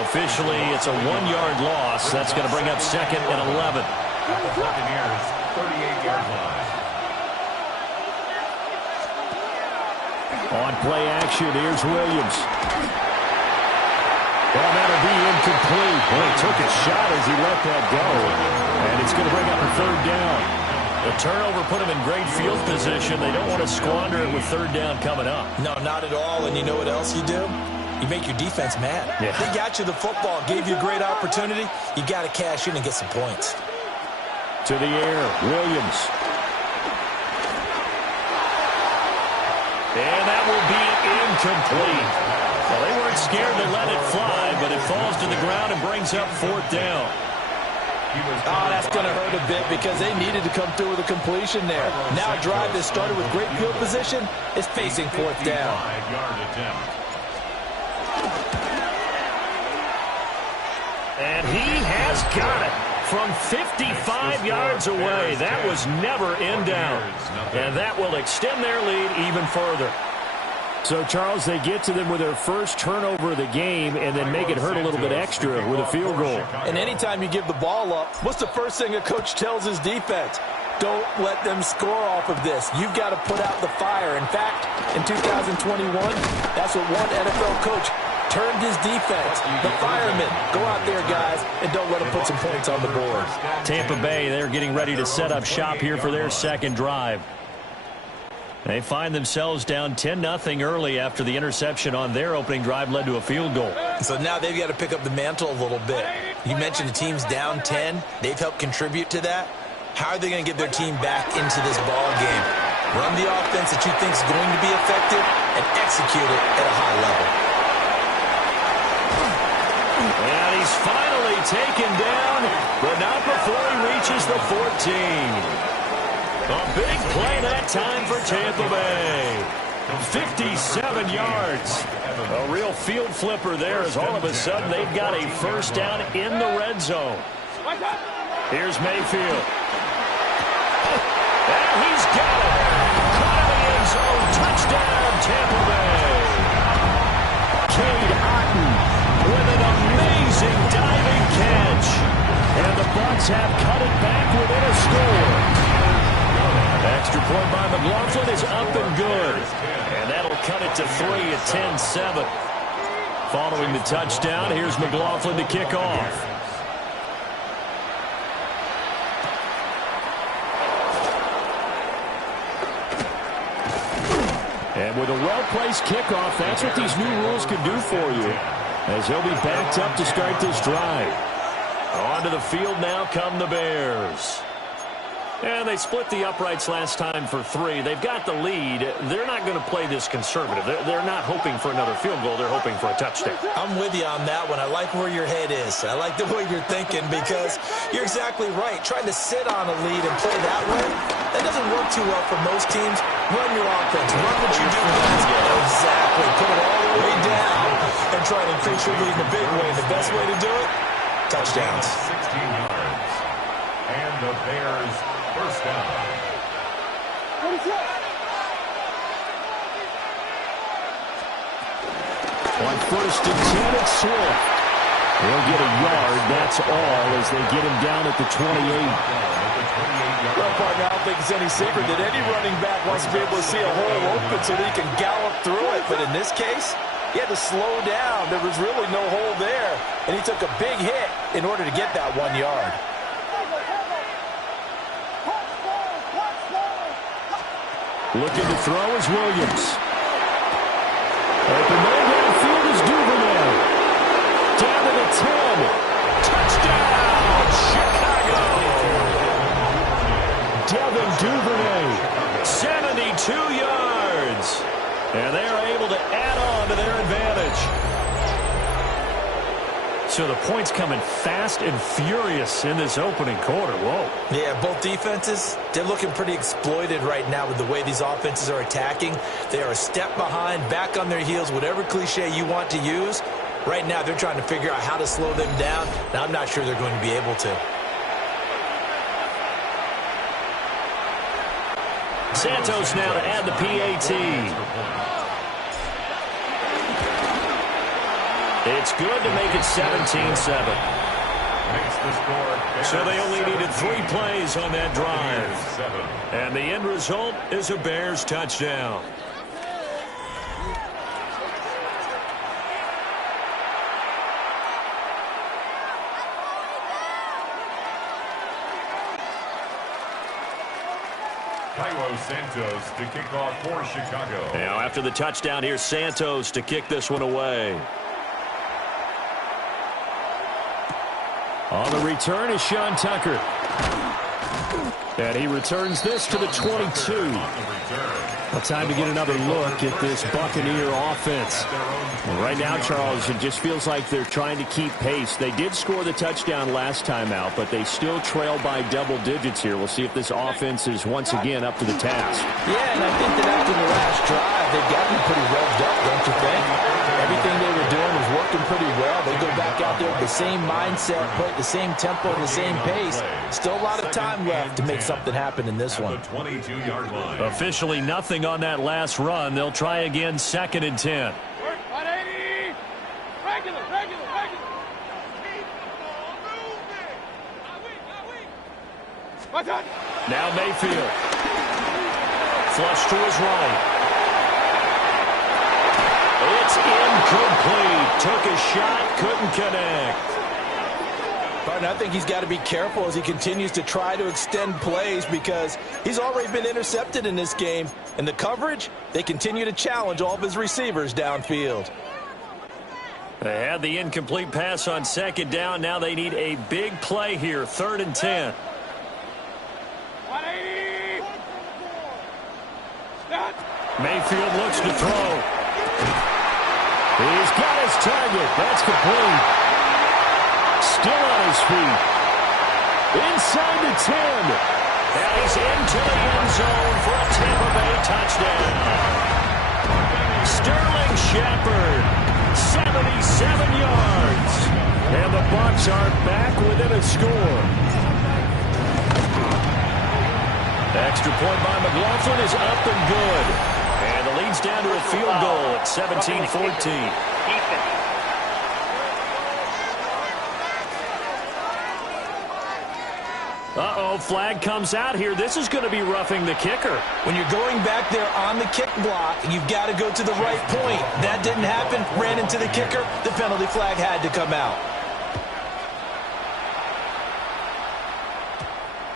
Officially, it's a 1-yard loss. That's going to bring up 2nd and 11. At the Buccaneers' 38-yard line. On play action, here's Williams. Well, that'll be incomplete. Well, he took a shot as he let that go. And it's going to bring up a 3rd down. The turnover put him in great field position. They don't want to squander it with 3rd down coming up. No, not at all. And you know what else you do? You make your defense mad. Yeah. They got you the football, gave you a great opportunity. You got to cash in and get some points. To the air, Williams. And that will be incomplete. Well, they weren't scared to let it fly, but it falls to the ground and brings up 4th down. Oh, that's going to hurt a bit because they needed to come through with a completion there. Now a drive that started with great field position is facing 4th down. And he has got it from 55 yards away. That was never in doubt. And that will extend their lead even further. So, Charles, they get to them with their first turnover of the game and then make it hurt a little bit extra with a field goal. And anytime you give the ball up, what's the first thing a coach tells his defense? Don't let them score off of this. You've got to put out the fire. In fact, in 2021, that's what one NFL coach turned his defense. The firemen, go out there, guys, and don't let them put some points on the board. Tampa Bay, they're getting ready to set up shop here for their second drive. They find themselves down 10-0 early after the interception on their opening drive led to a field goal. So now they've got to pick up the mantle a little bit. You mentioned the team's down 10. They've helped contribute to that. How are they going to get their team back into this ball game? Run the offense that you think is going to be effective and execute it at a high level. And he's finally taken down, but not before he reaches the 14. A big play that time for Tampa Bay. 57 yards. A real field flipper there as all of a sudden they've got a first down in the red zone. Here's Mayfield. And he's got it. Caught in the end zone. Touchdown, Tampa Bay. Cade Otton with an amazing diving catch. And the Bucs have cut it back within a score. Extra point by McLaughlin is up and good. And that'll cut it to 3 at 10-7. Following the touchdown, here's McLaughlin to kick off. And with a well-placed kickoff, that's what these new rules can do for you, as he'll be backed up to start this drive. Onto the field now come the Bears. And they split the uprights last time for 3. They've got the lead. They're not going to play this conservative. They're not hoping for another field goal. They're hoping for a touchdown. I'm with you on that one. I like where your head is. I like the way you're thinking because you're exactly right. Trying to sit on a lead and play that way, that doesn't work too well for most teams. Run your offense. Run what you do best. Exactly. Put it all the way down and try to increase your lead in a big way. The best way to do it, touchdowns. 16 yards. And the Bears first down. On 1st and 10, it's Swift. He'll get a yard, that's all, as they get him down at the 28. Well, partner, I don't think it's any secret that any running back wants to be able to see a hole open so that he can gallop through it. But in this case, he had to slow down. There was really no hole there, and he took a big hit in order to get that 1 yard. Looking to throw is Williams. Open man downfield is Duvernay. Down to the 10. Touchdown, Chicago! Devin Duvernay, 72 yards. And they are able to add on to their advantage. So the points coming fast and furious in this opening quarter. Whoa. Yeah, both defenses, they're looking pretty exploited right now with the way these offenses are attacking. They are a step behind, back on their heels, whatever cliche you want to use. Right now, they're trying to figure out how to slow them down, and I'm not sure they're going to be able to. Santos now to add the PAT. It's good to make it 17-7. So they only needed 3 plays on that drive. And the end result is a Bears touchdown. Santos to kick off for Chicago. Now after the touchdown, here's Santos to kick this one away. On the return is Sean Tucker. And he returns this to the 22. Well, time to get another look at this Buccaneer offense. And right now, Charles, it just feels like they're trying to keep pace. They did score the touchdown last time out, but they still trail by double digits here. We'll see if this offense is once again up to the task. Yeah, and I think that after the last drive, they've gotten pretty revved up, don't you think? Everything they were doing was working pretty well. They go back out there with the same mindset, play at the same tempo and the same pace. Still a lot of time left to make something happen in this one. 22-yard line. Officially nothing on that last run. They'll try again 2nd and 10. 180. Regular. Now Mayfield. Flush to his right. It's incomplete. Took a shot, couldn't connect. But I think he's got to be careful as he continues to try to extend plays because he's already been intercepted in this game. And the coverage, they continue to challenge all of his receivers downfield. They had the incomplete pass on 2nd down. Now they need a big play here, 3rd and 10. 180. Mayfield looks to throw. He's got his target. That's complete. Still on his feet. Inside the 10. And he's into the end zone for a Tampa Bay touchdown. Sterling Shepard, 77 yards. And the Bucs are back within a score. Extra point by McLaughlin is up and good. And the lead's down to a field goal at 17-14. Uh-oh, flag comes out here. This is going to be roughing the kicker. When you're going back there on the kick block, you've got to go to the right point. That didn't happen. Ran into the kicker. The penalty flag had to come out.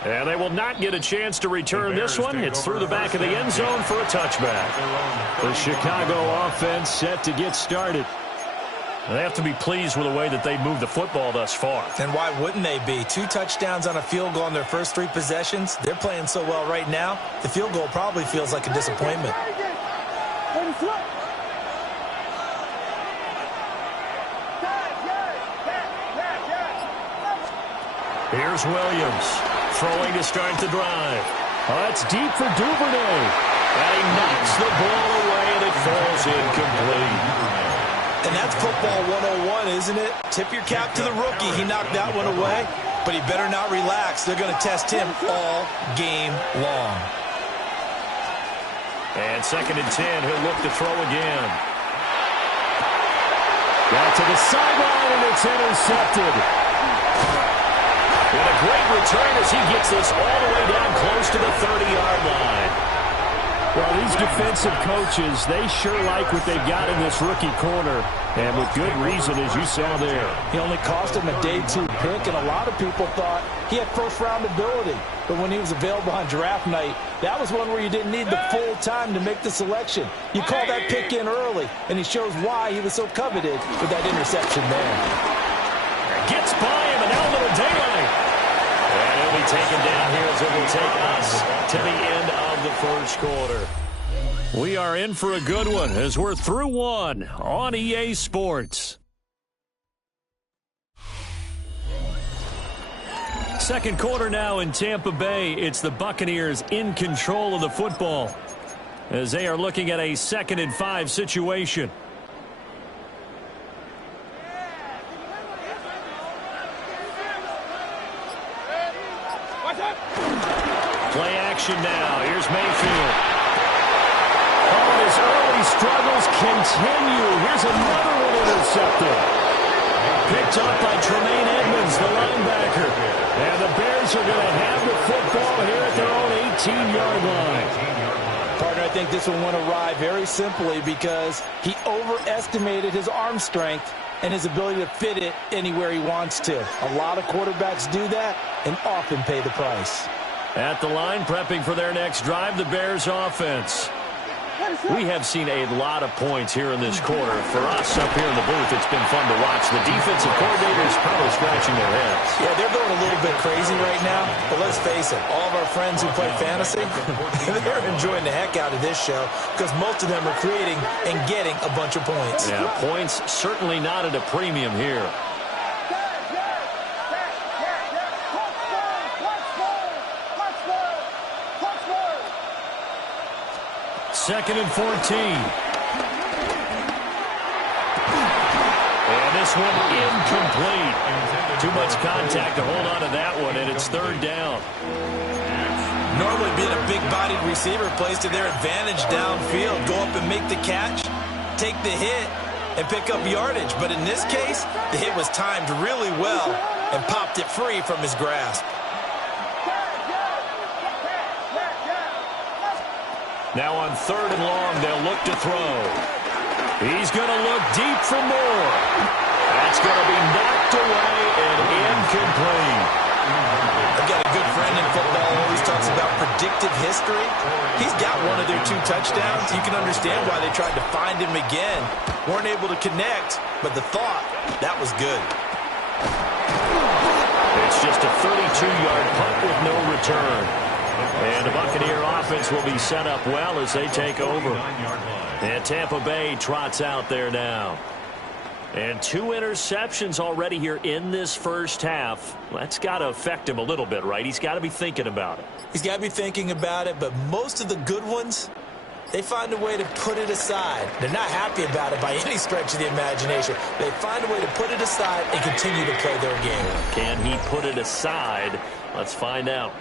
And they will not get a chance to return this one. It's through the back of the end zone for a touchback. The Chicago offense set to get started. They have to be pleased with the way that they moved the football thus far. And why wouldn't they be? 2 touchdowns on a field goal in their first 3 possessions. They're playing so well right now, the field goal probably feels like a disappointment. Here's Williams, throwing to start the drive. That's deep for Duvernay. And he knocks the ball away, and it falls incomplete. And that's football 101, isn't it? Tip your cap to the rookie. He knocked that one away, but he better not relax. They're going to test him all game long. And 2nd and 10, he'll look to throw again. Back to the sideline, and it's intercepted. And a great return as he gets this all the way down close to the 30-yard line. Well, these defensive coaches, they sure like what they've got in this rookie corner, and with good reason, as you saw there. He only cost him a day 2 pick, and a lot of people thought he had first-round ability. But when he was available on draft night, that was one where you didn't need the full time to make the selection. You call that pick in early, and he shows why he was so coveted with that interception there. Gets by him, and now a little daylight. And he'll be taken down here as it will take us to the end of the first quarter. We are in for a good one as we're through 1 on EA Sports. Second quarter now in Tampa Bay. It's the Buccaneers in control of the football as they are looking at a 2nd and 5 situation. Play action now. Here's Mayfield. Oh, his early struggles continue. Here's another one intercepted. Picked up by Tremaine Edmonds, the linebacker. And the Bears are going to have the football here at their own 18-yard line. Partner, I think this one went awry very simply because he overestimated his arm strength and his ability to fit it anywhere he wants to. A lot of quarterbacks do that and often pay the price. At the line, prepping for their next drive, the Bears offense. We have seen a lot of points here in this quarter. For us up here in the booth, it's been fun to watch. The defensive coordinators probably scratching their heads. Yeah, they're going a little bit crazy right now, but let's face it, all of our friends who play fantasy, they're enjoying the heck out of this show because most of them are creating and getting a bunch of points. Yeah, points certainly not at a premium here. Second and 14. And this one incomplete. Too much contact to hold on to that one, and it's 3rd down. Normally being a big-bodied receiver plays to their advantage downfield. Go up and make the catch, take the hit, and pick up yardage. But in this case, the hit was timed really well and popped it free from his grasp. Now on 3rd and long, they'll look to throw. He's going to look deep for more. That's going to be knocked away and incomplete. I've got a good friend in football who always talks about predictive history. He's got one of their 2 touchdowns. You can understand why they tried to find him again. Weren't able to connect, but the thought, that was good. It's just a 32-yard punt with no return. And the Buccaneer offense will be set up well as they take over. And Tampa Bay trots out there now. And 2 interceptions already here in this first half. That's got to affect him a little bit, right? He's got to be thinking about it. He's got to be thinking about it, but most of the good ones, they find a way to put it aside. They're not happy about it by any stretch of the imagination. They find a way to put it aside and continue to play their game. Can he put it aside? Let's find out.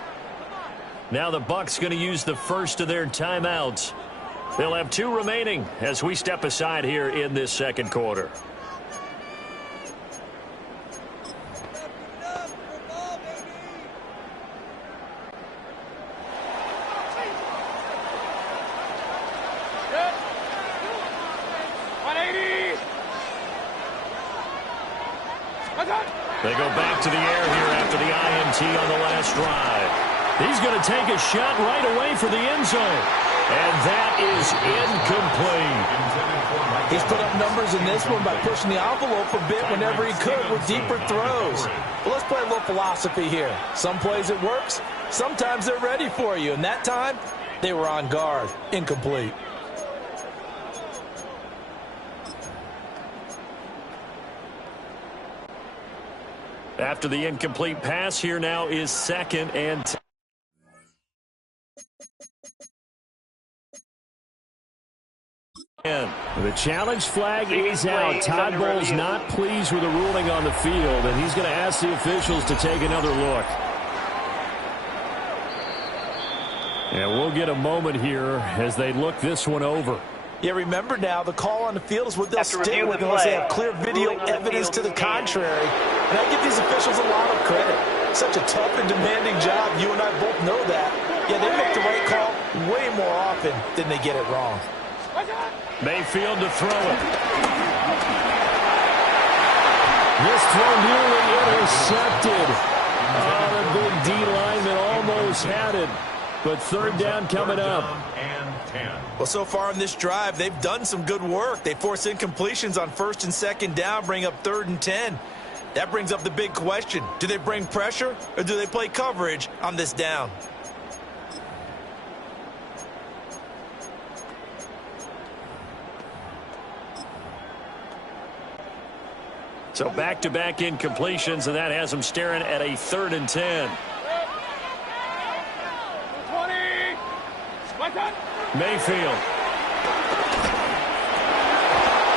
Now the Bucs going to use the first of their timeouts. They'll have 2 remaining as we step aside here in this second quarter. They go back to the air here after the INT on the last drive. He's going to take a shot right away for the end zone. And that is incomplete. He's put up numbers in this one by pushing the envelope a bit whenever he could with deeper throws. Well, let's play a little philosophy here. Some plays it works, sometimes they're ready for you, and that time they were on guard. Incomplete. After the incomplete pass, here now is 2nd and 10. The challenge flag is out. Todd Bowles not pleased with the ruling on the field, and he's going to ask the officials to take another look. And we'll get a moment here as they look this one over. Yeah, remember now, the call on the field is what they'll stick with unless they have clear video evidence to the contrary. And I give these officials a lot of credit. Such a tough and demanding job. You and I both know that. Yeah, they make the right call way more often than they get it wrong. Mayfield to throw it. This throw nearly intercepted. Oh, the big D lineman almost had it. But 3rd down coming up. Well, so far in this drive, they've done some good work. They force incompletions on 1st and 2nd down, bring up 3rd and 10. That brings up the big question. Do they bring pressure or do they play coverage on this down? So back-to-back incompletions, and that has them staring at a 3rd and 10. Mayfield.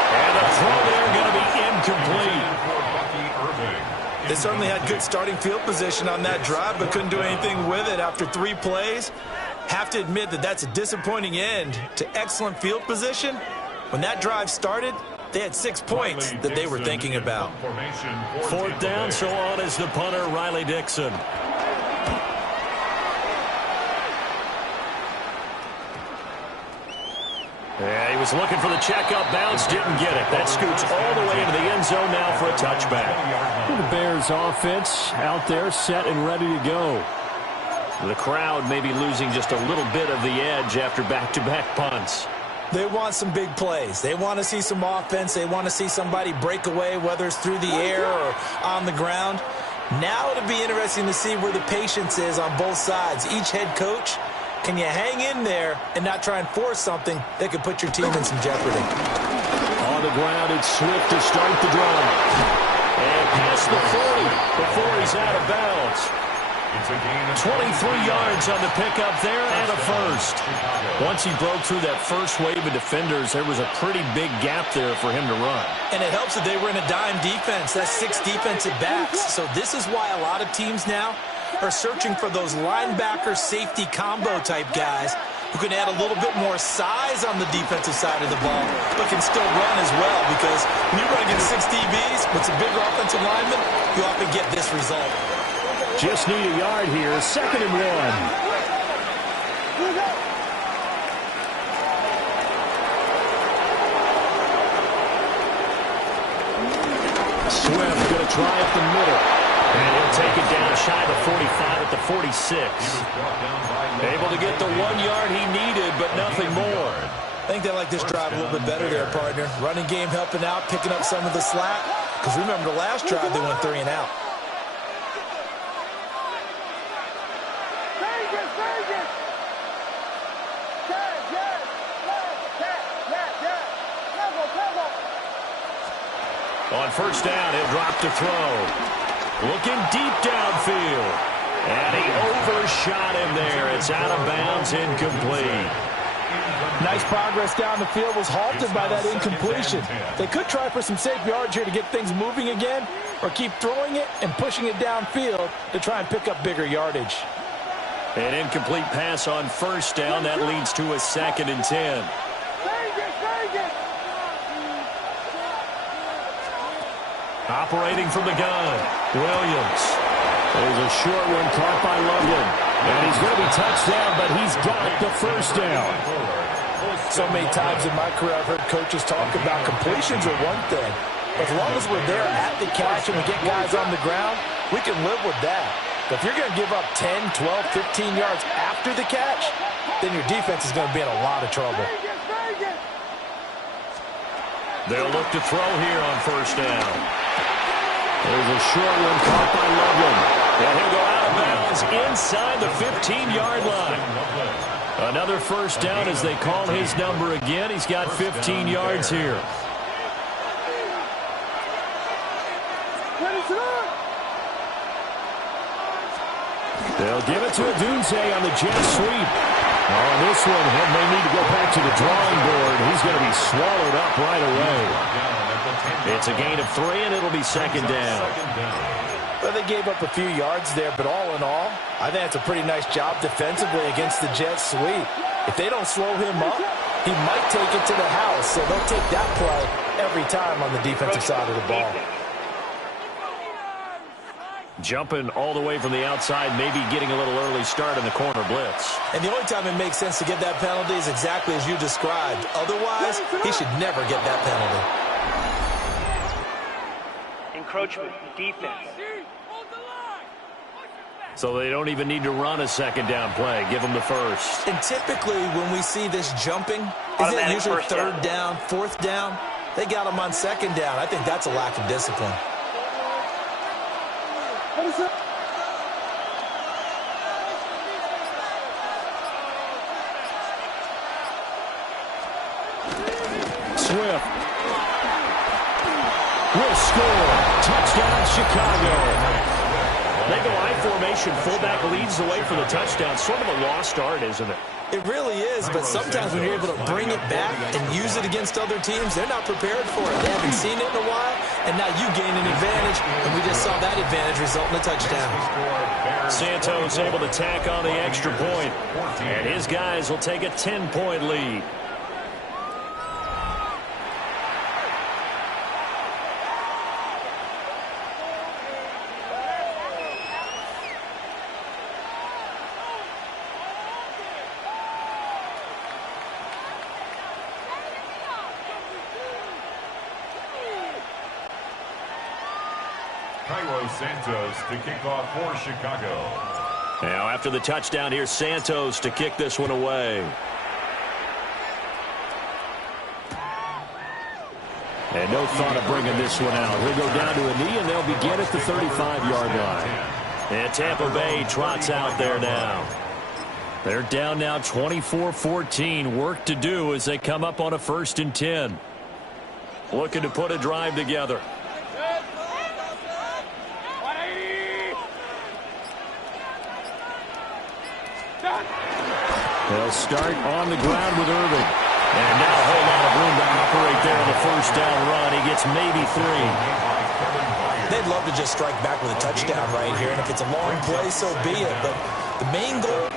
And the throw there going to be incomplete. They certainly had good starting field position on that drive, but couldn't do anything with it after 3 plays. Have to admit that that's a disappointing end to excellent field position. When that drive started, they had 6 points that they were thinking about. 4th down, so on is the punter, Riley Dixon. Yeah, he was looking for the checkup bounce, didn't get it. That scoots all the way into the end zone now for a touchback. The Bears offense out there set and ready to go. The crowd may be losing just a little bit of the edge after back-to-back punts. They want some big plays. They want to see some offense. They want to see somebody break away, whether it's through the air or on the ground. Now it'll be interesting to see where the patience is on both sides. Each head coach, can you hang in there and not try and force something that could put your team in some jeopardy? On the ground, it's Swift to start the drive. And past the 40 before he's out of bounds. 23 yards on the pickup there and a first. Once he broke through that first wave of defenders, there was a pretty big gap there for him to run. And it helps that they were in a dime defense. That's 6 defensive backs. So this is why a lot of teams now are searching for those linebacker safety combo type guys who can add a little bit more size on the defensive side of the ball, but can still run as well, because when you run against 6 DBs with some bigger offensive linemen, you often get this result. Just need a yard here, 2nd and 1. Swift going to try up the middle. And he'll take it down shy of the 45 at the 46. Able to get the 1 yard he needed, but nothing more. I think they like this drive a little bit better there, partner. Running game helping out, picking up some of the slack. Because remember, the last drive they went 3 and out. On 1st down, he'll drop to throw. Looking deep downfield. And he overshot him there. It's out of bounds, incomplete. Nice progress down the field, was halted by that incompletion. They could try for some safe yards here to get things moving again, or keep throwing it and pushing it downfield to try and pick up bigger yardage. An incomplete pass on 1st down. That leads to a 2nd and 10. Operating from the gun, Williams. There's a short one caught by Loveland. And he's going to be touched down, but he's got the 1st down. So many times in my career I've heard coaches talk about completions are one thing. As long as we're there at the catch and we get guys on the ground, we can live with that. But if you're going to give up 10, 12, 15 yards after the catch, then your defense is going to be in a lot of trouble. They'll look to throw here on first down. There's a short one caught by Loveland. And he'll go out of bounds inside the 15-yard line. Another first down as they call his number again. He's got 15 yards here. They'll give it to Gtowncapp on the jet sweep. On this one, he may need to go back to the drawing board. He's going to be swallowed up right away. It's a gain of 3, and it'll be second down. Well, they gave up a few yards there, but all in all, I think that's a pretty nice job defensively against the jet sweep. If they don't slow him up, he might take it to the house, so they'll take that play every time on the defensive side of the ball. Jumping all the way from the outside, maybe getting a little early start in the corner blitz. And the only time it makes sense to get that penalty is exactly as you described. Otherwise, he should never get that penalty. Encroachment, defense. So they don't even need to run a second down play. Give them the first. And typically when we see this jumping, isn't it usually third down, fourth down? They got him on second down. I think that's a lack of discipline. Swift will score. Touchdown, Chicago. They go I formation. Fullback leads the way for the touchdown. Sort of a lost art, isn't it? It really is, but sometimes when you're able to bring it back and use it against other teams, they're not prepared for it. They haven't seen it in a while, and now you gain an advantage, and we just saw that advantage result in a touchdown. Santos able to tack on the extra point, and his guys will take a 10-point lead. Santos to kick off for Chicago. Now after the touchdown, here's Santos to kick this one away. And no thought of bringing this one out. He'll go down to a knee, and they'll begin at the 35-yard line. And Tampa Bay trots out there now. They're down now 24-14. Work to do as they come up on a 1st and 10. Looking to put a drive together. They'll start on the ground with Irving. And now a whole lot of room to operate there on the first down run. He gets maybe 3. They'd love to just strike back with a touchdown right here, and if it's a long play, so be it. But the main goal,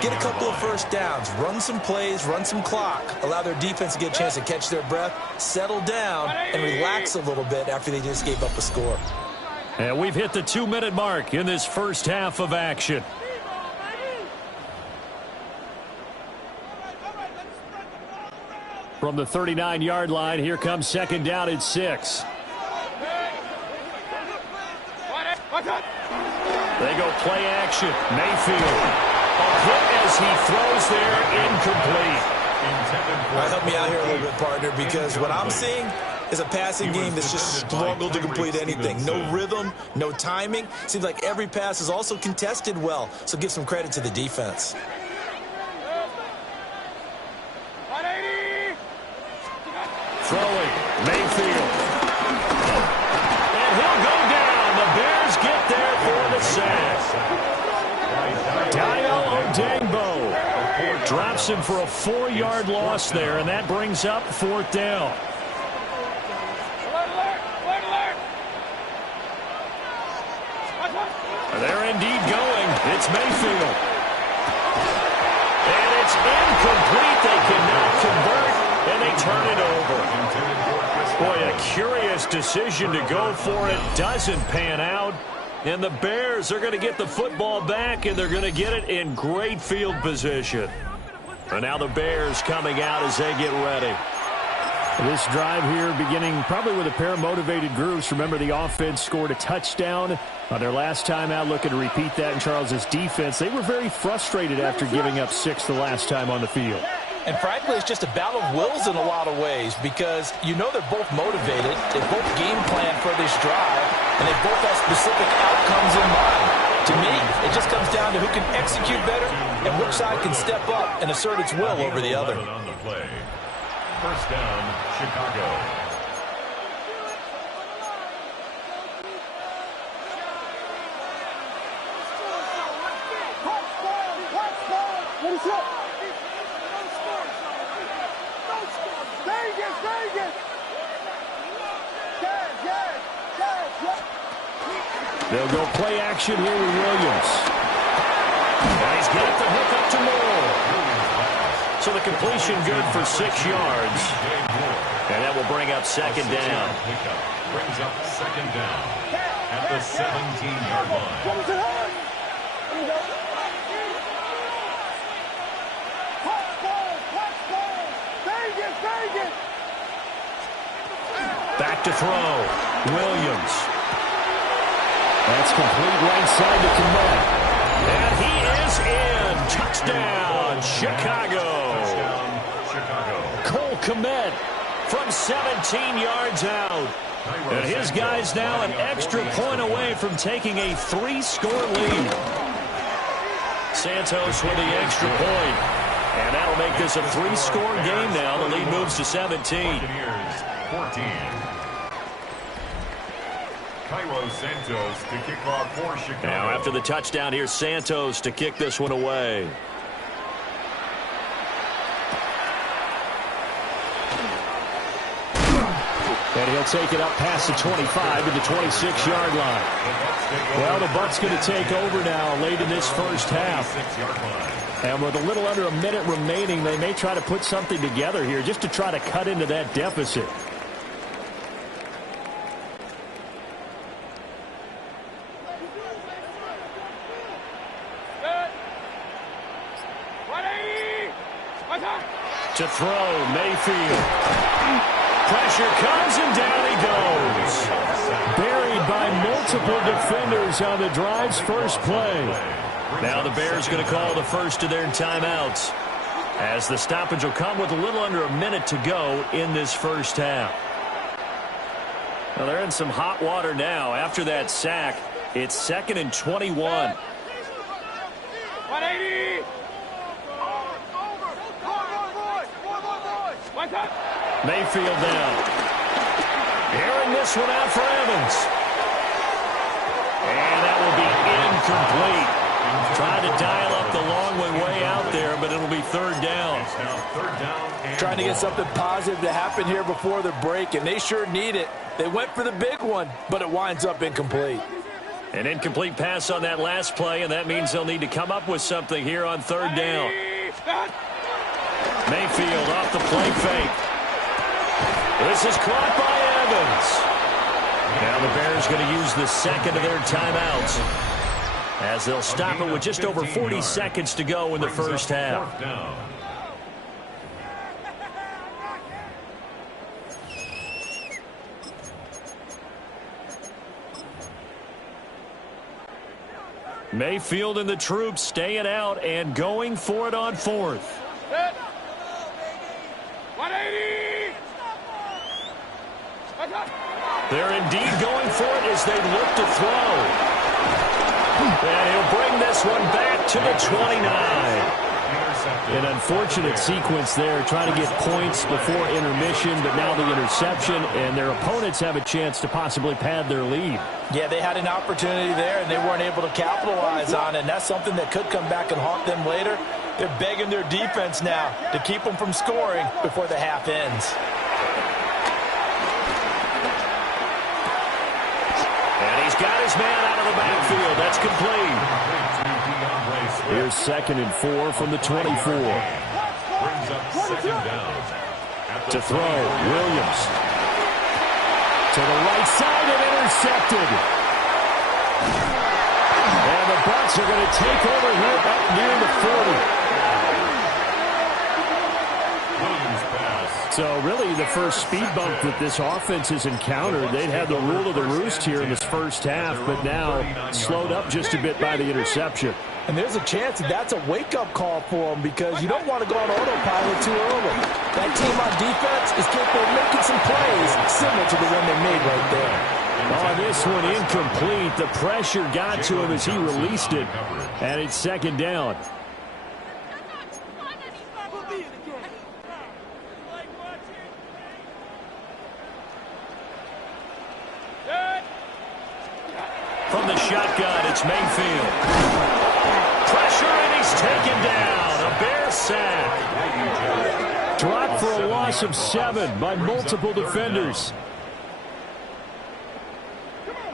get a couple of first downs, run some plays, run some clock, allow their defense to get a chance to catch their breath, settle down, and relax a little bit after they just gave up a score. And we've hit the 2-minute mark in this first half of action. From the 39-yard line, here comes second down at 6. They go play action. Mayfield. A hit as he throws there, incomplete. Help me out here a little bit, partner, because what I'm seeing is a passing game that's just struggled to complete anything. No rhythm, no timing. Seems like every pass is also contested well, so give some credit to the defense. Throwing, Mayfield. And he'll go down. The Bears get there for the sack. Dayo Odeyingbo drops him for a 4-yard loss there, and that brings up 4th down. They're indeed going. It's Mayfield. And it's incomplete. They cannot convert. And they turn it over. Boy, a curious decision to go for it. Doesn't pan out. And the Bears are going to get the football back, and they're going to get it in great field position. And now the Bears coming out as they get ready. This drive here beginning probably with a pair of motivated groups. Remember, the offense scored a touchdown on their last time out. Looking to repeat that in Charles's defense. They were very frustrated after giving up 6 the last time on the field. And frankly, it's just a battle of wills in a lot of ways because you know they're both motivated. They both game plan for this drive, and they both have specific outcomes in mind. To me, it just comes down to who can execute better and which side can step up and assert its will over the other. First down, Chicago. They'll go play action here with Williams. And he's got the hook up to Moore. So the completion good for 6 yards. And that will bring up second down. Brings up second down at the 17-yard line. Back to throw. Williams. That's complete right side to Komet. And he is in. Touchdown, Chicago. Cole Komet from 17 yards out. And his guy's now an extra point away from taking a 3-score lead. Santos with the extra point. And that'll make this a 3-score game now. The lead moves to 17. 14. Cairo Santos to kick off for Chicago. Now after the touchdown, here's Santos to kick this one away. And he'll take it up past the 25 to the 26-yard line. Well, the Bucs going to take over now late in this first half. And with a little under a minute remaining, they may try to put something together here just to try to cut into that deficit. To throw, Mayfield. Pressure comes and down he goes. Buried by multiple defenders on the drive's first play. Now the Bears going to call the first of their timeouts, as the stoppage will come with a little under a minute to go in this first half. Well, they're in some hot water now. After that sack, it's 2nd and 21. 180. Mayfield down. Airing this one out for Evans. And that will be incomplete. Trying to dial up the long way out there, but it'll be 3rd down. Trying to get something positive to happen here before the break, and they sure need it. They went for the big one, but it winds up incomplete. An incomplete pass on that last play, and that means they'll need to come up with something here on 3rd down. Mayfield off the play fake. This is caught by Evans. Now the Bears going to use the second of their timeouts, as they'll stop it with just over 40 seconds to go in the first half. Mayfield and the troops staying out and going for it on 4th. 180. They're indeed going for it as they look to throw. And he'll bring this one back to the 29. An unfortunate sequence there, trying to get points before intermission, but now the interception, and their opponents have a chance to possibly pad their lead. Yeah, they had an opportunity there, and they weren't able to capitalize on it, and that's something that could come back and haunt them later. They're begging their defense now to keep them from scoring before the half ends. And he's got his man out of the backfield. That's complete. Here's 2nd and 4 from the 24. Brings up 2nd down. To throw, Williams. To the right side and intercepted. And the Bucs are going to take over here up near the 40. So really the first speed bump that this offense has encountered, they'd had the rule of the roost here in this first half, but now slowed up just a bit by the interception. And there's a chance that that's a wake-up call for them because you don't want to go on autopilot too early. That team on defense is capable of making some plays similar to the one they made right there. Oh, this one incomplete. The pressure got to him as he released it, and it's second down. From the shotgun, it's Mayfield. Pressure, and he's taken down. A Bear sack. Dropped for a loss of 7 by multiple defenders.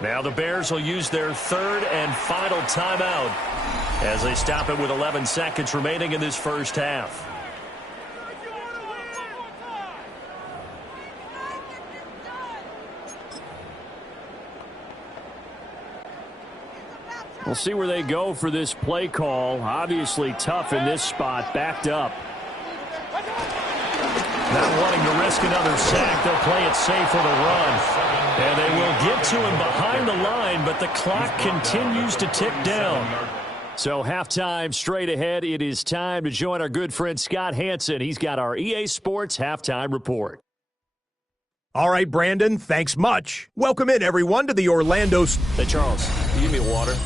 Now the Bears will use their third and final timeout as they stop it with 11 seconds remaining in this first half. We'll see where they go for this play call. Obviously tough in this spot, backed up. Not wanting to risk another sack, they'll play it safe with a run. And they will get to him behind the line, but the clock continues to tick down. So halftime straight ahead. It is time to join our good friend Scott Hanson. He's got our EA Sports Halftime Report. All right, Brandon, thanks much. Welcome in, everyone, to the Orlando... Hey, Charles, you give me a water.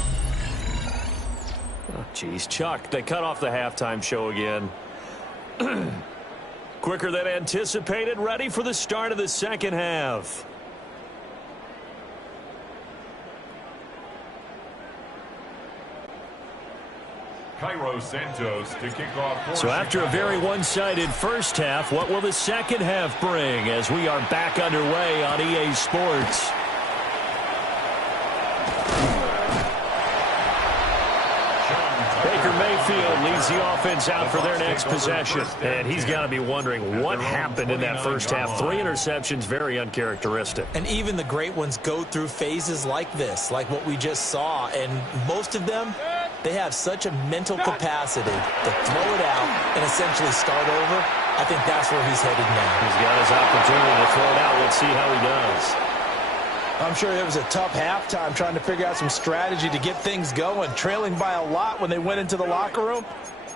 Oh, geez, Chuck, they cut off the halftime show again. Quicker than anticipated, ready for the start of the second half. Cairo Santos to kick off. So after a very one-sided first half, what will the second half bring as we are back underway on EA Sports? Baker Mayfield leads the offense out for their next possession. And he's got to be wondering what happened in that first half. 3 interceptions, very uncharacteristic. And even the great ones go through phases like this, like what we just saw. And most of them, they have such a mental capacity to throw it out and essentially start over. I think that's where he's headed now. He's got his opportunity to throw it out. Let's see how he does. I'm sure it was a tough halftime trying to figure out some strategy to get things going, trailing by a lot when they went into the locker room.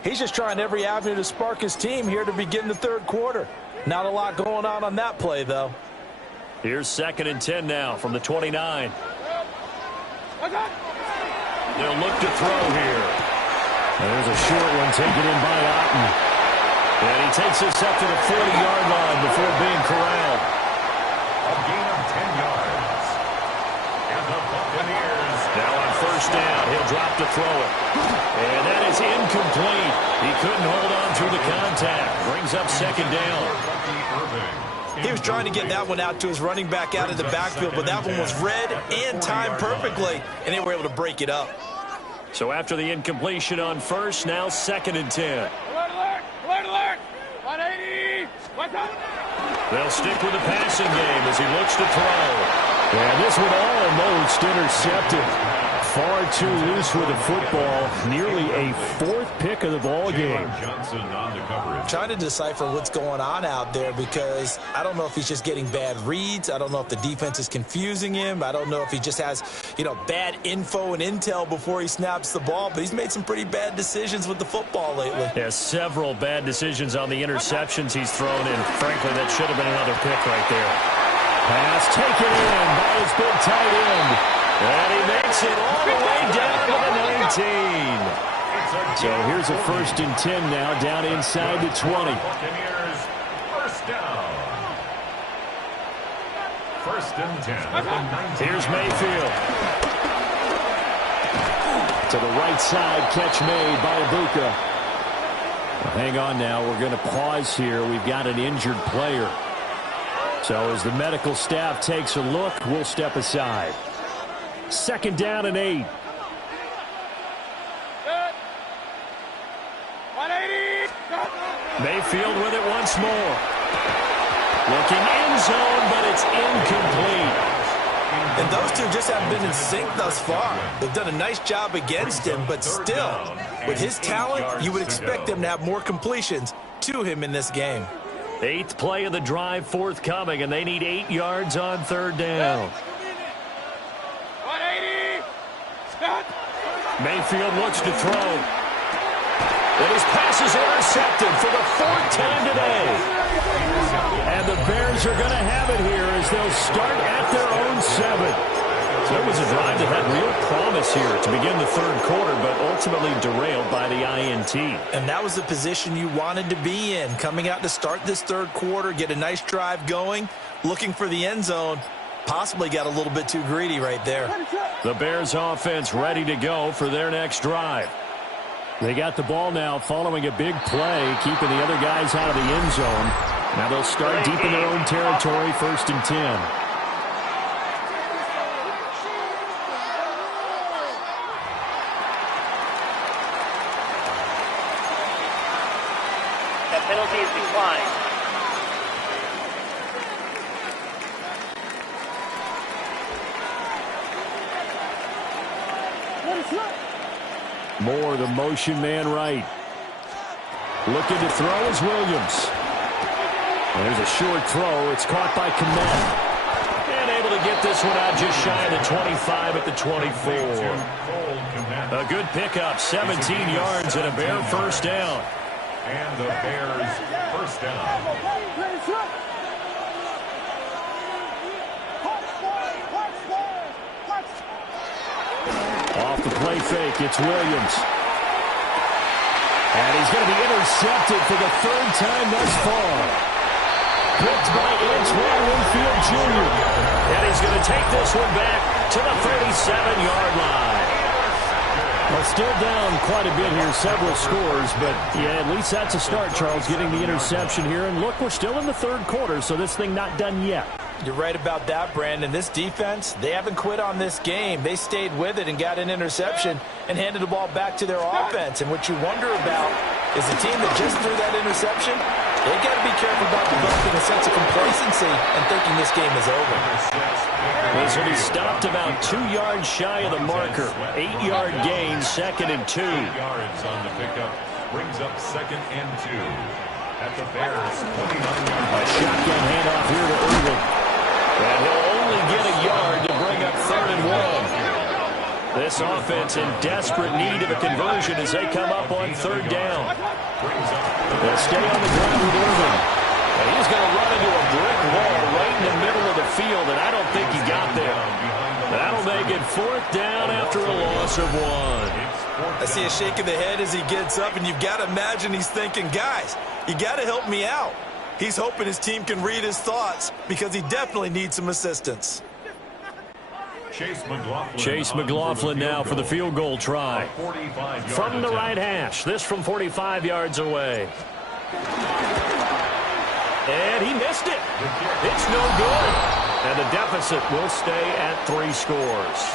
He's just trying every avenue to spark his team here to begin the third quarter. Not a lot going on that play, though. Here's 2nd and 10 now from the 29. They'll look to throw here. And there's a short one taken in by Otten. And he takes us up to the 40-yard line before being corralled. A gain of 10 yards. And the Buccaneers. Now on first down, he'll drop to throw it. And that is incomplete. He couldn't hold on through the contact. Brings up 2nd down. He was trying to get that one out to his running back out of the backfield, but that one was read and timed perfectly, and they were able to break it up. So after the incompletion on first, now 2nd and 10. Alert, alert! Alert, alert! 180! What's up? They'll stick with the passing game as he looks to throw. And this one almost intercepted. Far too loose with the football. Nearly a 4th pick of the ball game. Johnson on the coverage. Trying to decipher what's going on out there because I don't know if he's just getting bad reads. I don't know if the defense is confusing him. I don't know if he just has, bad info and intel before he snaps the ball. But he's made some pretty bad decisions with the football lately. Yeah, several bad decisions on the interceptions he's thrown in. Frankly, that should have been another pick right there. Pass taken in by his big tight end. And he makes it all the way down to the 19. So here's a 1st and 10 now, down inside the 20. Buccaneers, first down. 1st and 10 at the 19. Here's Mayfield. To the right side, catch made by Ibuka. Well, hang on now, we're going to pause here. We've got an injured player. So as the medical staff takes a look, we'll step aside. 2nd down and 8. 180! Mayfield with it once more. Looking end zone, but it's incomplete. And those two just haven't been in sync thus far. They've done a nice job against him, but still, with his talent, you would expect them to have more completions to him in this game. 8th play of the drive forthcoming, and they need 8 yards on 3rd down. 180. Mayfield looks to throw. And his pass is intercepted for the 4th time today. And the Bears are going to have it here as they'll start at their own 7. So it was a drive that had real promise here to begin the 3rd quarter, but ultimately derailed by the INT. And that was the position you wanted to be in, coming out to start this 3rd quarter, get a nice drive going, looking for the end zone. Possibly got a little bit too greedy right there. The Bears offense ready to go for their next drive. They got the ball now following a big play, keeping the other guys out of the end zone. Now they'll start deep in their own territory, 1st and 10. That penalty is declined. Moore, the motion man right. Looking to throw is Williams. There's a short throw. It's caught by Kmet. And able to get this one out just shy of the 25 at the 24. A good pickup, 17 yards and a Bear 1st down. And the Bears 1st down. Off the play fake, it's Williams. And he's going to be intercepted for the 3rd time thus far. Picked by Antoine Winfield Jr. And he's going to take this one back to the 37-yard line. Well, still down quite a bit here, several scores, but yeah, at least that's a start, Charles, getting the interception here. And look, we're still in the 3rd quarter, so this thing not done yet. You're right about that, Brandon. This defense, they haven't quit on this game. They stayed with it and got an interception and handed the ball back to their offense. And what you wonder about is the team that just threw that interception, they got to be careful about developing a sense of complacency and thinking this game is over. This will be stopped about 2 yards shy of the marker. 8-yard gain, 2nd and 2. 8 yards on the pickup brings up 2nd and 2. At the Bears 29-yard line. A shotgun handoff here to Irvin. And he'll only get a yard to bring up 3rd and 1. This offense in desperate need of a conversion as they come up on 3rd down. They'll stay on the ground with Irvin. And he's going to run into a brick wall right in the middle of the field, and I don't think he got there. That'll make it 4th down after a loss of 1. I see a shake of the head as he gets up, and you've got to imagine he's thinking, guys, you got to help me out. He's hoping his team can read his thoughts because he definitely needs some assistance. Chase McLaughlin now for the field goal try. From the right hash, this from 45 yards away. And he missed it. It's no good. And the deficit will stay at 3 scores.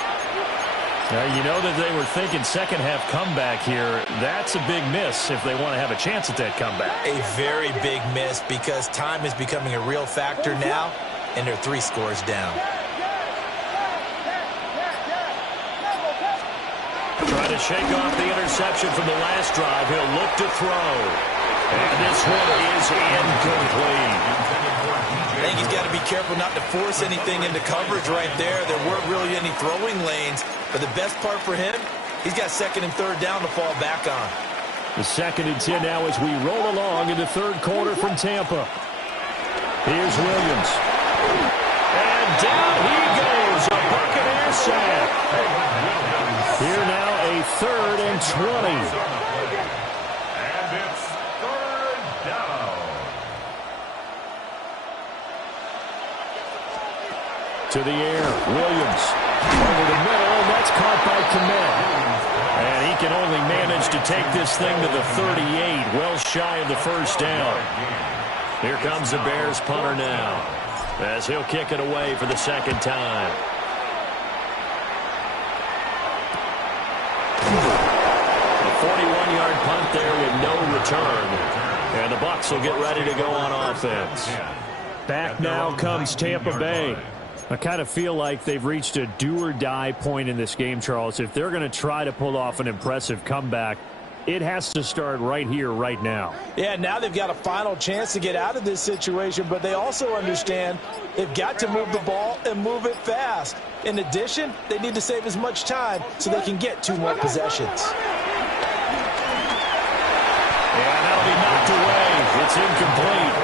Now, you know that they were thinking second half comeback here. That's a big miss if they want to have a chance at that comeback. A very big miss because time is becoming a real factor now, and they're 3 scores down. Trying to shake off the interception from the last drive. He'll look to throw. And this one is incomplete. I think he's got to be careful not to force anything into coverage right there. There weren't really any throwing lanes. But the best part for him, he's got 2nd and 3rd down to fall back on. The 2nd and 10 now as we roll along in the 3rd quarter from Tampa. Here's Williams. And down he goes. A Buccaneer sack. Here now a 3rd and 20. And it's 3rd down. To the air, Williams. Over the middle, that's caught by Kmet. And he can only manage to take this thing to the 38, well shy of the 1st down. Here comes the Bears punter now, as he'll kick it away for the 2nd time. A 41-yard punt there with no return. And the Bucs will get ready to go on offense. Back now comes Tampa Bay. I kind of feel like they've reached a do-or-die point in this game, Charles. If they're going to try to pull off an impressive comeback, It has to start right here, right now. Yeah, now they've got a final chance to get out of this situation, but they also understand they've got to move the ball and move it fast. In addition, they need to save as much time so they can get 2 more possessions. And that'll be knocked away. It's incomplete.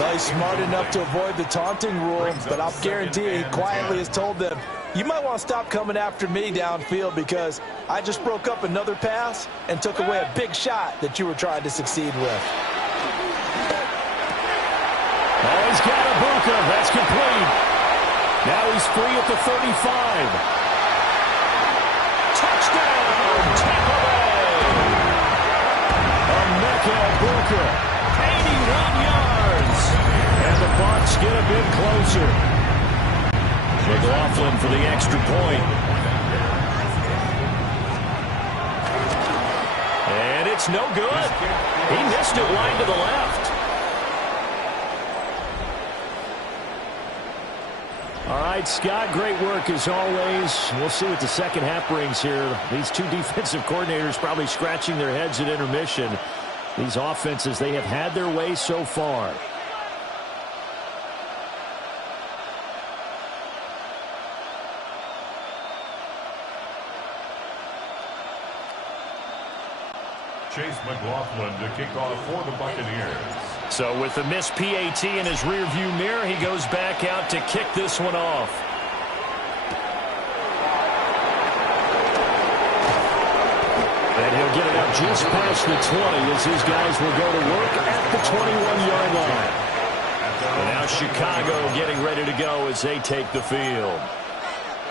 Well, he's smart enough to avoid the taunting rule, but I'll guarantee he quietly has told them, you might want to stop coming after me downfield because I just broke up another pass and took away a big shot that you were trying to succeed with. Oh, he's got Ibuka. That's complete. Now he's free at the 35. Touchdown, Tampa Bay. Emeka Ibuka, 81 yards. And the Bucs get a bit closer. McLaughlin for the extra point. And it's no good. He missed it wide to the left. All right, Scott, great work as always. We'll see what the second half brings here. These 2 defensive coordinators probably scratching their heads at intermission. These offenses, they have had their way so far. Chase McLaughlin to kick off for the Buccaneers. So with the missed PAT in his rearview mirror, he goes back out to kick this one off. And he'll get it up just past the 20 as his guys will go to work at the 21-yard line. And now Chicago getting ready to go as they take the field.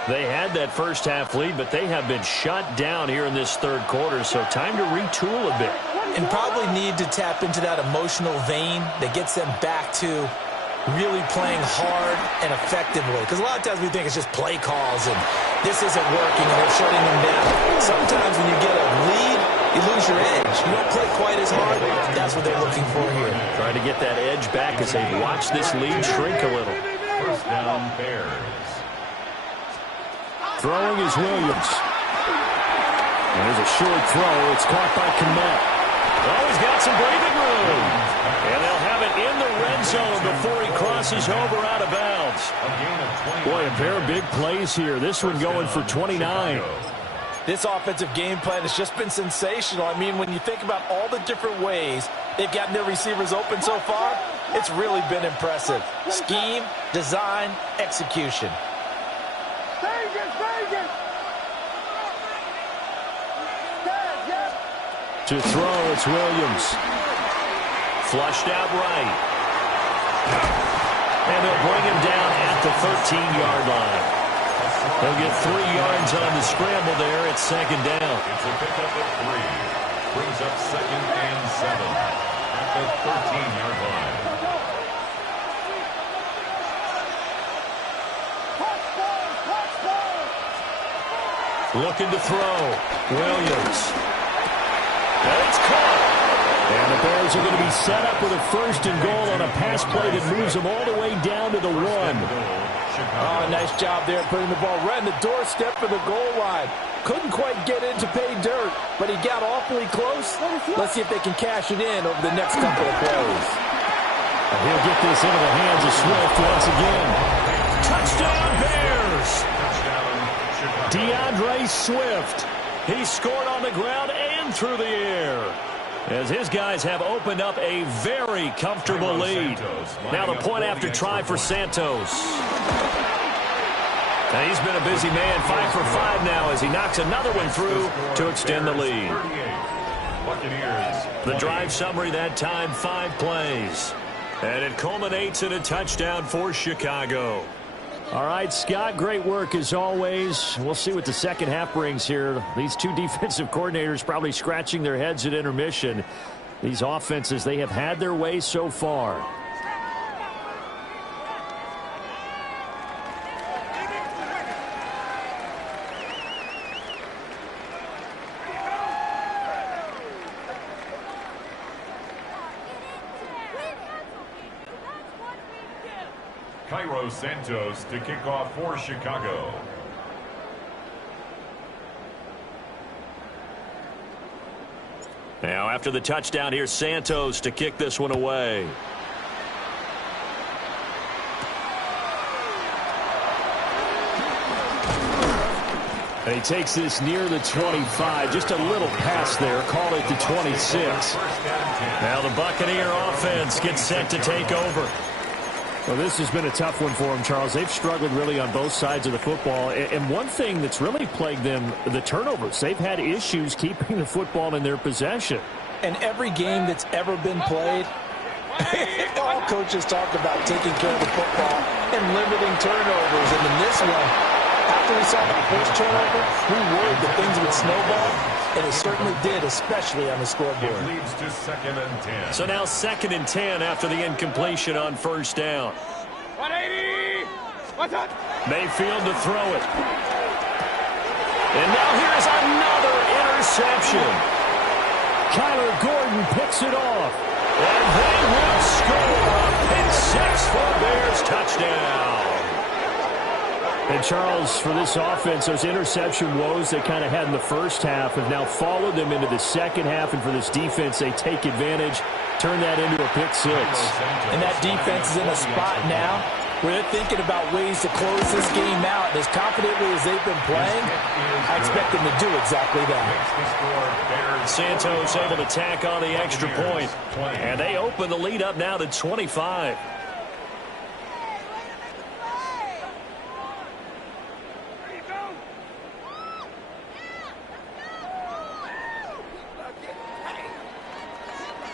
They had that first half lead, but they have been shut down here in this third quarter, so time to retool a bit. And probably need to tap into that emotional vein that gets them back to really playing hard and effectively. Because a lot of times we think it's just play calls and this isn't working and they're shutting them down. Sometimes when you get a lead, you lose your edge. You don't play quite as hard. That's what they're looking for here. Trying to get that edge back as they watch this lead shrink a little. First down, Bears. Throwing is Williams. And there's a short throw. It's caught by Kmet. Oh, he's got some breathing room. And they'll have it in the red zone before he crosses over out of bounds. Boy, a pair of big plays here. This one going for 29. This offensive game plan has just been sensational. I mean, when you think about all the different ways they've gotten their receivers open so far, it's really been impressive. Scheme, design, execution. To throw, it's Williams. Flushed out right. And they'll bring him down at the 13-yard line. They'll get 3 yards on the scramble there. It's second down. It's a pickup of 3. Brings up 2nd and 7 at the 13-yard line. Looking to throw. Williams. And it's caught. And the Bears are going to be set up with a 1st and goal on a pass play that moves them all the way down to the 1. Oh, nice job there putting the ball right in the doorstep of the goal line. Couldn't quite get in to pay dirt, but he got awfully close. Let's see if they can cash it in over the next couple of plays. And he'll get this into the hands of Swift once again. Touchdown, Bears! DeAndre Swift. He scored on the ground and through the air, as his guys have opened up a very comfortable lead. Now the point after try for Santos. Now he's been a busy man, 5 for 5 now as he knocks another one through to extend the lead. The drive summary that time, 5 plays. And it culminates in a touchdown for Chicago. All right, Scott, great work as always. We'll see what the second half brings here. These 2 defensive coordinators probably scratching their heads at intermission. These offenses, they have had their way so far. Cairo Santos to kick off for Chicago. Now, after the touchdown, here's Santos to kick this one away. And he takes this near the 25. Just a little pass there. Call it the 26. Now the Buccaneer offense gets set to take over. Well, this has been a tough one for them, Charles. They've struggled really on both sides of the football. And one thing that's really plagued them, the turnovers. They've had issues keeping the football in their possession. And every game that's ever been played, all coaches talk about taking care of the football and limiting turnovers. And in this one, after we saw that first turnover, we worried that things would snowball, and it certainly did, especially on the scoreboard. It leads to 2nd and 10. So now 2nd and 10 after the incompletion on first down. 180! What's up? Mayfield to throw it. And now here's another interception. Kyler Gordon picks it off. And they will score a pick six for Bears touchdown. And, Charles, for this offense, those interception woes they kind of had in the first half have now followed them into the second half. And for this defense, they take advantage, turn that into a pick six. And that defense is in a spot now where they're thinking about ways to close this game out. And as confidently as they've been playing, I expect them to do exactly that. Santos able to tack on the extra point. And they open the lead up now to 25.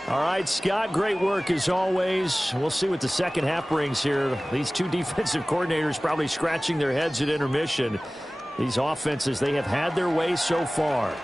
All right, Scott, great work as always. We'll see what the second half brings here. These two defensive coordinators probably scratching their heads at intermission. These offenses, they have had their way so far.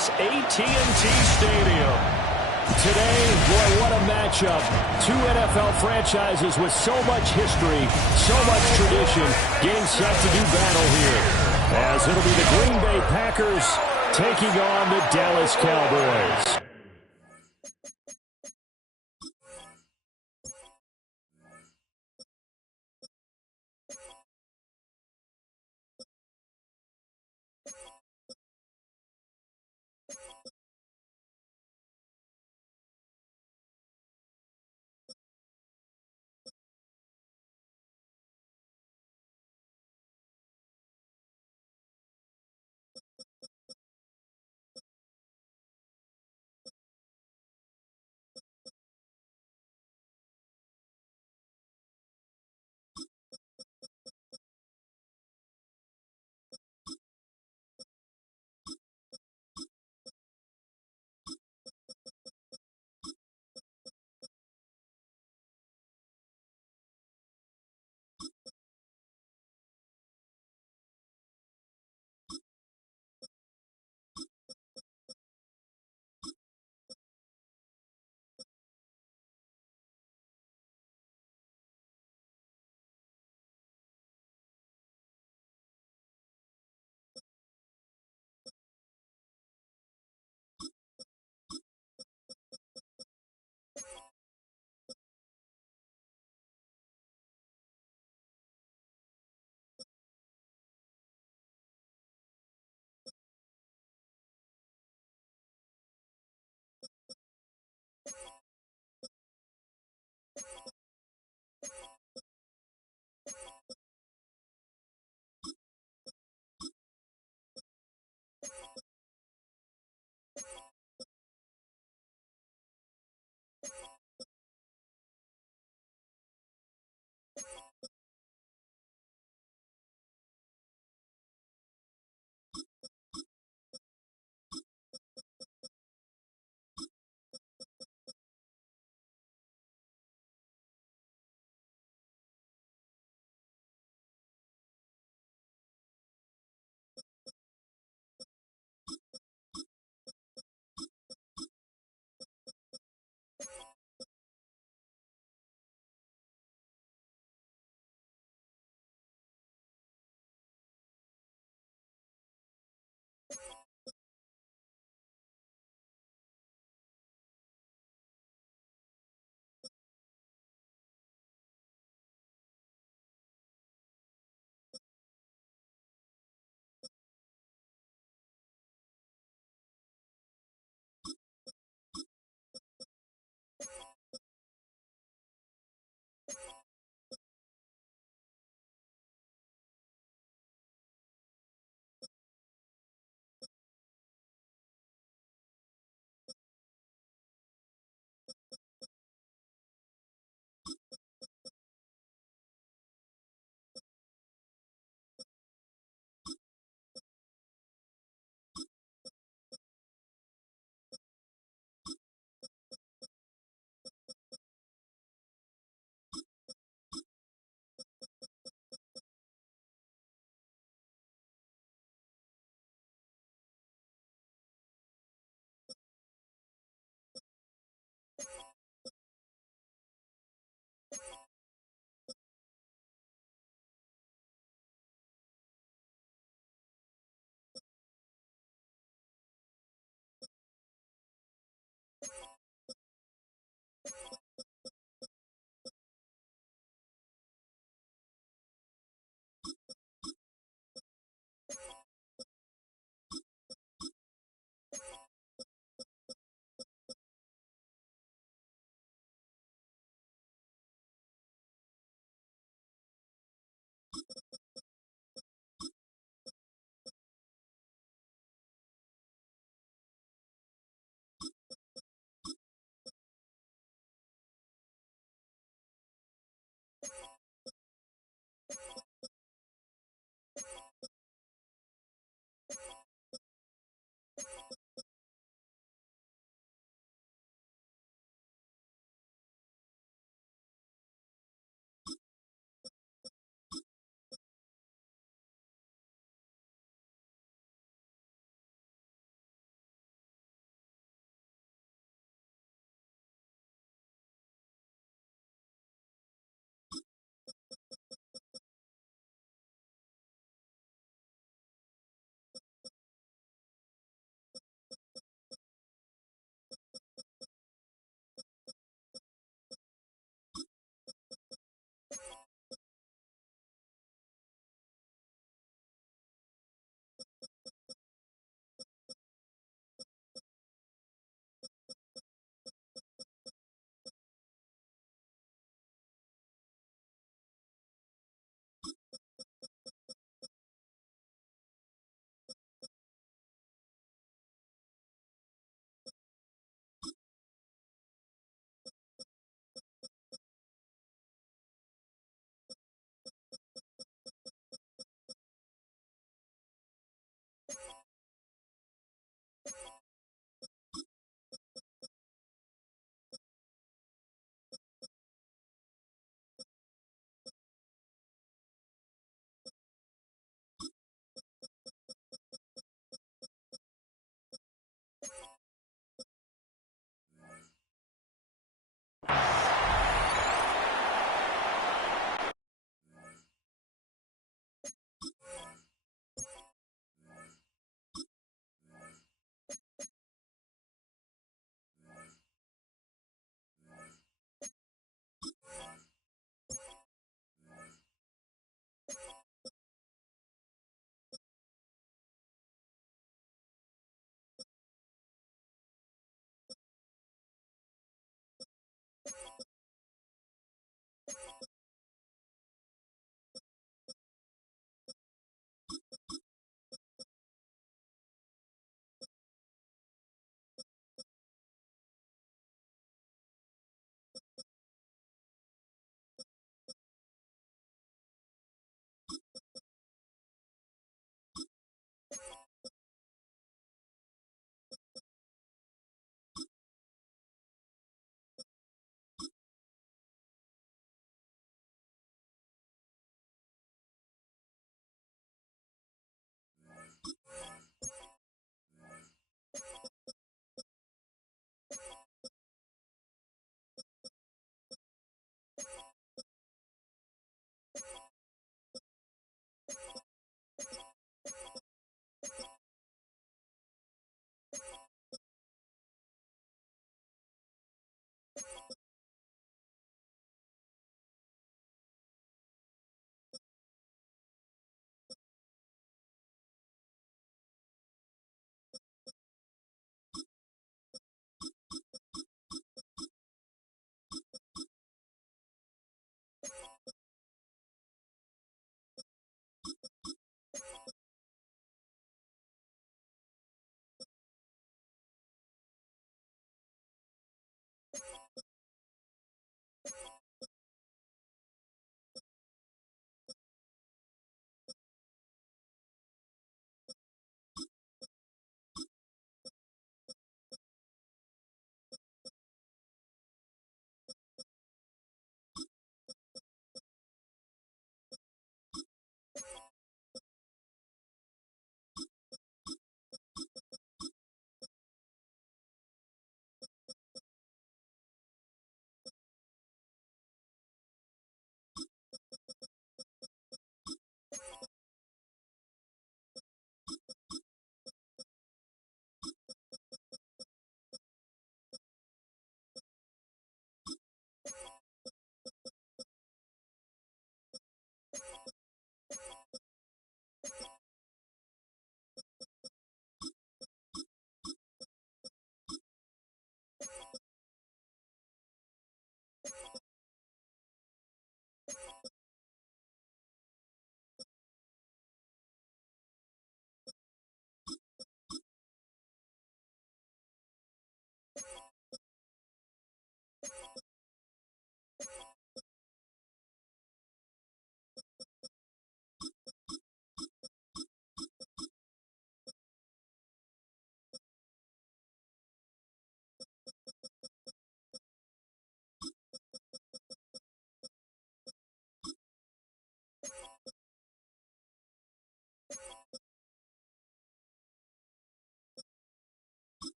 Dallas AT&T Stadium. Today, boy, what a matchup. Two NFL franchises with so much history, so much tradition, getting set to do battle here. As it'll be the Green Bay Packers taking on the Dallas Cowboys.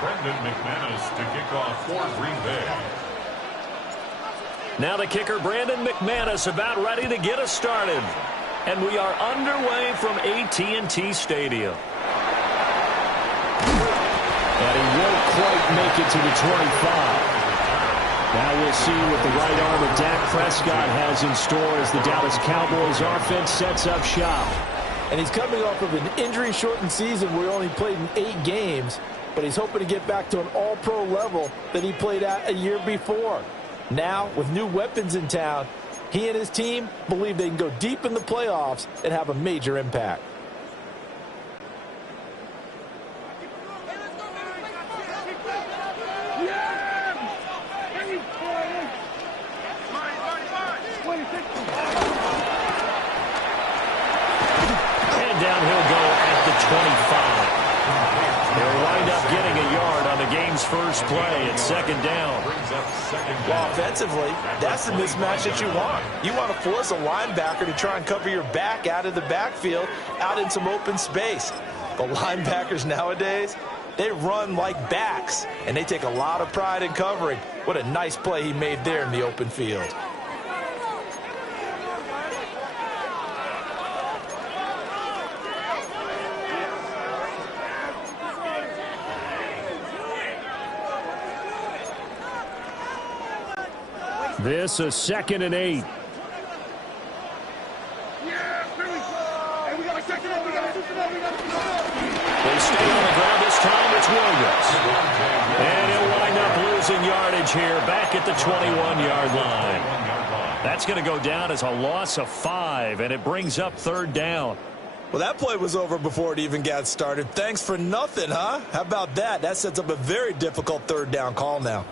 Brendan McManus to kick off for Green Bay. Now the kicker, Brandon McManus, about ready to get us started. And we are underway from AT&T Stadium. And he won't quite make it to the 25. Now we'll see what the right arm of Dak Prescott has in store as the Dallas Cowboys offense sets up shop. And he's coming off of an injury-shortened season where he only played in 8 games, but he's hoping to get back to an all-pro level that he played at a year before. Now, with new weapons in town, he and his team believe they can go deep in the playoffs and have a major impact. Down he'll go at the 25. They'll wind up getting a yard on the game's first play. It's second down. Well, offensively, that's the mismatch that you want. You want to force a linebacker to try and cover your back out of the backfield, out in some open space. But linebackers nowadays, they run like backs, and they take a lot of pride in covering. What a nice play he made there in the open field. This is 2nd and 8. They stay on the ground this time. It's Williams. And he'll wind up losing yardage here back at the 21-yard line. That's going to go down as a loss of 5, and it brings up 3rd down. Well, that play was over before it even got started. Thanks for nothing, huh? How about that? That sets up a very difficult 3rd down call now.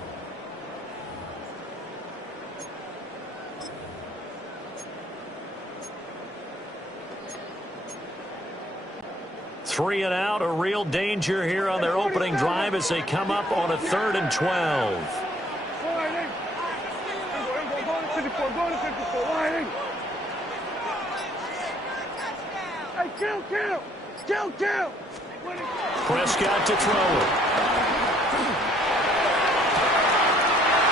Three and out, a real danger here on their opening drive as they come up on a 3rd and 12. Prescott to throw it.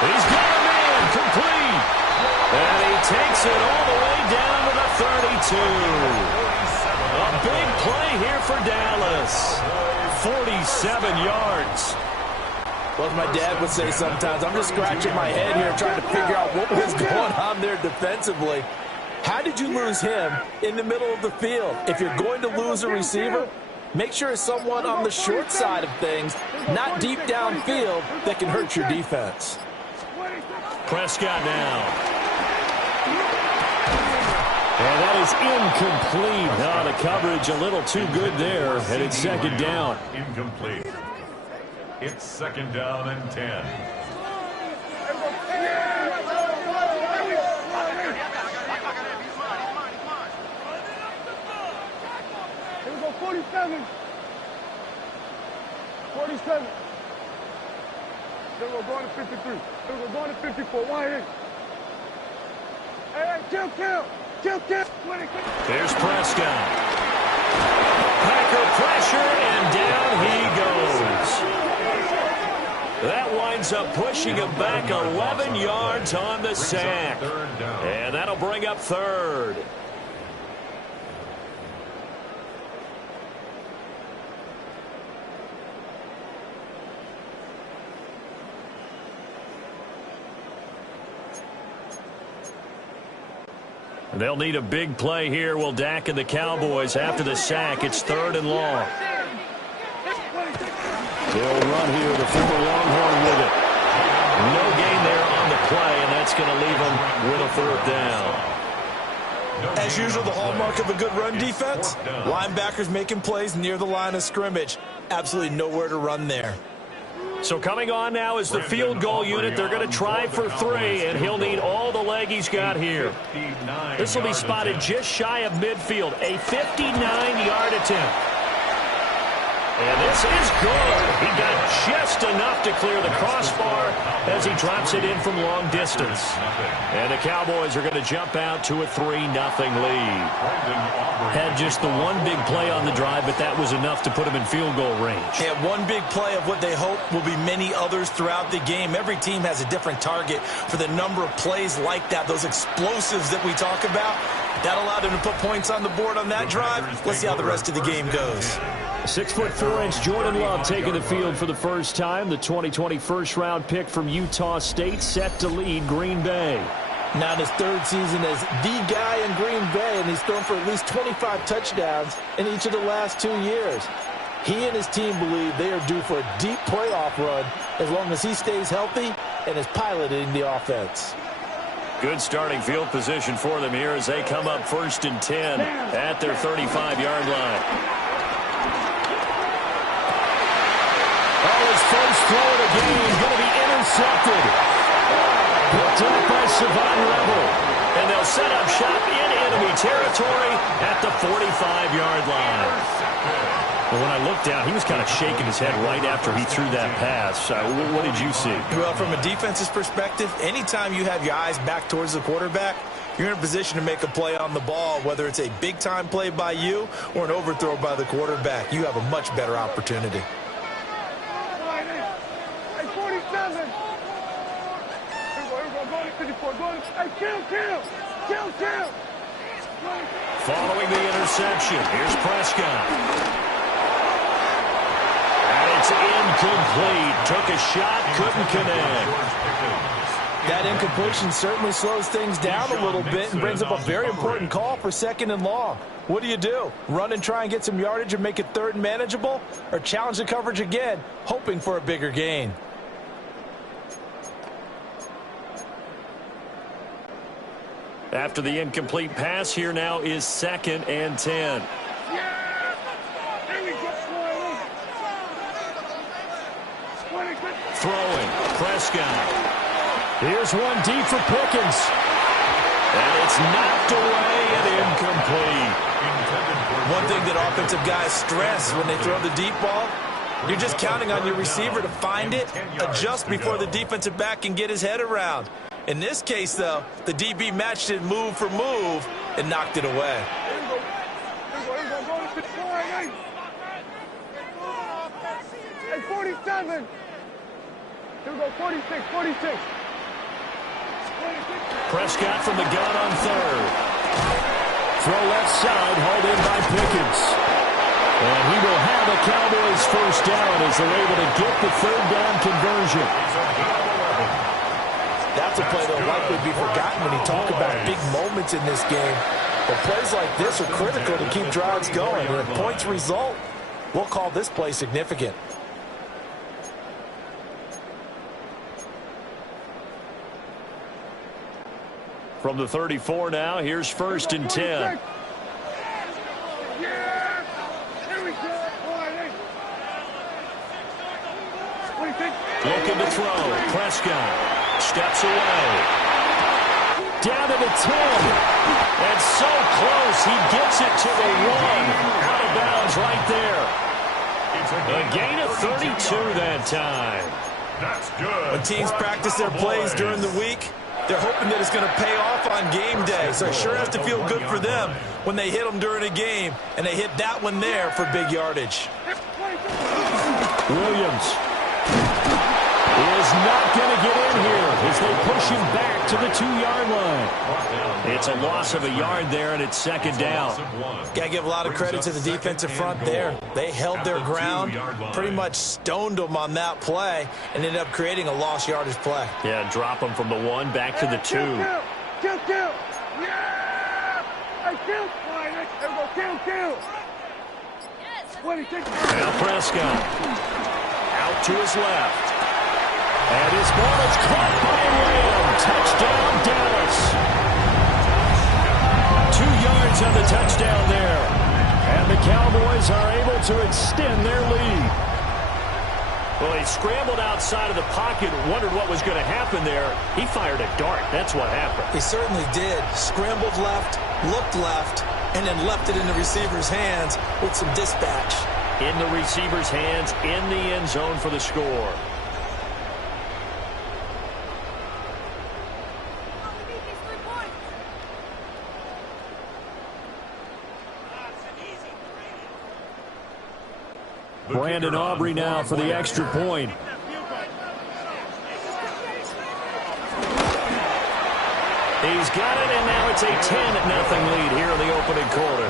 He's got a man complete. And he takes it all the way down to the 32. A big play here for Dallas. 47 yards. Well, as my dad would say sometimes, I'm just scratching my head here trying to figure out what was going on there defensively. How did you lose him in the middle of the field? If you're going to lose a receiver, make sure it's someone on the short side of things, not deep downfield, that can hurt your defense. Prescott now. And that is incomplete. Oh, the coverage a little too good there, and it's 2nd down. Incomplete. It's 2nd down and 10. Here we go, 47. 47. Then we're going to 53. Then we're going to 54. Wide in. Hey, Gtowncapp. There's Prescott. Packer pressure, and down he goes. That winds up pushing him back 11 yards on the sack. And that'll bring up 3rd. They'll need a big play here. Will Dak and the Cowboys after the sack. It's 3rd and long. They'll run here. The former Longhorn with it. No gain there on the play, and that's going to leave them with a 4th down. As usual, the hallmark of a good run defense, linebackers making plays near the line of scrimmage. Absolutely nowhere to run there. So coming on now is the field goal unit. They're going to try for 3, and he'll need all the leg he's got here. This will be spotted just shy of midfield. A 59-yard attempt. And this is good. He got just enough to clear the crossbar as he drops it in from long distance. And the Cowboys are going to jump out to a 3-0 lead. Had just the one big play on the drive, but that was enough to put him in field goal range. Yeah, one big play of what they hope will be many others throughout the game. Every team has a different target for the number of plays like that, those explosives that we talk about. That allowed him to put points on the board on that drive. Let's see how the rest of the game goes. 6'4" Jordan Love taking the field for the first time. The 2020 first-round pick from Utah State set to lead Green Bay. Now in his third season as the guy in Green Bay, and he's thrown for at least 25 touchdowns in each of the last 2 years. He and his team believe they are due for a deep playoff run as long as he stays healthy and is piloting the offense. Good starting field position for them here as they come up 1st and 10 at their 35-yard line. Oh, his first throw of the game going to be intercepted. Picked up by Savon Rebel. And they'll set up shop in enemy territory at the 45-yard line. Well, when I looked down, he was kind of shaking his head right after he threw that pass. What did you see? Well, from a defense's perspective, anytime you have your eyes back towards the quarterback, you're in a position to make a play on the ball, whether it's a big-time play by you or an overthrow by the quarterback. You have a much better opportunity. Following the interception, here's Prescott. And it's incomplete. Took a shot, couldn't connect. That incompletion certainly slows things down a little bit and brings up a very important call for 2nd and long. What do? Run and try and get some yardage and make it 3rd and manageable? Or challenge the coverage again, hoping for a bigger gain? After the incomplete pass, here now is 2nd and 10. Throwing, Prescott. Here's one deep for Pickens. And it's knocked away and incomplete. One thing that offensive guys stress when they throw the deep ball, you're just counting on your receiver to find it, adjust before the defensive back can get his head around. In this case, though, the DB matched it move for move and knocked it away. Hey, 47. Here we go, 46. Prescott from the gun on 3rd. Throw left side, hauled in by Pickens. And he will have a Cowboys first down as they're able to get the 3rd down conversion. That's a play that will likely be forgotten when you talk about big moments in this game. But plays like this are critical to keep drives going. And if points result, we'll call this play significant. From the 34 now, here's 1st and 10. Looking to throw. Prescott steps away. Down to the 10. And so close, he gets it to the 1. Out of bounds right there. A gain of 32 that time. That's good. When teams practice their plays during the week, they're hoping that it's going to pay off on game day. So it sure has to feel good for them when they hit them during a game. And they hit that one there for big yardage. Williams is not going to get in here as they push him back to the 2-yard line. It's a loss of a yard there, and it's 2nd down. Got to give a lot of credit to the defensive front there. They held their ground, pretty much stoned them on that play, and ended up creating a lost yardage play. Yeah, drop them from the 1 back to the 2. Yeah! Hey, kill! Now Prescott out to his left. And his ball is caught by Lamb. Touchdown, Dallas. 2 yards on the touchdown there. And the Cowboys are able to extend their lead. Well, he scrambled outside of the pocket, wondered what was going to happen there. He fired a dart. That's what happened. He certainly did. Scrambled left, looked left, and then left it in the receiver's hands with some dispatch. in the receiver's hands in the end zone for the score. Brandon Aubrey now for the extra point. He's got it, and now it's a 10-0 lead here in the opening quarter.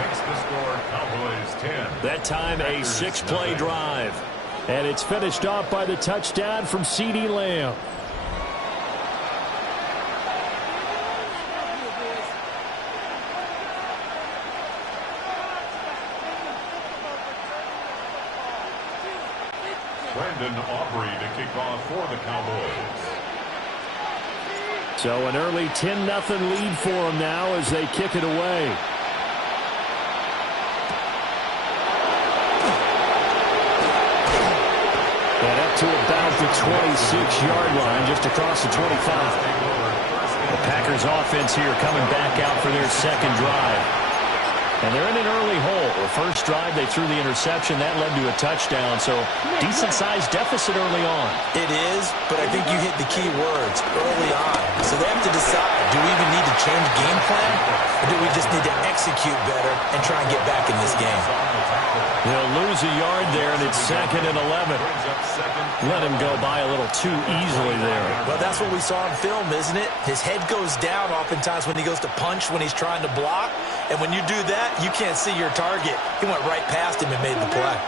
That time a 6-play drive. And it's finished off by the touchdown from CeeDee Lamb. Brandon Aubrey to kick off for the Cowboys. So an early 10-0 lead for them now as they kick it away. And up to about the 26-yard line, just across the 25. The Packers offense here coming back out for their second drive. And they're in an early hole. The first drive, they threw the interception. That led to a touchdown. So decent-sized deficit early on. It is, but I think you hit the key words early on. So they have to decide, do we even need to change game plan? Or do we just need to execute better and try and get back in this game? They'll lose a yard there, and it's 2nd and 11. Let him go by a little too easily there. Well, that's what we saw in film, isn't it? His head goes down oftentimes when he goes to punch, when he's trying to block. And when you do that, you can't see your target. He went right past him and made the play.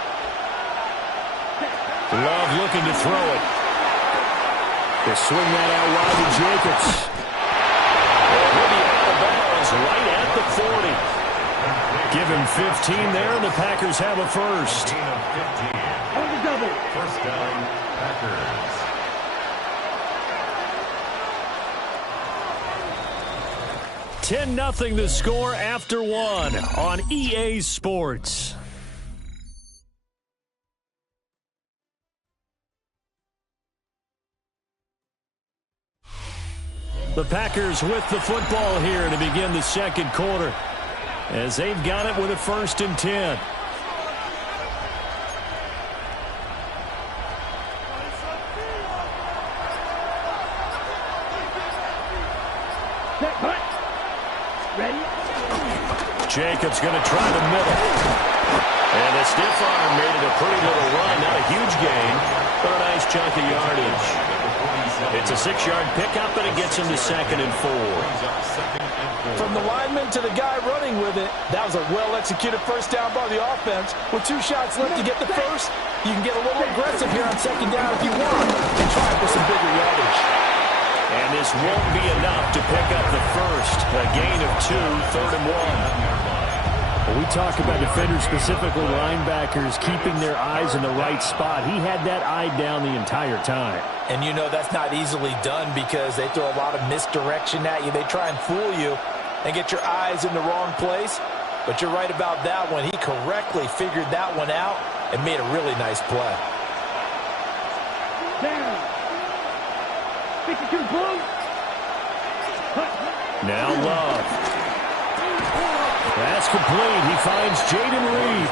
Love looking to throw it. They swing that out wide to Jacobs. And he'll be out of bounds right at the 40. Give him 15 there, and the Packers have a first. First down, Packers. $10-0 the score after one on EA Sports. The Packers with the football here to begin the second quarter, as they've got it with a 1st and 10. Jacobs going to try the middle. And the stiff arm made it a pretty little run. Not a huge gain, but a nice chunk of yardage. It's a 6-yard pickup, and it gets him to 2nd and 4. From the lineman to the guy running with it, that was a well-executed first down by the offense. With 2 shots left to get the first, you can get a little aggressive here on 2nd down if you want and try for some bigger yardage. And this won't be enough to pick up the first. A gain of 2, 3rd and 1. Well, we talk about defenders, specifically linebackers, keeping their eyes in the right spot. He had that eye down the entire time. And you know that's not easily done because they throw a lot of misdirection at you. They try and fool you and get your eyes in the wrong place. But you're right about that one. He correctly figured that one out and made a really nice play. Down. 52 blue. Now Love. That's complete. He finds Jaden Reed.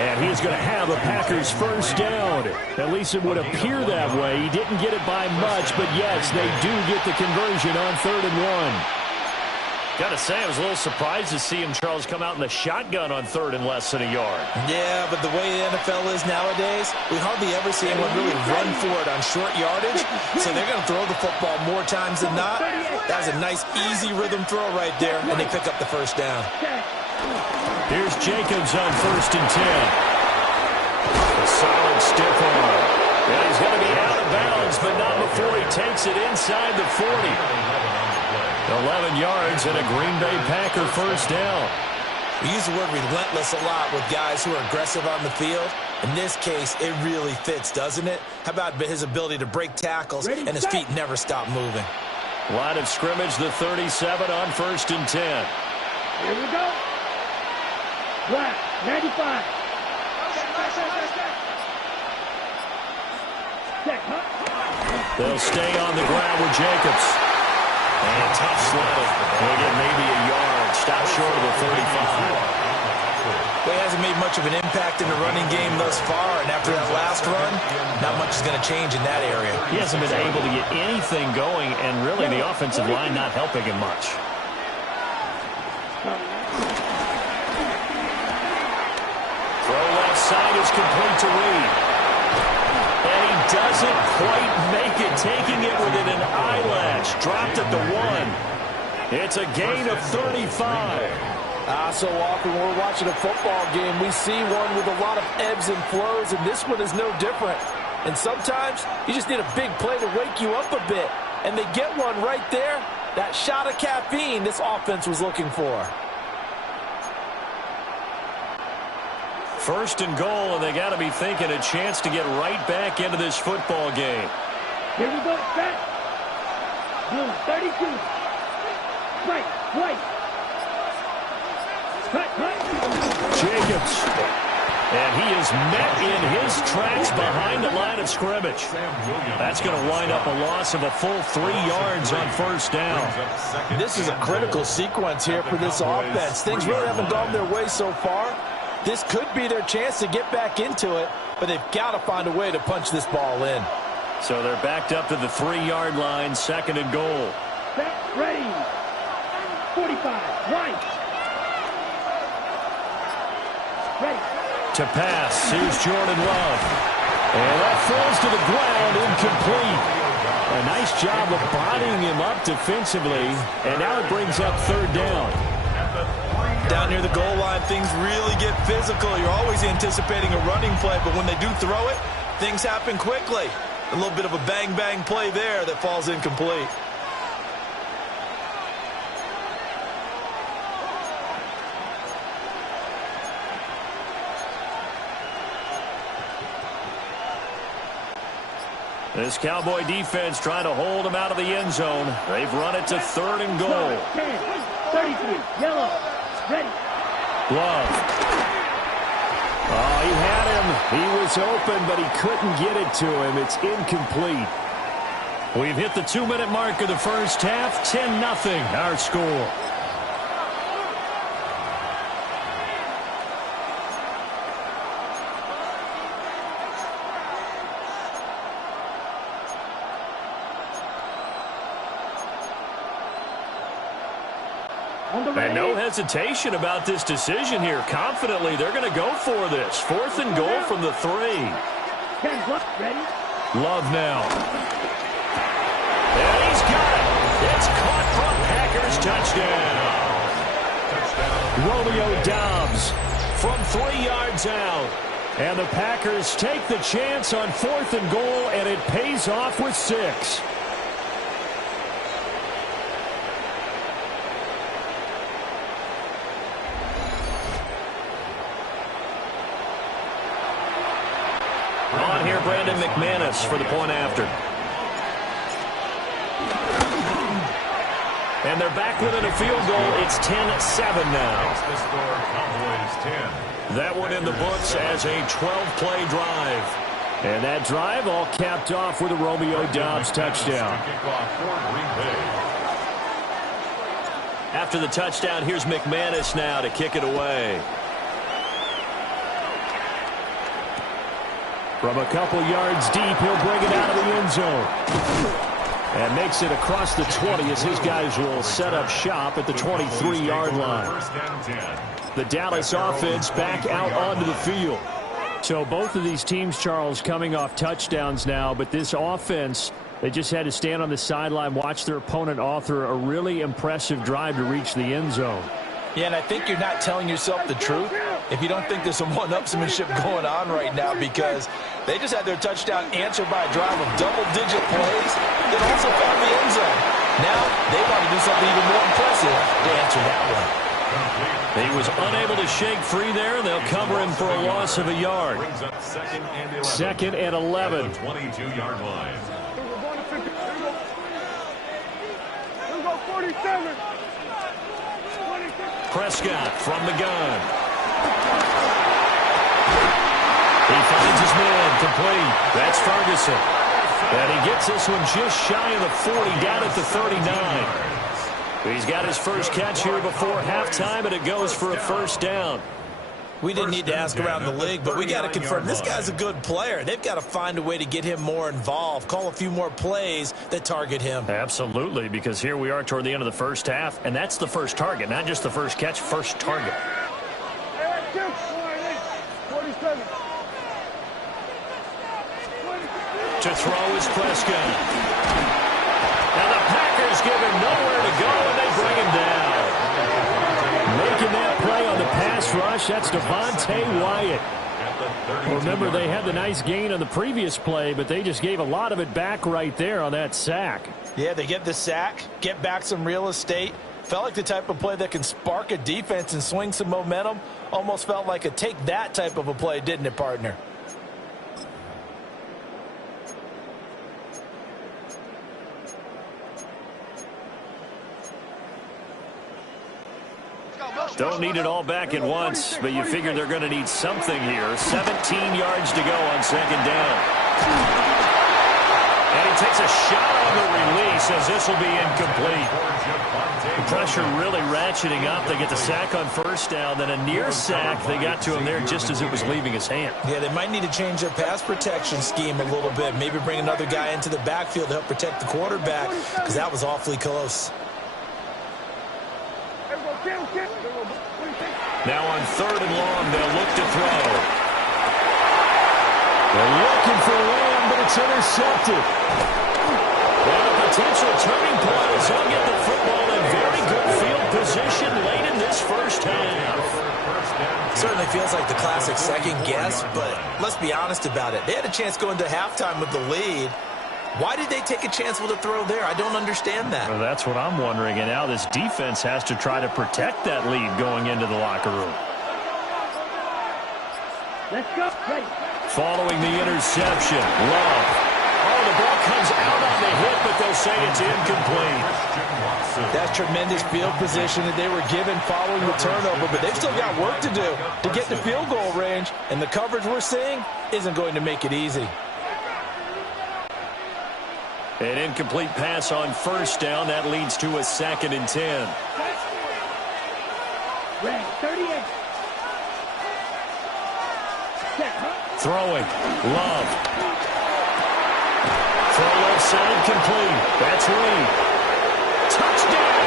And he's going to have a Packers first down. At least it would appear that way. He didn't get it by much, but yes, they do get the conversion on 3rd and 1. Got to say, I was a little surprised to see him, Charles, come out in the shotgun on 3rd and less than a yard. Yeah, but the way the NFL is nowadays, we hardly ever see anyone really run for it on short yardage. So they're going to throw the football more times than not. That was a nice, easy rhythm throw right there, and they pick up the first down. Here's Jacobs on 1st and 10. A solid stiff arm. And he's going to be out of bounds, but not before he takes it inside the 40. 11 yards and a Green Bay Packer first down. We use the word relentless a lot with guys who are aggressive on the field. In this case, it really fits, doesn't it? How about his ability to break tackles and his feet never stop moving? Line of scrimmage, the 37 on 1st and 10. Here we go. Black, 95. They'll stay on the ground with Jacobs. And tough sledding. He'll get maybe a yard. Stop short of the 35. Well, he hasn't made much of an impact in the running game thus far, and after that last run, not much is going to change in that area. He hasn't been able to get anything going, and really the offensive line not helping him much. Throw left side is complete to Reed. And he doesn't quite make it, taking it within an eyelash. Dropped at the 1. It's a gain of 35. So often when we're watching a football game, we see one with a lot of ebbs and flows, and this one is no different. And sometimes you just need a big play to wake you up a bit. And they get one right there. That shot of caffeine this offense was looking for. First and goal, and they got to be thinking a chance to get right back into this football game. Here we go, set. Blue, 32. Right, white. Cut. Jacobs. And he is met in his tracks behind the line of scrimmage. That's going to wind up a loss of a full 3 yards on first down. This is a critical sequence here for this offense. Things really haven't gone their way so far. This could be their chance to get back into it, but they've got to find a way to punch this ball in. So they're backed up to the 3-yard line, second and goal. Set, ready. 45, right. Ready. To pass, here's Jordan Love. And that falls to the ground, incomplete. A nice job of bodying him up defensively, and now it brings up third down. Down near the goal line, things really get physical. You're always anticipating a running play, but when they do throw it, things happen quickly. A little bit of a bang-bang play there that falls incomplete. This Cowboy defense trying to hold him out of the end zone. They've run it to third and goal. 10, 33, yellow, ready. Love. Oh, he had him. He was open, but he couldn't get it to him. It's incomplete. We've hit the 2-minute mark of the first half. 10-0 our score. And no hesitation about this decision here. Confidently, they're going to go for this. Fourth and goal from the 3. Ready. Love now. And he's got it. It's caught from Packers. Touchdown. Romeo Doubs from 3 yards out. And the Packers take the chance on fourth and goal, and it pays off with 6. On here, Brandon McManus for the point after. And they're back within a field goal. It's 10-7 now. The score, Cowboys 10. That one in the books as a 12-play drive. And that drive all capped off with a Romeo Doubs touchdown. After the touchdown, here's McManus now to kick it away. From a couple yards deep, he'll bring it out of the end zone. And makes it across the 20 as his guys will set up shop at the 23-yard line. The Dallas offense back out onto the field. So both of these teams, Charles, coming off touchdowns now, but this offense, they just had to stand on the sideline, watch their opponent author a really impressive drive to reach the end zone. Yeah, and I think you're not telling yourself the truth if you don't think there's some one-upsmanship going on right now, because they just had their touchdown answered by a drive of double-digit plays that also found the end zone. Now they want to do something even more impressive to answer that one. He was unable to shake free there. They'll cover him for a loss of a yard. Second and 11. 22-yard line. Here we go, 47. Prescott from the gun. He finds his man complete. That's Ferguson. And he gets this one just shy of the 40, down at the 39. He's got his first catch here before halftime, and it goes for a first down. We didn't need to ask around the league, but we got to confirm this guy's a good player. They've got to find a way to get him more involved, call a few more plays that target him. Absolutely, because here we are toward the end of the first half, and that's the first target, not just the first catch, first target. To throw is Prescott. Now the Packers give him nowhere to go, and they bring him down. Making that play on the pass rush, that's Devontae Wyatt. Remember, they had the nice gain on the previous play, but they just gave a lot of it back right there on that sack. Yeah, they get the sack, get back some real estate. Felt like the type of play that can spark a defense and swing some momentum. Almost felt like a take that type of a play, didn't it, partner? Don't need it all back at once, but you figure they're going to need something here. 17 yards to go on second down. And he takes a shot on the release as this will be incomplete. The pressure really ratcheting up. They get the sack on first down, then a near sack. They got to him there just as it was leaving his hand. Yeah, they might need to change their pass protection scheme a little bit. Maybe bring another guy into the backfield to help protect the quarterback, because that was awfully close. Now on third and long, they'll look to throw. They're looking for Lamb, but it's intercepted. And a potential turning point as he'll get the football in very good field position late in this first half. Certainly feels like the classic second guess, but let's be honest about it. They had a chance going to halftime with the lead. Why did they take a chance with a throw there? I don't understand that. Well, that's what I'm wondering. And now this defense has to try to protect that lead going into the locker room. Let's go. Ready. Following the interception, Love. Oh, the ball comes out on the hit, but they'll say it's incomplete. That's tremendous field position that they were given following the turnover, but they've still got work to do to get to field goal range, and the coverage we're seeing isn't going to make it easy. An incomplete pass on first down. That leads to a 2nd and 10. Ready. 38. Throwing. Love. Throw left side complete. That's Reed. Touchdown!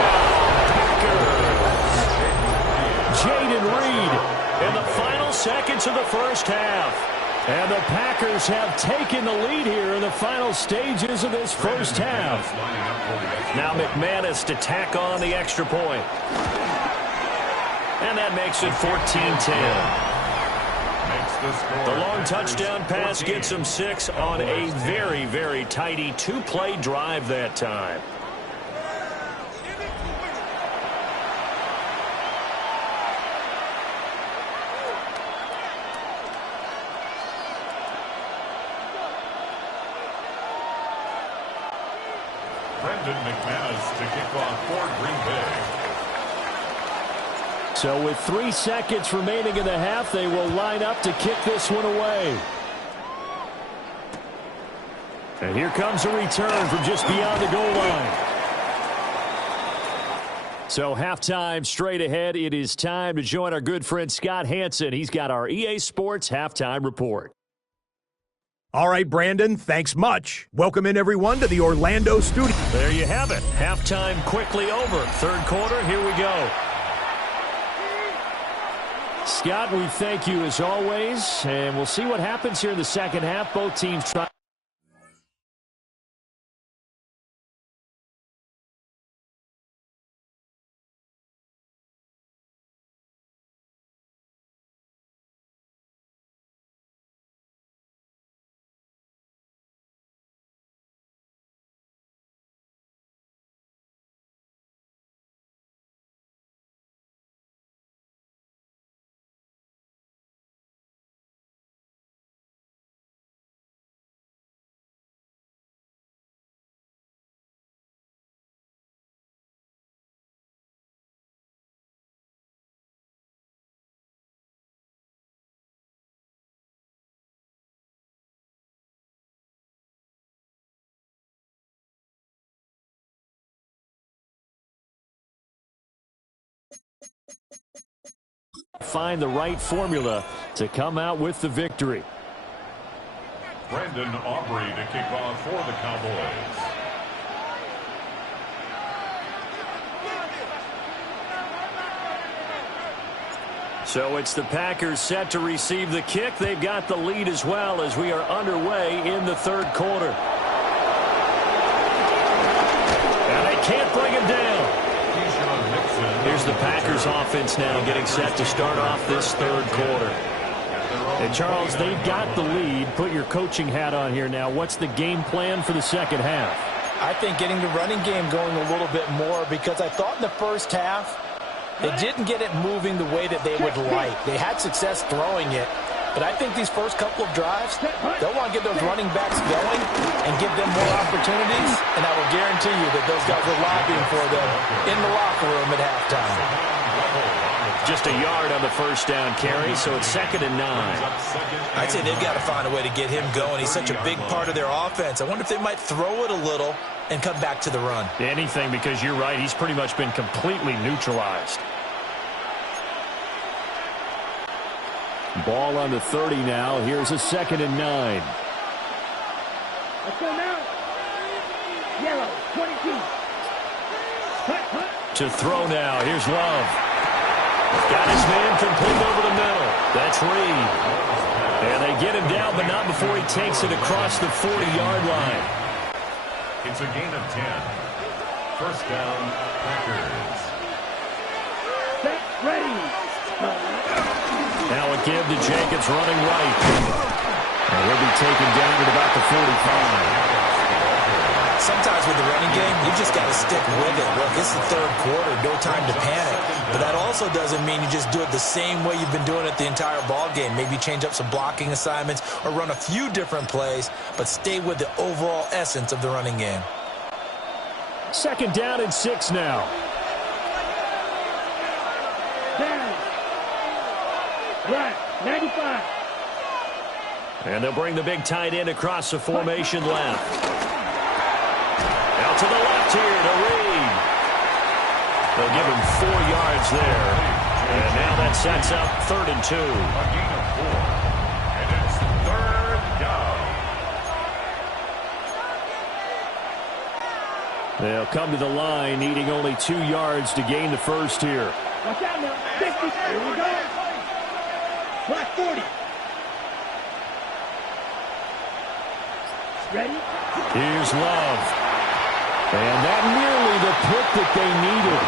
Packers. Jaden Reed in the final seconds of the first half. And the Packers have taken the lead here in the final stages of this first half. Now McManus to tack on the extra point. And that makes it 14-10. The long touchdown pass gets them 6 on a very, very tidy 2-play drive that time. McManus to kick off for Green Bay. So with 3 seconds remaining in the half, they will line up to kick this one away. And here comes a return from just beyond the goal line. So halftime straight ahead. It is time to join our good friend Scott Hansen. He's got our EA Sports halftime report. All right, Brandon, thanks much. Welcome in, everyone, to the Orlando studio. There you have it. Halftime quickly over. Third quarter, here we go. Scott, we thank you as always, and we'll see what happens here in the second half. Both teams try. find the right formula to come out with the victory. Brandon Aubrey to kick off for the Cowboys. So it's the Packers set to receive the kick. They've got the lead as well as we are underway in the third quarter. And they can't bring him down. Here's the Packers offense now getting set to start off this third quarter. And Charles, they've got the lead. Put your coaching hat on here now. What's the game plan for the second half? I think getting the running game going a little bit more, because I thought in the first half they didn't get it moving the way that they would like. They had success throwing it, but I think these first couple of drives, they'll want to get those running backs going and give them more opportunities, and I will guarantee you that those guys are lobbying for them in the locker room at halftime. Just a yard on the first down carry, so it's 2nd and 9. I'd say they've got to find a way to get him going. He's such a big part of their offense. I wonder if they might throw it a little and come back to the run. Anything, because you're right. He's pretty much been completely neutralized. Ball on the 30 now. Here's a 2nd and 9. Let's go now. Yellow, 22. To throw now. Here's Love. Got his man complete over the middle. That's Reed. And they get him down, but not before he takes it across the 40-yard line. It's a gain of 10. First down, Packers. Set, ready. Now a give to Jenkins running right. And he'll be taken down at about the 45. Sometimes with the running game, you just got to stick with it. Look, it's the third quarter, no time to panic. But that also doesn't mean you just do it the same way you've been doing it the entire ball game. Maybe change up some blocking assignments or run a few different plays, but stay with the overall essence of the running game. 2nd down and 6 now. Down. Right, 95. And they'll bring the big tight end across the formation left. Out to the left here to Reed. They'll give him 4 yards there. And now that sets up 3rd and 2. A gain of 4. And it's 3rd down. They'll come to the line, needing only 2 yards to gain the first here. Watch out now. 50. Here we go. Black 40. Ready? Here's Love. And that nearly the pick that they needed.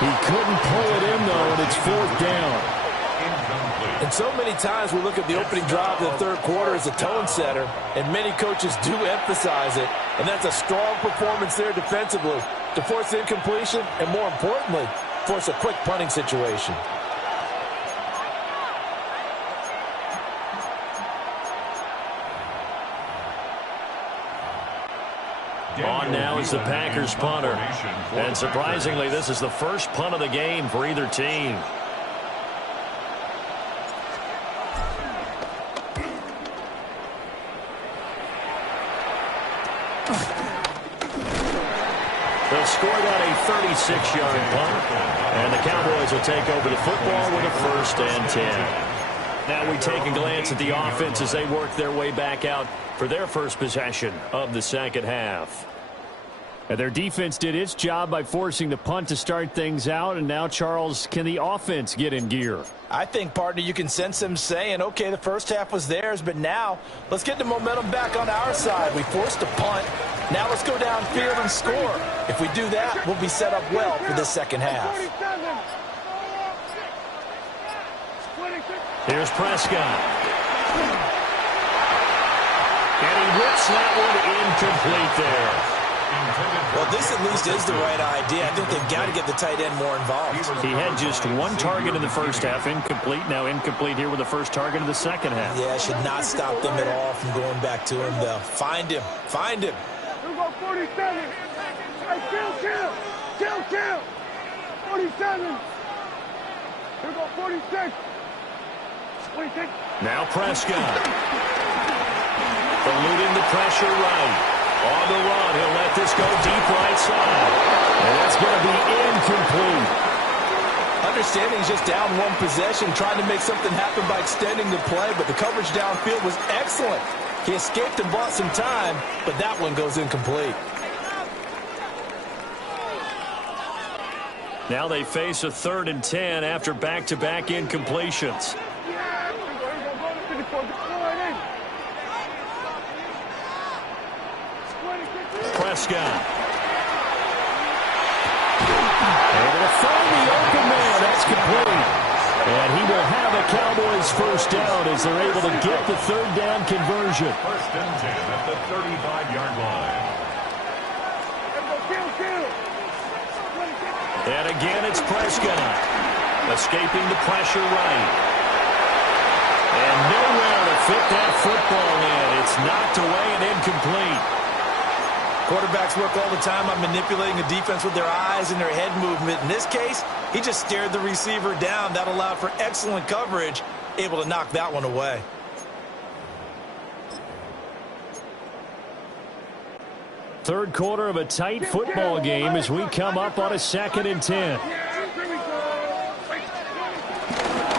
He couldn't pull it in, though, and it's 4th down. And so many times we look at the opening drive of the third quarter as a tone setter, and many coaches do emphasize it. And that's a strong performance there defensively to force incompletion and, more importantly, force a quick punting situation. On now is the Packers punter. And surprisingly, this is the first punt of the game for either team. They'll score that a 36-yard punt. And the Cowboys will take over the football with a 1st and 10. Now we take a glance at the offense as they work their way back out for their first possession of the second half. And their defense did its job by forcing the punt to start things out. And now, Charles, can the offense get in gear? I think, partner, you can sense them saying, okay, the first half was theirs, but now let's get the momentum back on our side. We forced a punt. Now let's go downfield and score. If we do that, we'll be set up well for this second half. Here's Prescott. And he rips that one incomplete there. Well, this at least is the right idea. I think they've got to get the tight end more involved. He had just 1 target in the first half, incomplete. Now incomplete here with the first target of the second half. Yeah, should not stop them at all from going back to him, though. Find him. Find him. Here we go, 47. Hey, kill. 47. Here we go, 46. 26. Now Prescott. Eluding the pressure right. On the run, he'll let this go deep right side. And that's going to be incomplete. Understanding he's just down one possession, trying to make something happen by extending the play, but the coverage downfield was excellent. He escaped and bought some time, but that one goes incomplete. Now they face a 3rd and 10 after back-to-back incompletions. Prescott. Able to find the open man. That's complete. And he will have a Cowboys first down as they're able to get the 3rd down conversion. 1st and 10 at the 35-yard line. And again, it's Prescott. Escaping the pressure right. And nowhere to fit that football in. It's knocked away and incomplete. Quarterbacks work all the time on manipulating a defense with their eyes and their head movement. In this case, he just stared the receiver down. That allowed for excellent coverage, able to knock that one away. Third quarter of a tight football game as we come up on a 2nd and 10. They'll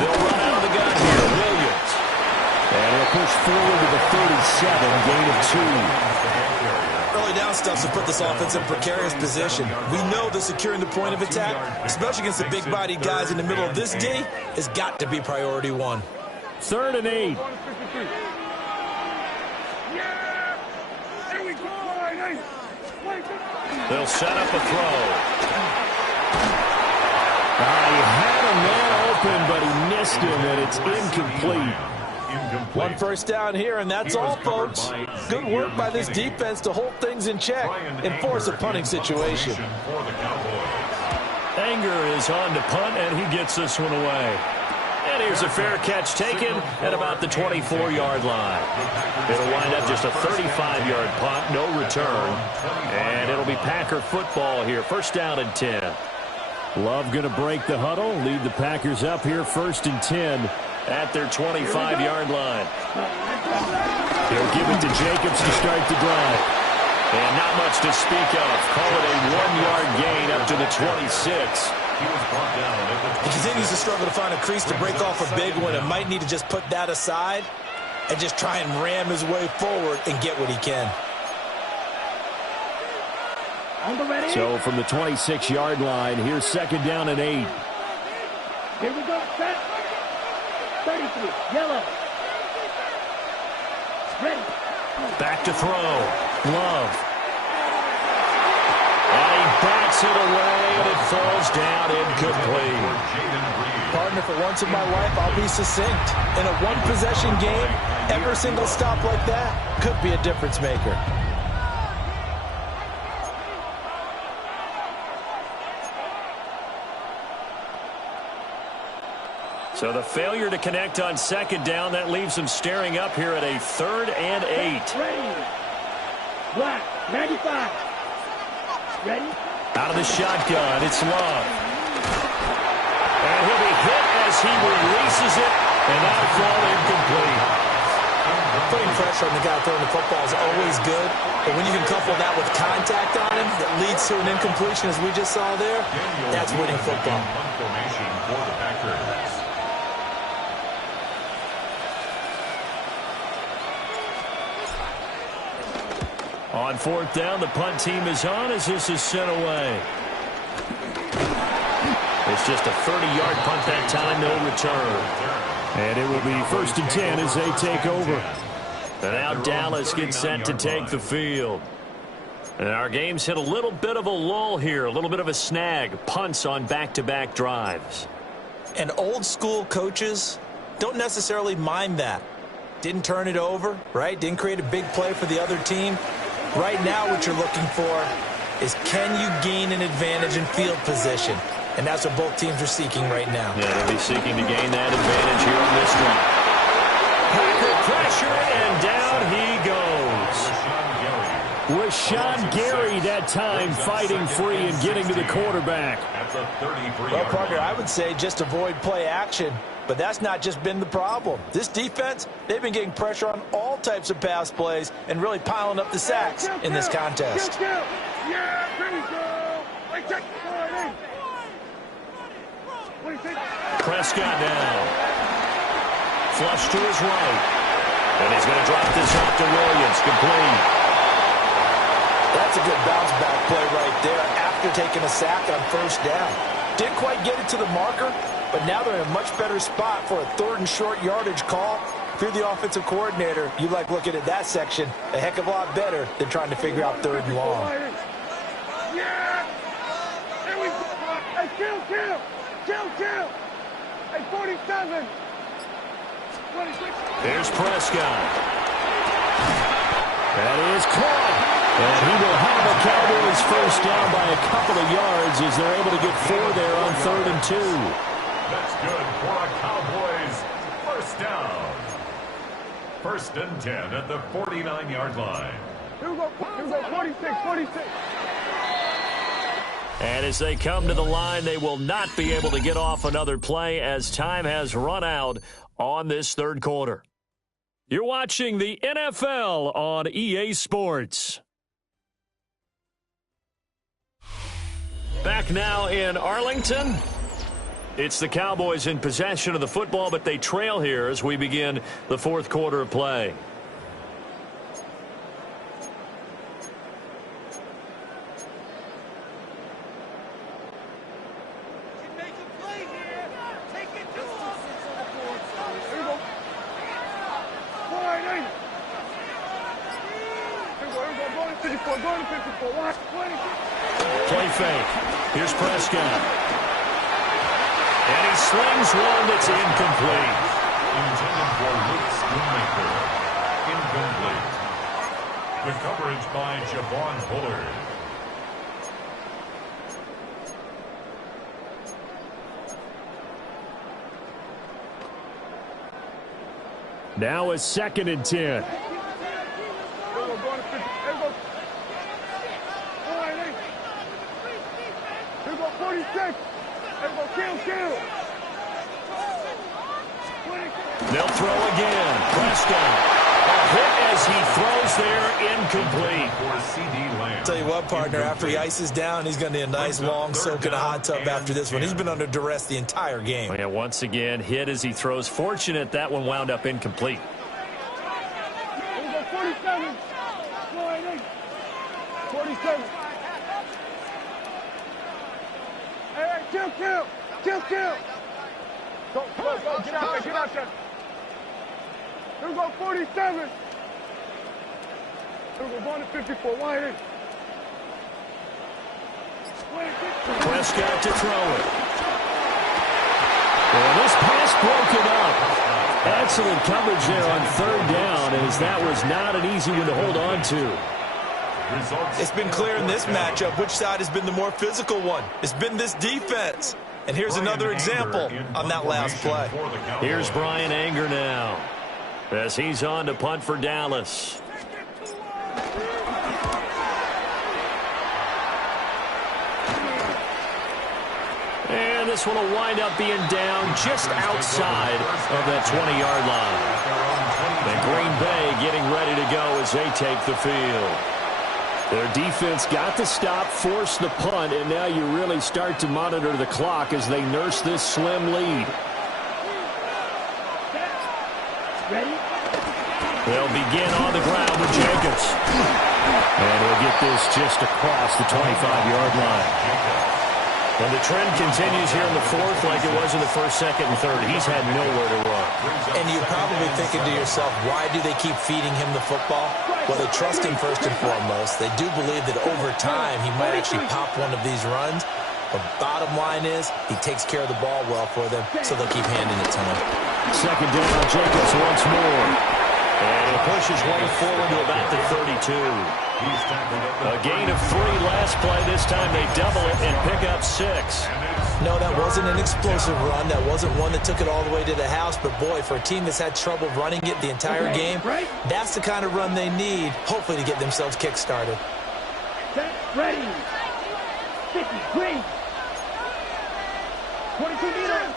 run out of the gun here. Williams. And he'll push forward to the 37, gain of 2. Early down stuff to put this offense in precarious position. We know that securing the point of attack, especially against the big-bodied guys in the middle of this D, has got to be priority 1. 3rd and 8. They'll set up a throw. He had a man open, but he missed him, and it's incomplete. 1 first down here, and that's all, folks. Good work by this defense to hold things in check and force a punting situation. Anger is on to punt, and he gets this one away. And here's a fair catch taken at about the 24-yard line. It'll wind up just a 35-yard punt, no return. And it'll be Packer football here, 1st down and 10. Love going to break the huddle, lead the Packers up here, 1st and 10 at their 25-yard line. He'll give it to Jacobs to start the drive. And not much to speak of. Call it a 1-yard gain up to the 26. He continues to struggle to find a crease to break off a big one and might need to just put that aside and just try and ram his way forward and get what he can. So from the 26-yard line, here's 2nd down and 8. Here we go, set. 33, yellow. Ready. Back to throw. Love. And he bats it away, and it falls down incomplete. Partner, for once in my life, I'll be succinct. In a one-possession game, every single stop like that could be a difference maker. So the failure to connect on 2nd down, that leaves him staring up here at a 3rd and 8. Ready. Black, 95. Ready. Out of the shotgun, it's Love. And he'll be hit as he releases it, and that'll fall incomplete. Putting pressure on the guy throwing the football is always good, but when you can couple that with contact on him that leads to an incompletion, as we just saw there, that's winning football. On 4th down, the punt team is on as this is sent away. It's just a 30-yard punt that time, no return. And it will be 1st and 10 as they take over. And now Dallas gets set to take the field. And our game's hit a little bit of a lull here, a little bit of a snag. Punts on back-to-back drives. And old-school coaches don't necessarily mind that. Didn't turn it over, right? Didn't create a big play for the other team. Right now what you're looking for is, can you gain an advantage in field position? And that's what both teams are seeking right now. Yeah, they'll be seeking to gain that advantage here on this one. Packer pressure, and down he goes. Rashawn Gary that time fighting free and getting to the quarterback. Well, Parker, I would say just avoid play action. But that's not just been the problem. This defense, they've been getting pressure on all types of pass plays and really piling up the sacks in this contest. Yeah, there we go. Prescott now. Flush to his right. And he's going to drop this off to Williams. Complete. That's a good bounce back play right there after taking a sack on first down. Didn't quite get it to the marker, but now they're in a much better spot for a 3rd and short yardage call. If you're the offensive coordinator, you like looking at that section a heck of a lot better than trying to figure out 3rd and long. Yeah! Here we go! Hey, kill! Hey, 47! 26! Here's Prescott. That is caught. And he will have a Cowboys first down by a couple of yards as they're able to get 4 there on 3rd and 2. That's good for a Cowboys first down. 1st and 10 at the 49-yard line. Here we go, 46. And as they come to the line, they will not be able to get off another play as time has run out on this 3rd quarter. You're watching the NFL on EA Sports. Back now in Arlington. It's the Cowboys in possession of the football, but they trail here as we begin the 4th quarter of play. Play fake. Here's Prescott. And he slings one that's incomplete. Intended for Luke Schoonmaker. Incomplete. The coverage by Javon Bullard. Now a 2nd and 10. They'll throw again. Prescott. A hit as he throws there, incomplete. Tell you what, partner, after he ices down, he's going to need a nice long soak in a hot tub after this one. He's been under duress the entire game. Yeah, once again, hit as he throws. Fortunate that one wound up incomplete. 47. 47. Hey, kill. Go, get out there. Here we go, 47. Here we go, going to 54, wide in. Prescott to throw it. Well, this pass broken up. Excellent coverage there on 3rd down, as that was not an easy one to hold on to. It's been clear in this matchup which side has been the more physical one. It's been this defense. And here's another example on that last play. Here's Brian Anger now as he's on to punt for Dallas. And this one will wind up being down just outside of that 20-yard line. And Green Bay getting ready to go as they take the field. Their defense got the stop, forced the punt, and now you really start to monitor the clock as they nurse this slim lead. Ready? They'll begin on the ground with Jacobs. And he'll get this just across the 25-yard line. And the trend continues here in the 4th like it was in the 1st, 2nd, and 3rd. He's had nowhere to run. And you're probably thinking to yourself, why do they keep feeding him the football? Well, they trust him first and foremost. They do believe that over time he might actually pop one of these runs. But bottom line is he takes care of the ball well for them, so they'll keep handing it to him. 2nd down, Jacobs once more. And he'll push his way forward to about the 32. A gain of 3 last play. This time they double it and pick up 6. No, that wasn't an explosive run. That wasn't one that took it all the way to the house. But, boy, for a team that's had trouble running it the entire game, that's the kind of run they need, hopefully, to get themselves kick-started. Ready. 50, green. 22 meters.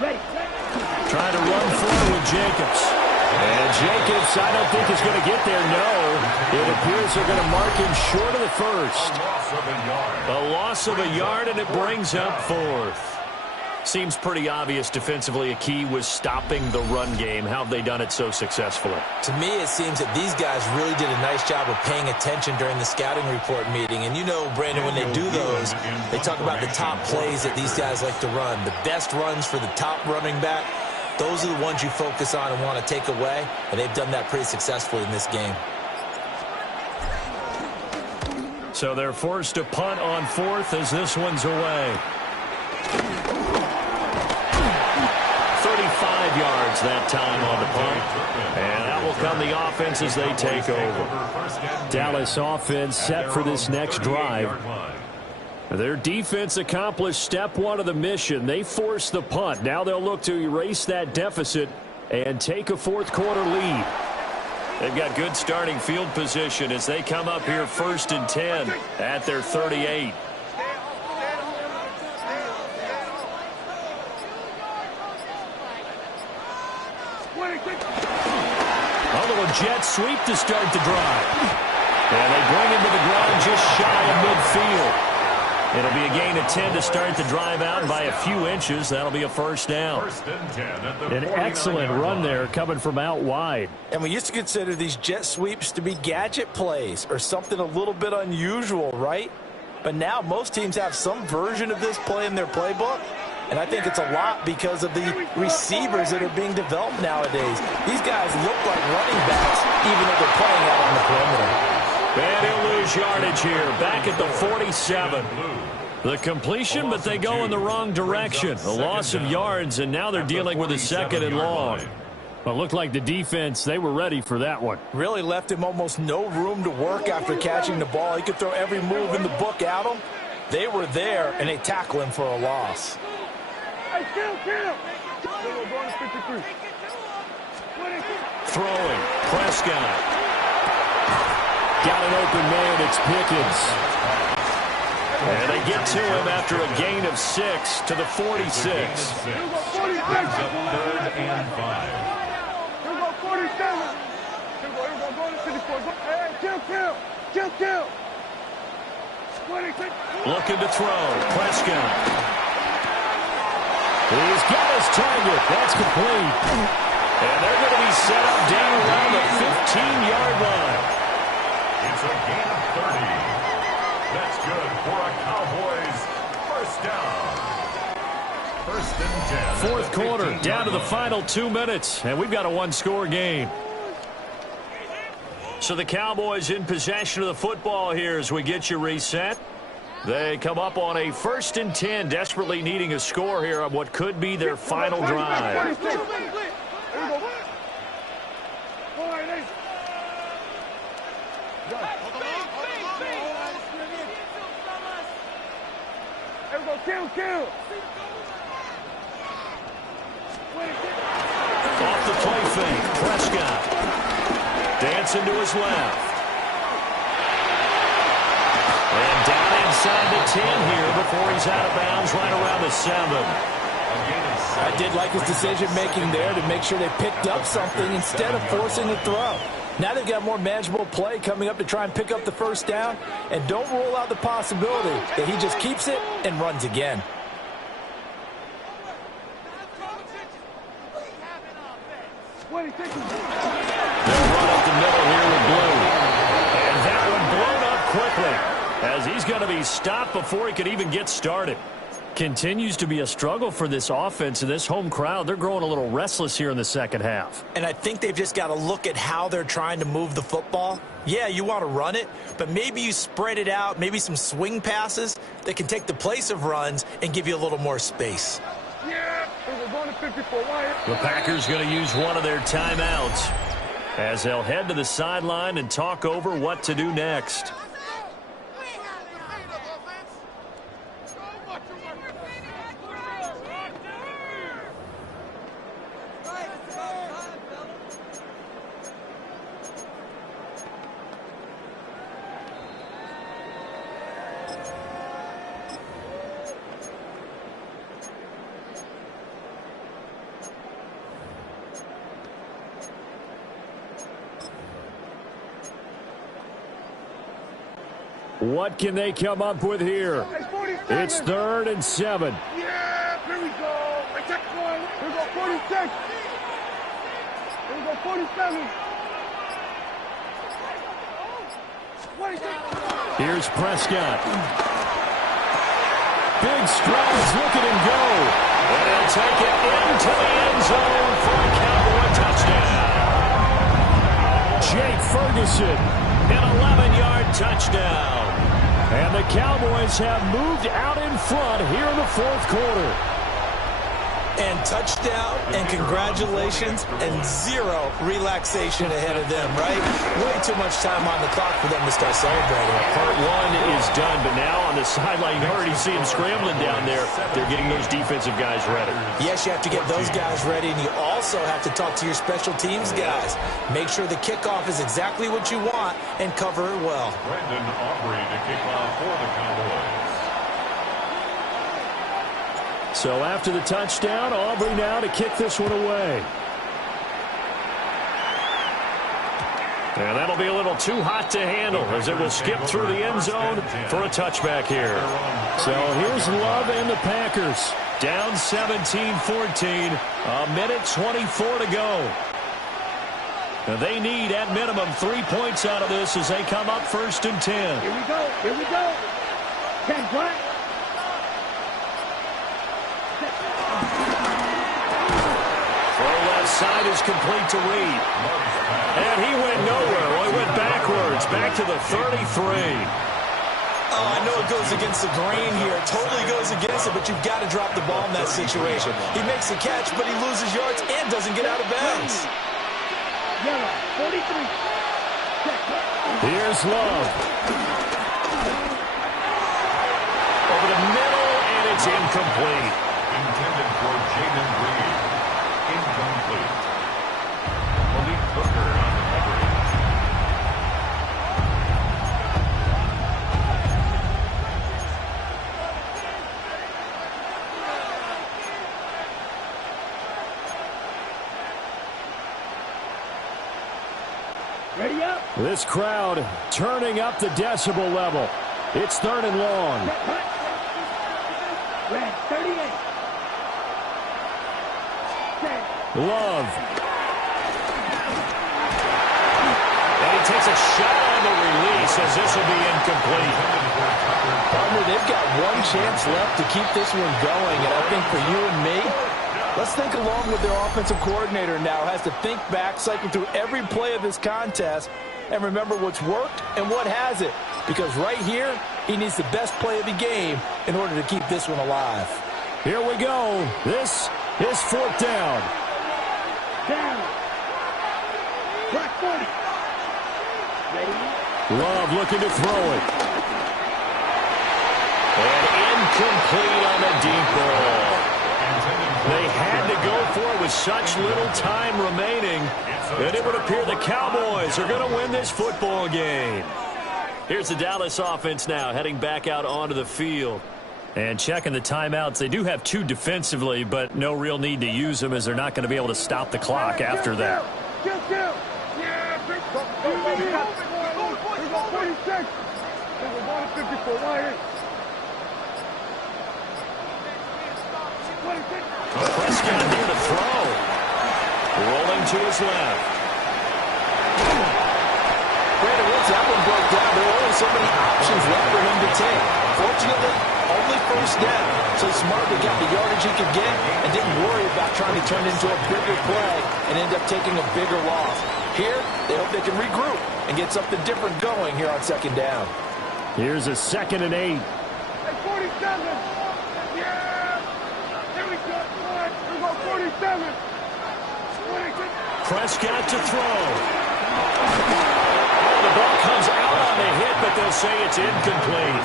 Ready. Trying to run forward with Jacobs. And Jacobs, I don't think is going to get there. No. It appears they're going to mark him short of the first. A loss of a yard, and it brings up fourth. Seems pretty obvious defensively a key was stopping the run game. How have they done it so successfully? To me, it seems that these guys really did a nice job of paying attention during the scouting report meeting. And you know, Brandon, when they do those, they talk about the top plays that these guys like to run. The best runs for the top running back, those are the ones you focus on and want to take away. And they've done that pretty successfully in this game. So they're forced to punt on fourth as this one's away. 35 yards that time on the punt. And that will come the offense as they take over. Dallas offense set for this next drive. Their defense accomplished step one of the mission. They forced the punt. Now they'll look to erase that deficit and take a fourth quarter lead. They've got good starting field position as they come up here 1st and 10 at their 38. A little jet sweep to start the drive. And they bring him to the ground just shy of midfield. It'll be a gain of 10 to start the drive out by a few inches. That'll be a first down. An excellent run there coming from out wide. And we used to consider these jet sweeps to be gadget plays or something a little bit unusual, right? But now most teams have some version of this play in their playbook. And I think it's a lot because of the receivers that are being developed nowadays. These guys look like running backs, even though they're playing out on the perimeter. And he'll lose yardage here, back at the 47. The completion, but they go in the wrong direction. A loss of yards, and now they're dealing with a 2nd and long. Well, it looked like the defense, they were ready for that one. Really left him almost no room to work after catching the ball. He could throw every move in the book at him. They were there, and they tackle him for a loss. Throwing, Prescott. Got an open man, it's Pickens. And they get to him after a gain of 6 to the 46. Brings up 3rd and 5. Here go 47. Here go going to 54. Hey, kill. Looking to throw, Prescott. He's got his target. That's complete. And they're going to be set up down around the 15-yard line. It's a gain of 30. That's good for a Cowboys first down. 1st and 10. Fourth quarter, down to the final 2 minutes, and we've got a one-score game. So the Cowboys in possession of the football here as we get you reset. They come up on a 1st and 10, desperately needing a score here on what could be their final drive. Kill. Off the play fake, Prescott. Dancing to his left. And down inside the 10 here before he's out of bounds right around the 7. I did like his decision-making there to make sure they picked up something instead of forcing the throw. Now they've got more manageable play coming up to try and pick up the first down. And don't rule out the possibility that he just keeps it and runs again. They'll run up the middle here with Blue. And that one blown up quickly as he's going to be stopped before he could even get started. Continues to be a struggle for this offense and this home crowd. They're growing a little restless here in the second half. And I think they've just got to look at how they're trying to move the football. Yeah, you want to run it, but maybe you spread it out, maybe some swing passes that can take the place of runs and give you a little more space. The Packers going to use one of their timeouts as they'll head to the sideline and talk over what to do next. What can they come up with here? It's 3rd and 7. Yeah, here we go. Check one. Here we go, 46. Here we go, 47. 26. Here's Prescott. Big strides, look at him go. And he'll take it into the end zone for a Cowboy touchdown. Jake Ferguson, an 11-yard touchdown. And the Cowboys have moved out in front here in the 4th quarter. And touchdown, and congratulations, and 0 relaxation ahead of them, right? Way too much time on the clock for them to start celebrating. Part 1 is done, but now on the sideline, you already see them scrambling down there. They're getting those defensive guys ready. Yes, you have to get those guys ready, and you also have to talk to your special teams guys. Make sure the kickoff is exactly what you want and cover it well. Brandon Aubrey to kick off for the Cowboys. So after the touchdown, Aubrey now to kick this one away. And that'll be a little too hot to handle as it will skip through the end zone for a touchback here. So here's Love and the Packers. Down 17-14, a minute 24 to go. And they need, at minimum, 3 points out of this as they come up 1st and 10. Here we go. Here we go. 10 black. Side is complete to Reed. And he went nowhere. Well, he went backwards, back to the 33. Oh, I know it goes against the grain here. It totally goes against it, but you've got to drop the ball in that situation. He makes the catch, but he loses yards and doesn't get out of bounds. Yellow, 43. Here's Love. Over the middle, and it's incomplete. Intended for Jaden Reed. Incomplete. Malik Booker on the coverage. Ready up. This crowd turning up the decibel level. It's 3rd and long. Red, 38. Love. And he takes a shot on the release as this will be incomplete. Partner, they've got one chance left to keep this one going, and I think for you and me, let's think along with their offensive coordinator now. Has to think back, cycle through every play of this contest, and remember what's worked and what hasn't. Because right here, he needs the best play of the game in order to keep this one alive. Here we go. This is 4th down. Down. Black 40. Ready? Love looking to throw it. And incomplete on the deep ball. They had to go for it with such little time remaining that it would appear the Cowboys are going to win this football game. Here's the Dallas offense now heading back out onto the field. And checking the timeouts, they do have 2 defensively, but no real need to use them as they're not going to be able to stop the clock after that. Kill. Yeah, big. Go, 46. We're going to 54. Wire. 26. Prescott near the throw. Rolling to his left. Brandon, once that one broke down, there were only so many options left for him to take. Fortunately, only 1st down. So smartly got the yardage he could get and didn't worry about trying to turn into a bigger play and end up taking a bigger loss. Here, they hope they can regroup and get something different going here on 2nd down. Here's a 2nd and 8. Hey, 47. Yeah. Here we go. Here we go, 47. 26. Prescott to throw. The ball comes out on the hit, but they'll say it's incomplete.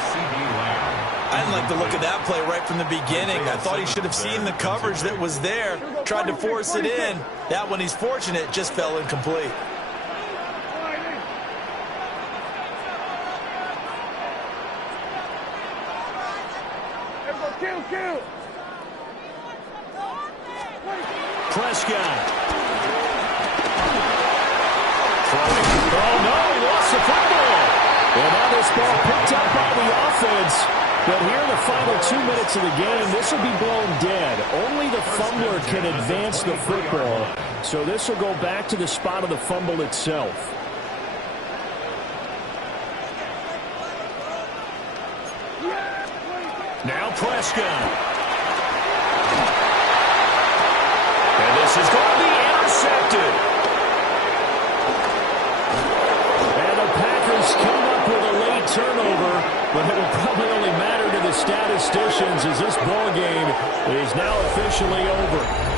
I didn't like the look of that play right from the beginning. I thought he should have seen the coverage that was there, tried to force it in. That one, he's fortunate, just fell incomplete. Kill. Prescott. Oh, no, he lost the football. And now they this ball picked up by the offense. But here in the final 2 minutes of the game, this will be blown dead. Only the fumbler can advance the football. So this will go back to the spot of the fumble itself. Now Prescott. And this is going to be intercepted. And the Packers come up with a late turnover, but it will probably only matter to the statisticians as this ball game is now officially over.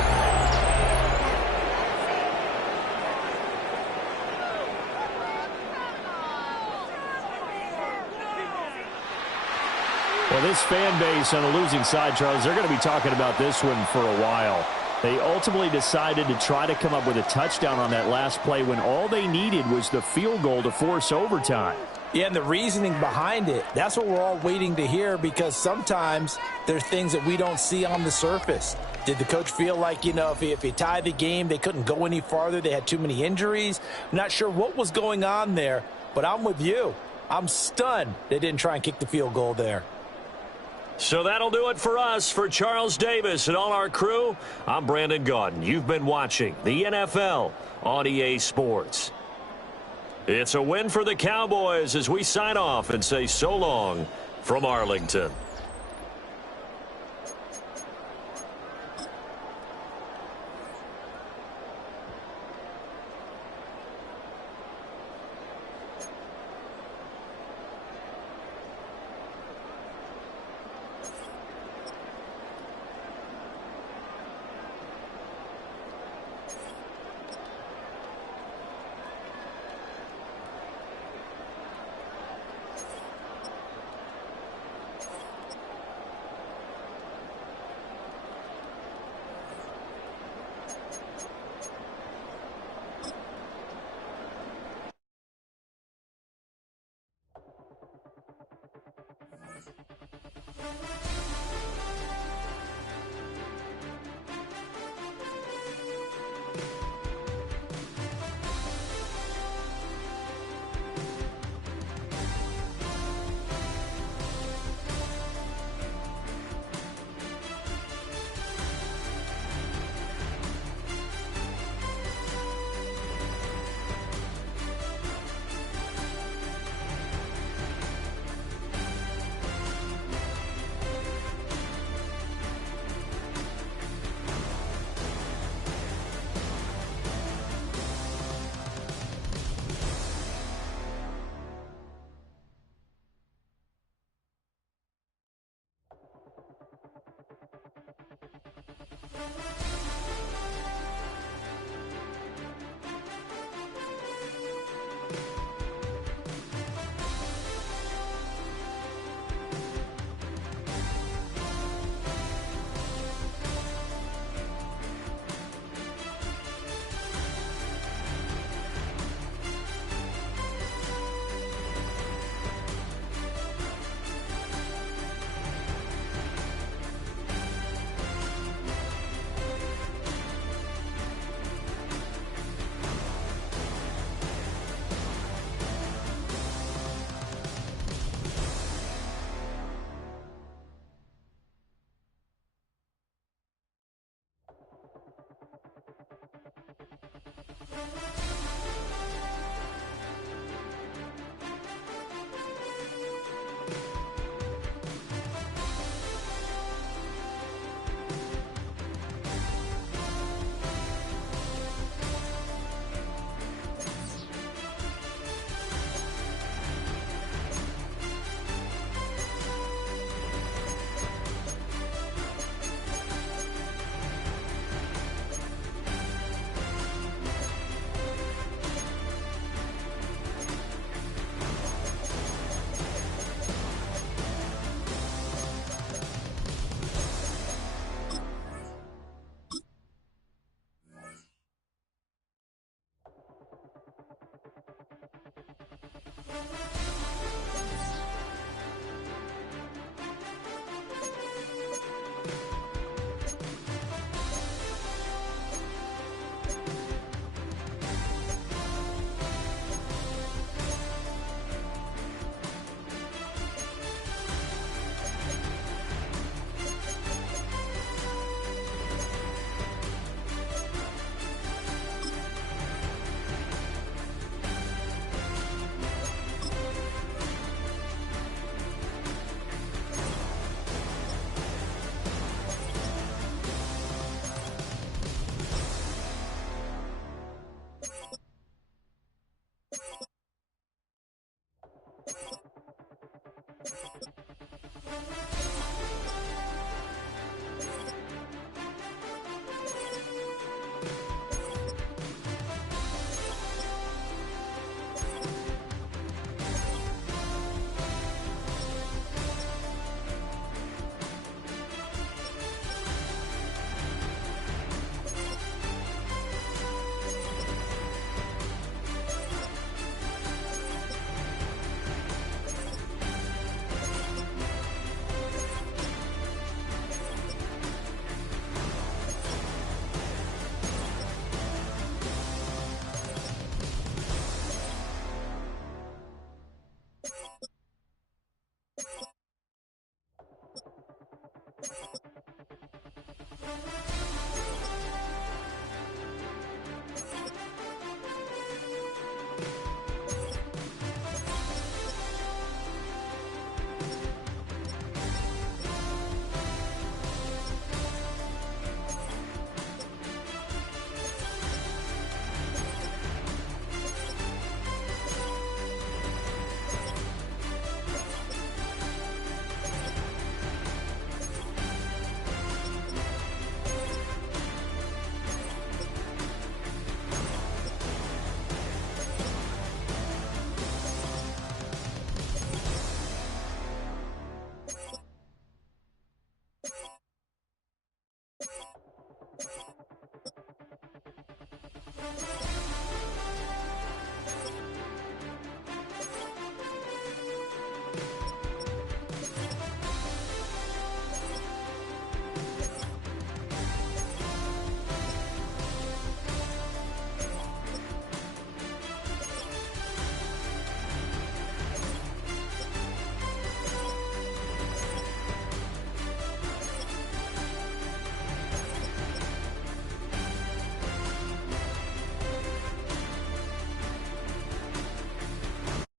Well, this fan base on the losing side, Charles, they're going to be talking about this one for a while. They ultimately decided to try to come up with a touchdown on that last play when all they needed was the field goal to force overtime. Yeah, and the reasoning behind it, that's what we're all waiting to hear, because sometimes there's things that we don't see on the surface. Did the coach feel like, if you tie the game, they couldn't go any farther, they had too many injuries? I'm not sure what was going on there, but I'm with you. I'm stunned they didn't try and kick the field goal there. So that'll do it for us. For Charles Davis and all our crew, I'm Brandon Gaudin. You've been watching the NFL on EA Sports. It's a win for the Cowboys as we sign off and say so long from Arlington.